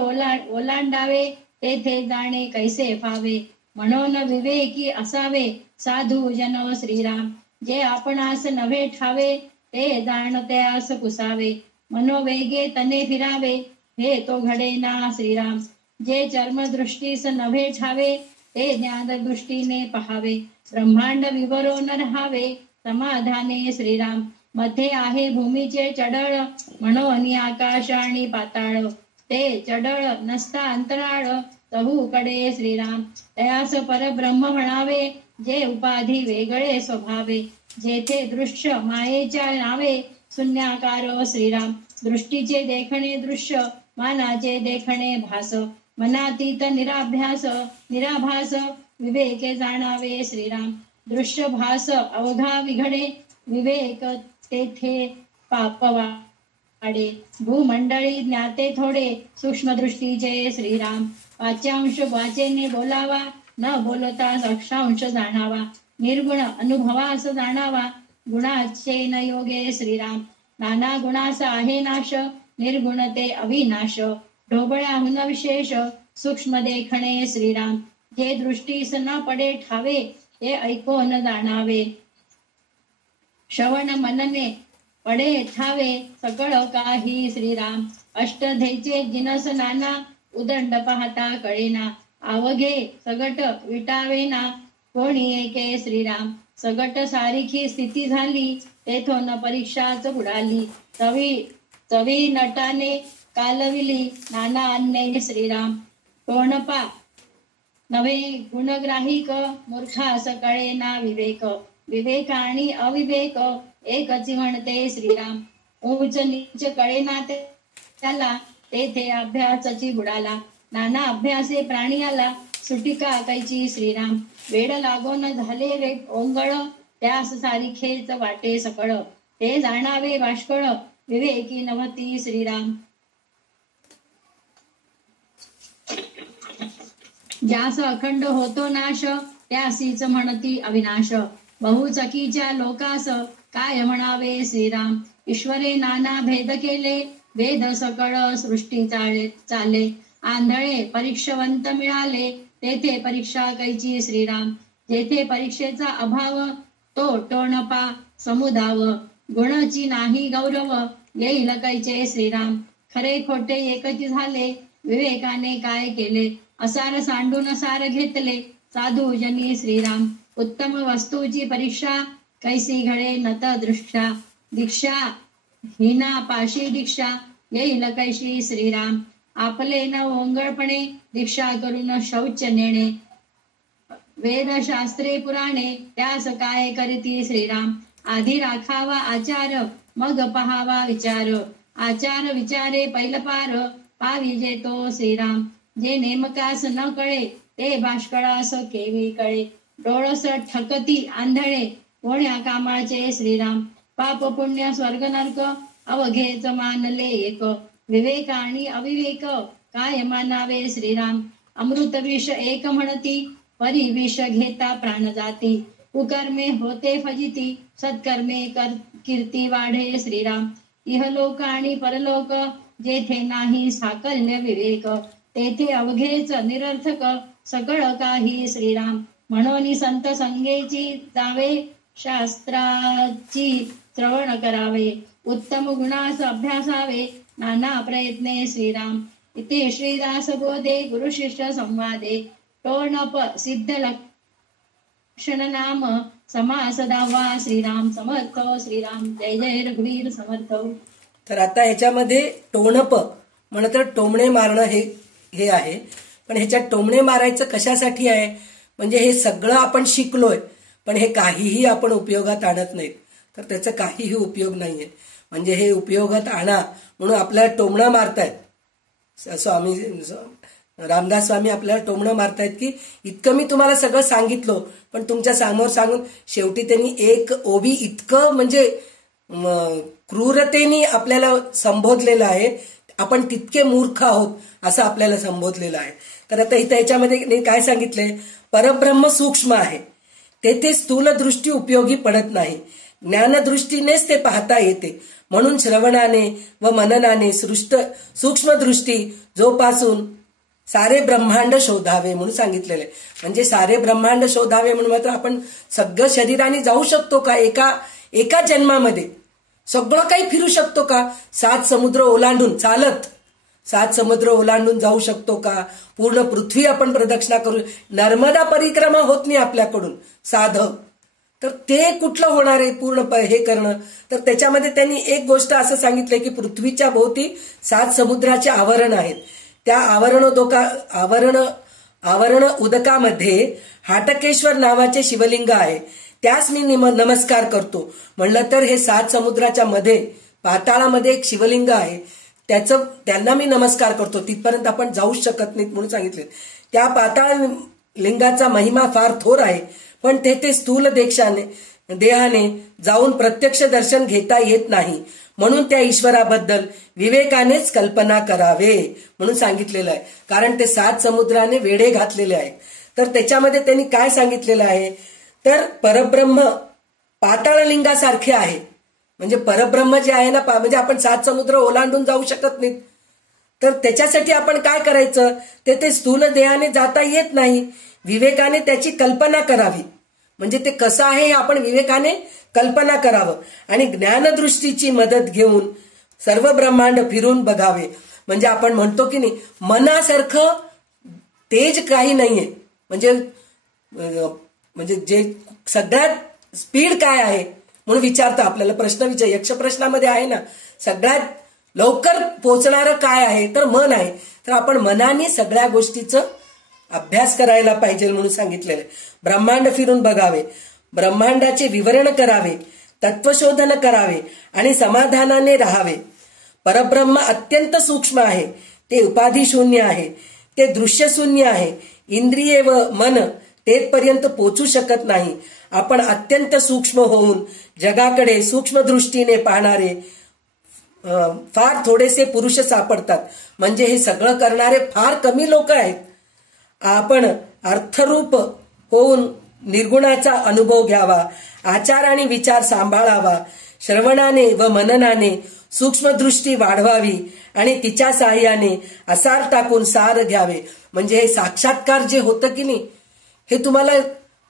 ओलांडावे तेथे जाणे कैसे फावे. म्हणून विवेकी असावे साधू जन श्रीराम. जे आपणास नव्हे ठावे ते जाणत्यास पुसावे. मनोवेगे तने फिरावे हे तो घडे ना श्रीराम. जे चर्मदृष्टीस नव्हे ठावे ते ज्ञानदृष्टीने पहावे. ब्रह्मांड विवरो न राहावे समाधाने श्रीराम. मध्ये आहे भूमीचे चढळ म्हणून आकाश आणि पाताळ. ते चढळ नसता अंतराळ तहू कडे श्रीराम. तयास परब्रह्म म्हणावे जे उपाधी वेगळे स्वभावे. जेथे दृश्य मायेच्या नावे शून्याकार श्रीराम. दृष्टीचे देखणे दृश्य मानाचे देखणे भास. मनातीत निराभास विवेके जाणावे श्रीराम. दृश्य भास अवघा विघडे विवेक तेथे पाप वाढे. भूमंडळी ज्ञाते थोडे सूक्ष्म दृष्टीचे श्रीराम. वाच्यांश वाचेने बोलावा न बोलता अक्षांश जाणावा. निर्गुण अनुभवास जाणावा गुणाचे न योगे श्रीराम. नाना गुणास आहे नाश निर्गुण ते अविनाश. ढोबळ्याहून विशेष सूक्ष्म देखणे श्रीराम. जे दृष्टीस न पडे ठावे ते ऐकोन जाणावे. श्रवण मनने पडे ठावे सकळ काही श्रीराम. अष्टधेचे जिनस नाना उदंड पाहता कळेना. आवघे सगट विटावेना कोणी एके श्रीराम. सगट सारिखी स्थिती झाली तेथून परीक्षाच बुडाली. चवी नटाने कालविली नाना अन्य श्रीराम. टोणपा नवे गुणग्राहिक मूर्खास कळेना विवेक. विवेक आणि अविवेक एकच म्हणते श्रीराम. उंच नीच कळेना त्याला तेथे अभ्यासाची बुडाला. नाना अभ्यासे प्राणी आला सुटिका कैची श्रीराम. वेड लागून झाले रे ओंगळ त्यास सारिखेच वाटे सकळ. ते जाणावे बाष्कळ विवेकी नवती श्रीराम. ज्यास अखंड होतो नाश त्यासीच म्हणती अविनाश. बहुचकीच्या लोकास काय म्हणावे श्रीराम. ईश्वरे नाना भेद केले वेद सकळ सृष्टी चाले. आंधळे परीक्षवंत मिळाले तेथे परीक्षा कैची श्रीराम. जेथे परीक्षेचा अभाव तो टोणपा समुदाव. गुणाची नाही गौरव येईल कैचे श्रीराम. खरे खोटे एकच झाले विवेकाने काय केले. असार सांडून सार घेतले साधू जनी श्रीराम. उत्तम वस्तूची परीक्षा कैसी घडे नत दृष्टा. दीक्षा हिना पाशी दीक्षा येईल कैशी श्रीराम. आपले न ओंगळपणे दीक्षा करून शौच नेणे. वेदशास्त्रे पुराणे त्यास काय करीती श्रीराम. आधी राखावा आचार मग पहावा विचार. आचार विचारे पैलपार पाविजे तो श्रीराम. जे नेमकास न कळे ते बाष्कळास केवी कळे. डोळस ठकती आंधळे कोण्या कामाचे श्रीराम. पाप पुण्य स्वर्ग नरक अवघेच मानले एक. विवेक आणि अविवेक काय मानावे श्रीराम. अमृत विष एक म्हणती परी विष घेता प्राण जाती. कुकर्मे होते फजिती सत्कर्मे कीर्ती वाढे श्रीराम. इहलोक आणि परलोक जेथे नाही साकल्य विवेक तेथे अवघेच निरर्थक सकळ काही श्रीराम. म्हणून संत संगेची जावे शास्त्राची श्रवण करावे. उत्तम गुणास अभ्यासावे नाना प्रयत्ने श्रीराम. इथे श्रीदास बोधे गुरु शिष्य संवादे. टोणप सिद्ध लक्षण नाम समास 10वा श्रीराम. समर्थ श्रीराम. जय जय रघुवीर समर्थ. तर आता ह्याच्यामध्ये टोणप म्हणत तर टोमणे मारणं हे आहे. पण ह्याच्यात टोमणे मारायचं कशासाठी आहे म्हणजे हे सगळं आपण शिकलोय पण हे काहीही आपण उपयोगात आणत नाहीत. तर त्याचा काहीही उपयोग नाहीये. म्हणजे हे उपयोगात आणा म्हणून आपल्याला टोमणं मारतायत. स्वामी रामदास स्वामी आपल्याला टोमणं मारतायत की इतकं मी तुम्हाला सगळं सांगितलं पण तुमच्या समोर सांगून शेवटी त्यांनी एक ओबी इतकं म्हणजे क्रूरतेने आपल्याला संबोधलेलं आहे. आपण तितके मूर्ख आहोत असं आपल्याला संबोधलेलं आहे. तर आता इथं याच्यामध्ये काय सांगितलंय परब्रह्म सूक्ष्म आहे तेथे स्थूल दृष्टी उपयोगी पडत नाही. ज्ञानदृष्टीनेच ते पाहता येते. म्हणून श्रवणाने व मननाने सूक्ष्म दृष्टी जोपासून सारे ब्रह्मांड शोधावे म्हणून सांगितलेले. म्हणजे सारे ब्रह्मांड शोधावे म्हणून मात्र आपण सगळं शरीराने जाऊ शकतो का? एका जन्मामध्ये सगळं काही फिरू शकतो का? 7 समुद्र ओलांडून चालत 7 समुद्र ओलांडून जाऊ शकतो का? पूर्ण पृथ्वी आपण प्रदक्षिणा करू. नर्मदा परिक्रमा होत नाही आपल्याकडून साधं, तर ते कुठलं होणार आहे पूर्ण हे करणं? तर त्याच्यामध्ये त्यांनी एक गोष्ट असं सांगितलंय की पृथ्वीच्या भोवती 7 समुद्राचे आवरण आहेत. त्या आवरण उदकामध्ये हाटकेश्वर नावाचे शिवलिंग आहे. त्यास मी नमस्कार करतो. म्हणलं तर हे 7 समुद्राच्या मध्ये पाताळामध्ये एक शिवलिंग आहे, त्यांना मी नमस्कार करतो. तिथपर्यंत आपण जाऊ शकत नाहीत म्हणून सांगितले. त्या पाताळ लिंगाचा महिमा फार थोर आहे, पण ते स्थूल देहाने जाऊन प्रत्यक्ष दर्शन घेता येत नाही. म्हणून त्या ईश्वराबद्दल विवेकानेच कल्पना करावे म्हणून सांगितलेलं आहे. कारण ते 7 समुद्राने वेढे घातलेले आहेत. तर त्याच्यामध्ये त्यांनी काय सांगितलेलं आहे, तर परब्रह्म पाताळलिंगासारखे आहे. म्हणजे परब्रह्म जे आहे ना, म्हणजे आपण 7 समुद्र ओलांडून जाऊ शकत नाहीत. तर त्याच्यासाठी आपण काय करायचं, ते स्थूल देहाने जाता येत नाही. विवेकाने त्याची कल्पना करावी. म्हणजे ते कसं आहे हे आपण विवेकाने कल्पना करावं आणि ज्ञानदृष्टीची मदत घेऊन सर्व ब्रह्मांड फिरून बघावे. म्हणजे आपण म्हणतो की नाही, मनासारखं तेज काही नाहीये. म्हणजे जे सगळ्यात स्पीड काय आहे म्हणून विचारतं आपल्याला प्रश्न यक्ष प्रश्नामध्ये आहे ना, सगळ्यात लवकर पोचणारं काय आहे, तर मन आहे. तर आपण मनाने सगळ्या गोष्टीचं अभ्यास करायला पाहिजे म्हणून सांगितलेलं आहे. ब्रह्मांड फिरून बघावे, ब्रह्मांडाचे विवरण करावे, तत्वशोधन करावे आणि समाधानाने राहावे. परब्रह्म अत्यंत सूक्ष्म आहे. ते उपाधी शून्य आहे. ते दृश्य शून्य आहे. इंद्रिये व मन तेथपर्यंत पोचू शकत नाही. आपण अत्यंत सूक्ष्म होऊन जगाकडे सूक्ष्म दृष्टीने पाहणारे फार थोडेसे पुरुष सापडतात. म्हणजे हे सगळं करणारे फार कमी लोक आहेत. आपण अर्थरूप होऊन निर्गुणाचा अनुभव घ्यावा, आचार आणि विचार सांभाळावा, श्रवणाने व मननाने सूक्ष्मदृष्टी वाढवावी आणि तिच्या साह्याने असार टाकून सार घ्यावे. म्हणजे हे साक्षात्कार जे होतं की नाही, हे तुम्हाला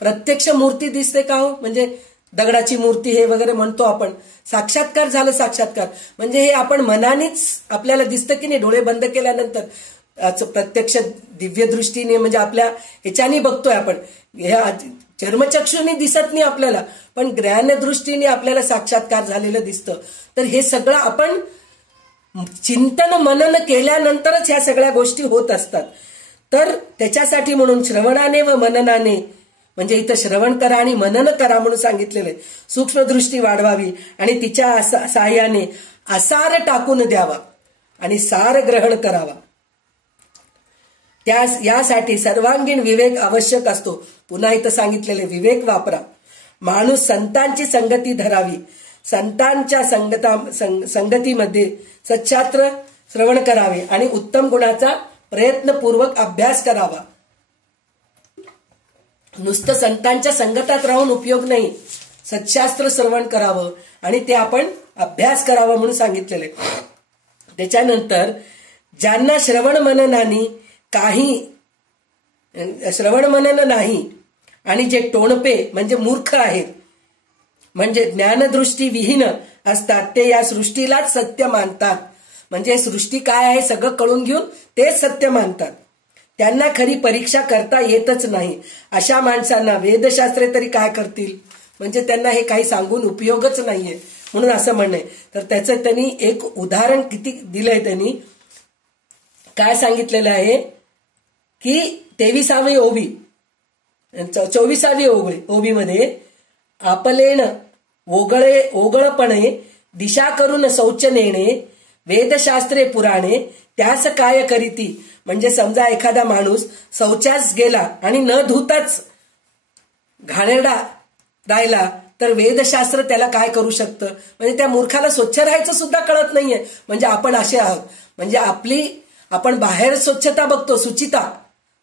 प्रत्यक्ष मूर्ती दिसते का हो? म्हणजे दगडाची मूर्ती हे वगैरे म्हणतो आपण, साक्षात्कार झालं. साक्षात्कार म्हणजे हे आपण मनानेच आपल्याला दिसतं की नाही, डोळे बंद केल्यानंतर प्रत्यक्ष दिव्य दृष्टीने म्हणजे आपल्या ह्याच्याने बघतोय आपण. ह्या चर्मचक्षुनी दिसत नाही आपल्याला, पण ज्ञानदृष्टीने आपल्याला साक्षात्कार झालेलं दिसतं. तर हे सगळं आपण चिंतन मनन केल्यानंतरच ह्या सगळ्या गोष्टी होत असतात. तर त्याच्यासाठी म्हणून श्रवणाने व मननाने, म्हणजे इथं श्रवण करा आणि मनन करा म्हणून सांगितलेलं आहे. सूक्ष्मदृष्टी वाढवावी आणि तिच्या साह्याने असार टाकून द्यावा आणि सार ग्रहण करावा. यासाठी सर्वांगीण विवेक आवश्यक असतो. पुन्हा इथं सांगितलेले विवेक वापरा. माणूस संतांची संगती धरावी. संतांच्या संगतीमध्ये सच्छास्त्र श्रवण करावे आणि उत्तम गुणाचा प्रयत्नपूर्वक अभ्यास करावा. नुसतं संतांच्या संगतात राहून उपयोग नाही. सच्छास्त्र श्रवण करावं आणि ते आपण अभ्यास करावा म्हणून सांगितलेले. त्याच्यानंतर ज्यांना श्रवण मनन नाही आणि जे टोणपे म्हणजे मूर्ख आहेत, म्हणजे ज्ञानदृष्टी विहीन असतात, ते या सृष्टीलाच सत्य मानतात. म्हणजे सृष्टी काय आहे सगळं कळून घेऊन तेच सत्य मानतात. त्यांना खरी परीक्षा करता येतच नाही. अशा माणसांना वेदशास्त्रे तरी काय करतील? म्हणजे त्यांना हे काही सांगून उपयोगच नाहीये म्हणून असं म्हणणं आहे. तर त्याचं त्यांनी एक उदाहरण किती दिलंय. त्यांनी काय सांगितलेलं आहे की 23वी ओवी 24वी ओवीमध्ये आपलेण ओगळपणे दिशा करून शौच नेणे, वेदशास्त्रे पुराणे त्यास काय करीती. म्हणजे समजा एखादा माणूस शौचास गेला आणि न धुताच घाणेरडा राहिला तर वेदशास्त्र त्याला काय करू शकतं? म्हणजे त्या मूर्खाला स्वच्छ राहायचं सुद्धा कळत नाहीये. म्हणजे आपण असे आहोत. म्हणजे आपण बाहेर स्वच्छता बघतो, सुचिता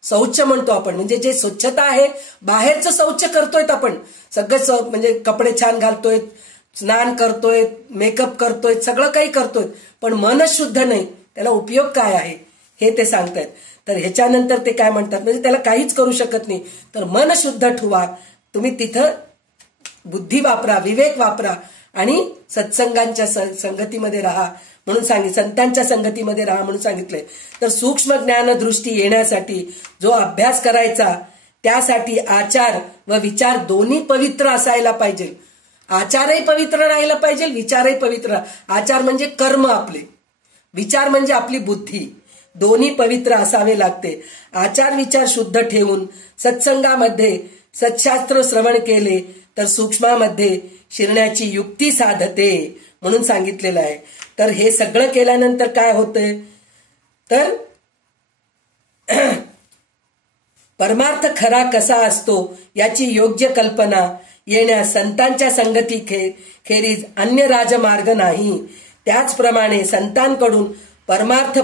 शौच म्हणतो आपण. म्हणजे जे स्वच्छता आहे बाहेरचं शौच करतोय आपण सगळं, म्हणजे कपडे छान घालतोय, स्नान करतोय, मेकअप करतोय, सगळं काही करतोय, पण मनच शुद्ध नाही, त्याला उपयोग काय आहे हे ते सांगतायत. तर ह्याच्यानंतर ते काय म्हणतात, म्हणजे त्याला काहीच करू शकत नाही, तर मन शुद्ध ठेवा, तुम्ही तिथं बुद्धी वापरा, विवेक वापरा आणि सत्संगांच्या संगतीमध्ये राहा म्हणून संतांच्या संगतीमध्ये राहा म्हणून सांगितलंय. तर सूक्ष्म ज्ञान दृष्टी येण्यासाठी जो अभ्यास करायचा, त्यासाठी आचार व विचार दोन्ही पवित्र असायला पाहिजे. आचारही पवित्र राहायला पाहिजे, विचारही पवित्र. आचार म्हणजे कर्म आपले, विचार म्हणजे आपली बुद्धी, दोन्ही पवित्र असावे लागते. आचार विचार शुद्ध ठेवून सत्संगामध्ये सत्शास्त्र श्रवण केले तर सूक्ष्मामध्ये शिरण्याची युक्ती साधते म्हणून सांगितलेलं आहे. तर हे सगळं केल्यानंतर काय होतंय, तर परमार्थ खरा कसा असतो याची योग्य कल्पना येण्यास संतांच्या संगती खेरीज अन्य राजमार्ग नाही. त्याचप्रमाणे संतांकडून परमार्थ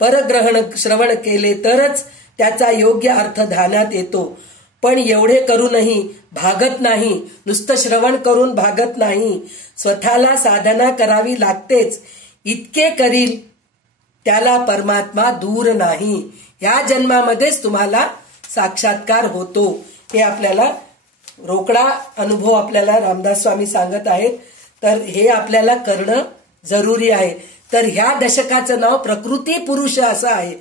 परग्रहण श्रवण केले तरच त्याचा योग्य अर्थ ध्यानात येतो. पण एवढे करूनही भागत नाही, नुसतं श्रवण करून भागत नाही, स्वतःला साधना करावी लागतेच. इतके करील त्याला परमात्मा दूर नाही. या जन्मामध्येच तुम्हाला साक्षात्कार होतो. हे आपल्याला रोकडा अनुभव आपल्याला रामदास स्वामी सांगत आहेत. तर हे आपल्याला करणं जरुरी आहे. तर ह्या दशकाचं नाव प्रकृती पुरुष असं आहे.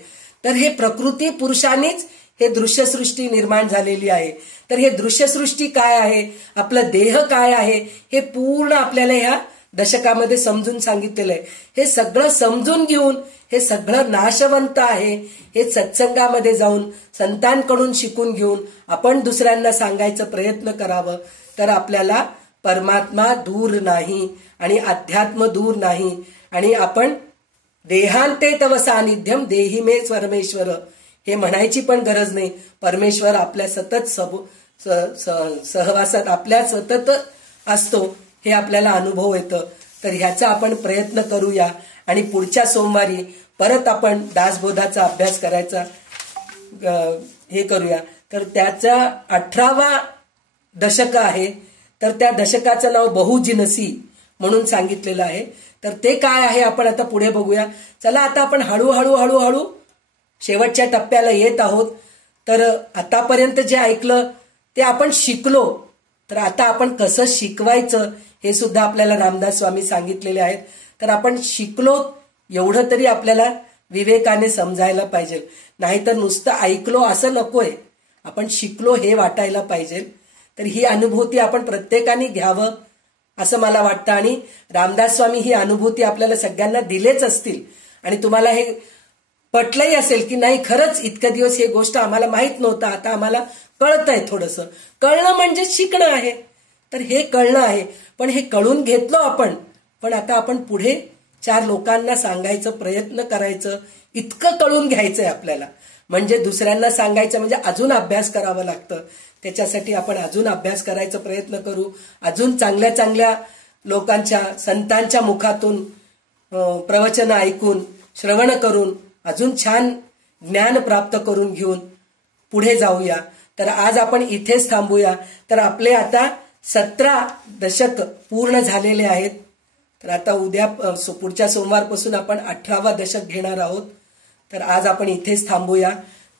तर हे प्रकृती पुरुषानेच हे दृश्यसृष्टी निर्माण झालेली आहे. तर हे दृश्यसृष्टी काय आहे, आपलं देह काय आहे, हे पूर्ण आपल्याला ह्या दशकामध्ये समजून सांगितलेलं आहे. हे सगळं समजून घेऊन हे सगळं नाशवंत आहे, हे सत्संगामध्ये जाऊन संतांकडून शिकून घेऊन आपण दुसऱ्यांना सांगायचा प्रयत्न करावं. तर आपल्याला परमात्मा दूर नाही आणि अध्यात्म दूर नाही. आणि आपण देहांते तव सानिध्यम देही मे परमेश्वर हे म्हणायची पण गरज नाही. परमेश्वर आपल्या सतत सहवासात आपल्या सतत असतो, हे आपल्याला अनुभव येतं. तर ह्याचा आपण प्रयत्न करूया आणि पुढच्या सोमवारी परत आपण दासबोधाचा अभ्यास करायचा हे करूया. तर त्याचा 18वा दशक आहे. तर त्या दशकाचं नाव बहुजिनसी म्हणून सांगितलेलं आहे. तर ते काय आहे आपण आता पुढे बघूया. चला आता आपण हळूहळू शेवटच्या टप्प्याला येत आहोत. तर आतापर्यंत जे ऐकलं ते आपण शिकलो. तर आता आपण कसं शिकवायचं हे सुद्धा आपल्याला रामदास स्वामी सांगितलेले आहेत. तर आपण शिकलो एवढं तरी आपल्याला विवेकाने समजायला पाहिजे, नाहीतर नुसतं ऐकलो असं नकोय, आपण शिकलो हे वाटायला पाहिजे. तर ही अनुभूती आपण प्रत्येकाने घ्यावं असं मला वाटतं. आणि रामदास स्वामी ही अनुभूती आपल्याला सगळ्यांना दिलेच असतील आणि तुम्हाला हे पटलंही असेल की नाही, खरंच इतके दिवस ही गोष्ट आम्हाला माहित नव्हतं, आता आम्हाला कळतंय. थोडंसं कळणं म्हणजे शिकणं आहे. तर हे कळणं आहे, पण हे कळून घेतलो आपण, पण आता आपण पुढे 4 लोकांना सांगायचं प्रयत्न करायचं, इतकं कळून घ्यायचंय आपल्याला. म्हणजे दुसऱ्यांना सांगायचं म्हणजे अजून अभ्यास करावं लागतं. त्याच्यासाठी आपण अजून अभ्यास करायचा प्रयत्न करू. अजून चांगल्या चांगल्या लोकांच्या संतांच्या मुखातून प्रवचन ऐकून श्रवण करून अजून छान ज्ञान प्राप्त करून घेऊन पुढे जाऊया. तर आज आपण इथेच थांबूया. तर आपले आता 17 दशक पूर्ण झालेले आहेत. तर आता उद्या पुढच्या सोमवारपासून आपण 18वा दशक घेणार आहोत. तर आज आपण इथेच थांबूया.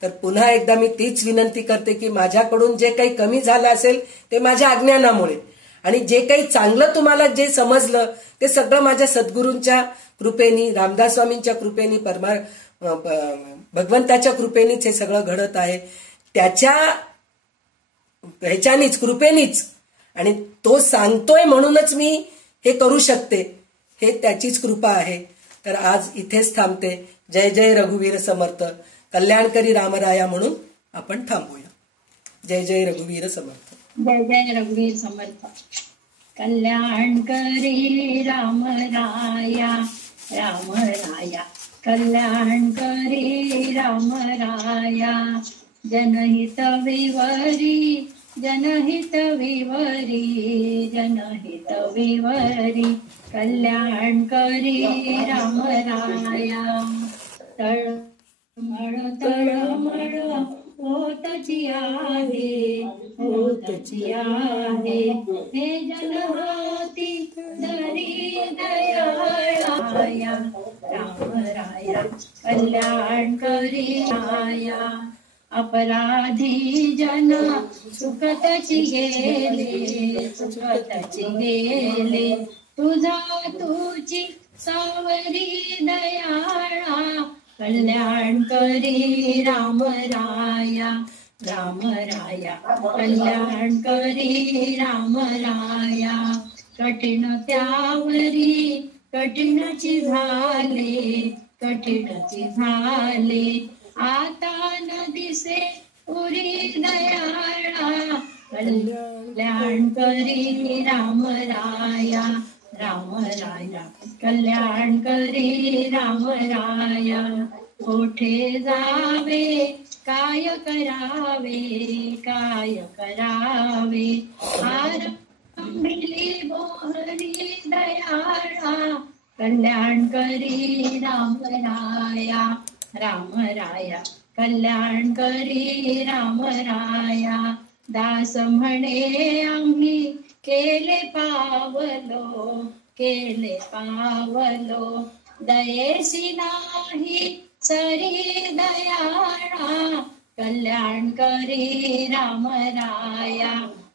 तर पुन्हा एकदा मी तीच विनंती करते की माझ्याकडून जे काही कमी झालं असेल ते माझ्या अज्ञानामुळे, आणि जे काही चांगलं तुम्हाला जे समजलं ते सगळं माझ्या सद्गुरूंच्या कृपेनी, रामदास स्वामींच्या कृपेनी, भगवंताच्या कृपेनीच हे सगळं घडत आहे. त्याच्या ह्याच्यानीच, कृपेनीच, आणि तो सांगतोय म्हणूनच मी हे करू शकते, हे त्याचीच कृपा आहे. तर आज इथेच थांबते. जय जय रघुवीर समर्थ. कल्याणकरी रामराया म्हणून आपण थांबूया. जय जय रघुवीर समर्थ. जय जय रघुवीर समर्थ. कल्याणकरी रामराया रामराया, कल्याणकरी रामराया, जनहित विवरी जनहित विवरी जनहित विवरी, कल्याणकरी रामराया. तळमळ तळमळ होतची आहे, होतची आहे. हे जनहाती धरी दयाळाया, रामराया कल्याण करी आया. अपराधी जन सुखतची गेले, सुखतची गेले. तुझी सावरी दयाळा, कल्याण करी रामराया, रामराया कल्याण करी रामराया. कठीण त्यावरी कठीणची झाले, कठीणची झाले. आता न दिसे पुरी दयाळा, कल्याण करी रामराया, रामराया कल्याण करी रामराया. कोठे जावे काय करावे, काय करावे. आरंभिली बोहरी दयाळा, कल्याण करी रामराया, रामराया कल्याण करी रामराया. दास म्हणे आम्ही केले पावलो, केले पावलो. दयेसी नाही सरी दयाळा, कल्याण करी रामराया,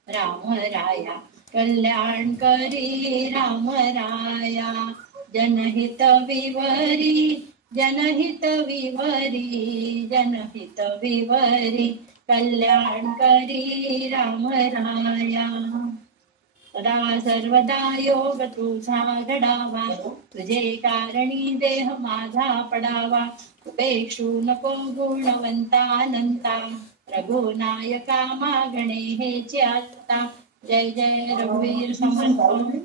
रामराया कल्याण करी रामराया. जनहित विवरी, जनहित विवरी, जनहित विवरी. कल्याण करी रामराया. सदा सर्वदा योग तुझा घडावा, तुझे कारणी देह माझा पडावा. उपेक्षू नको गुणवंता अनंता, रघुनायका मागणे हेची आता. जय जय रघुवीर समर्थ.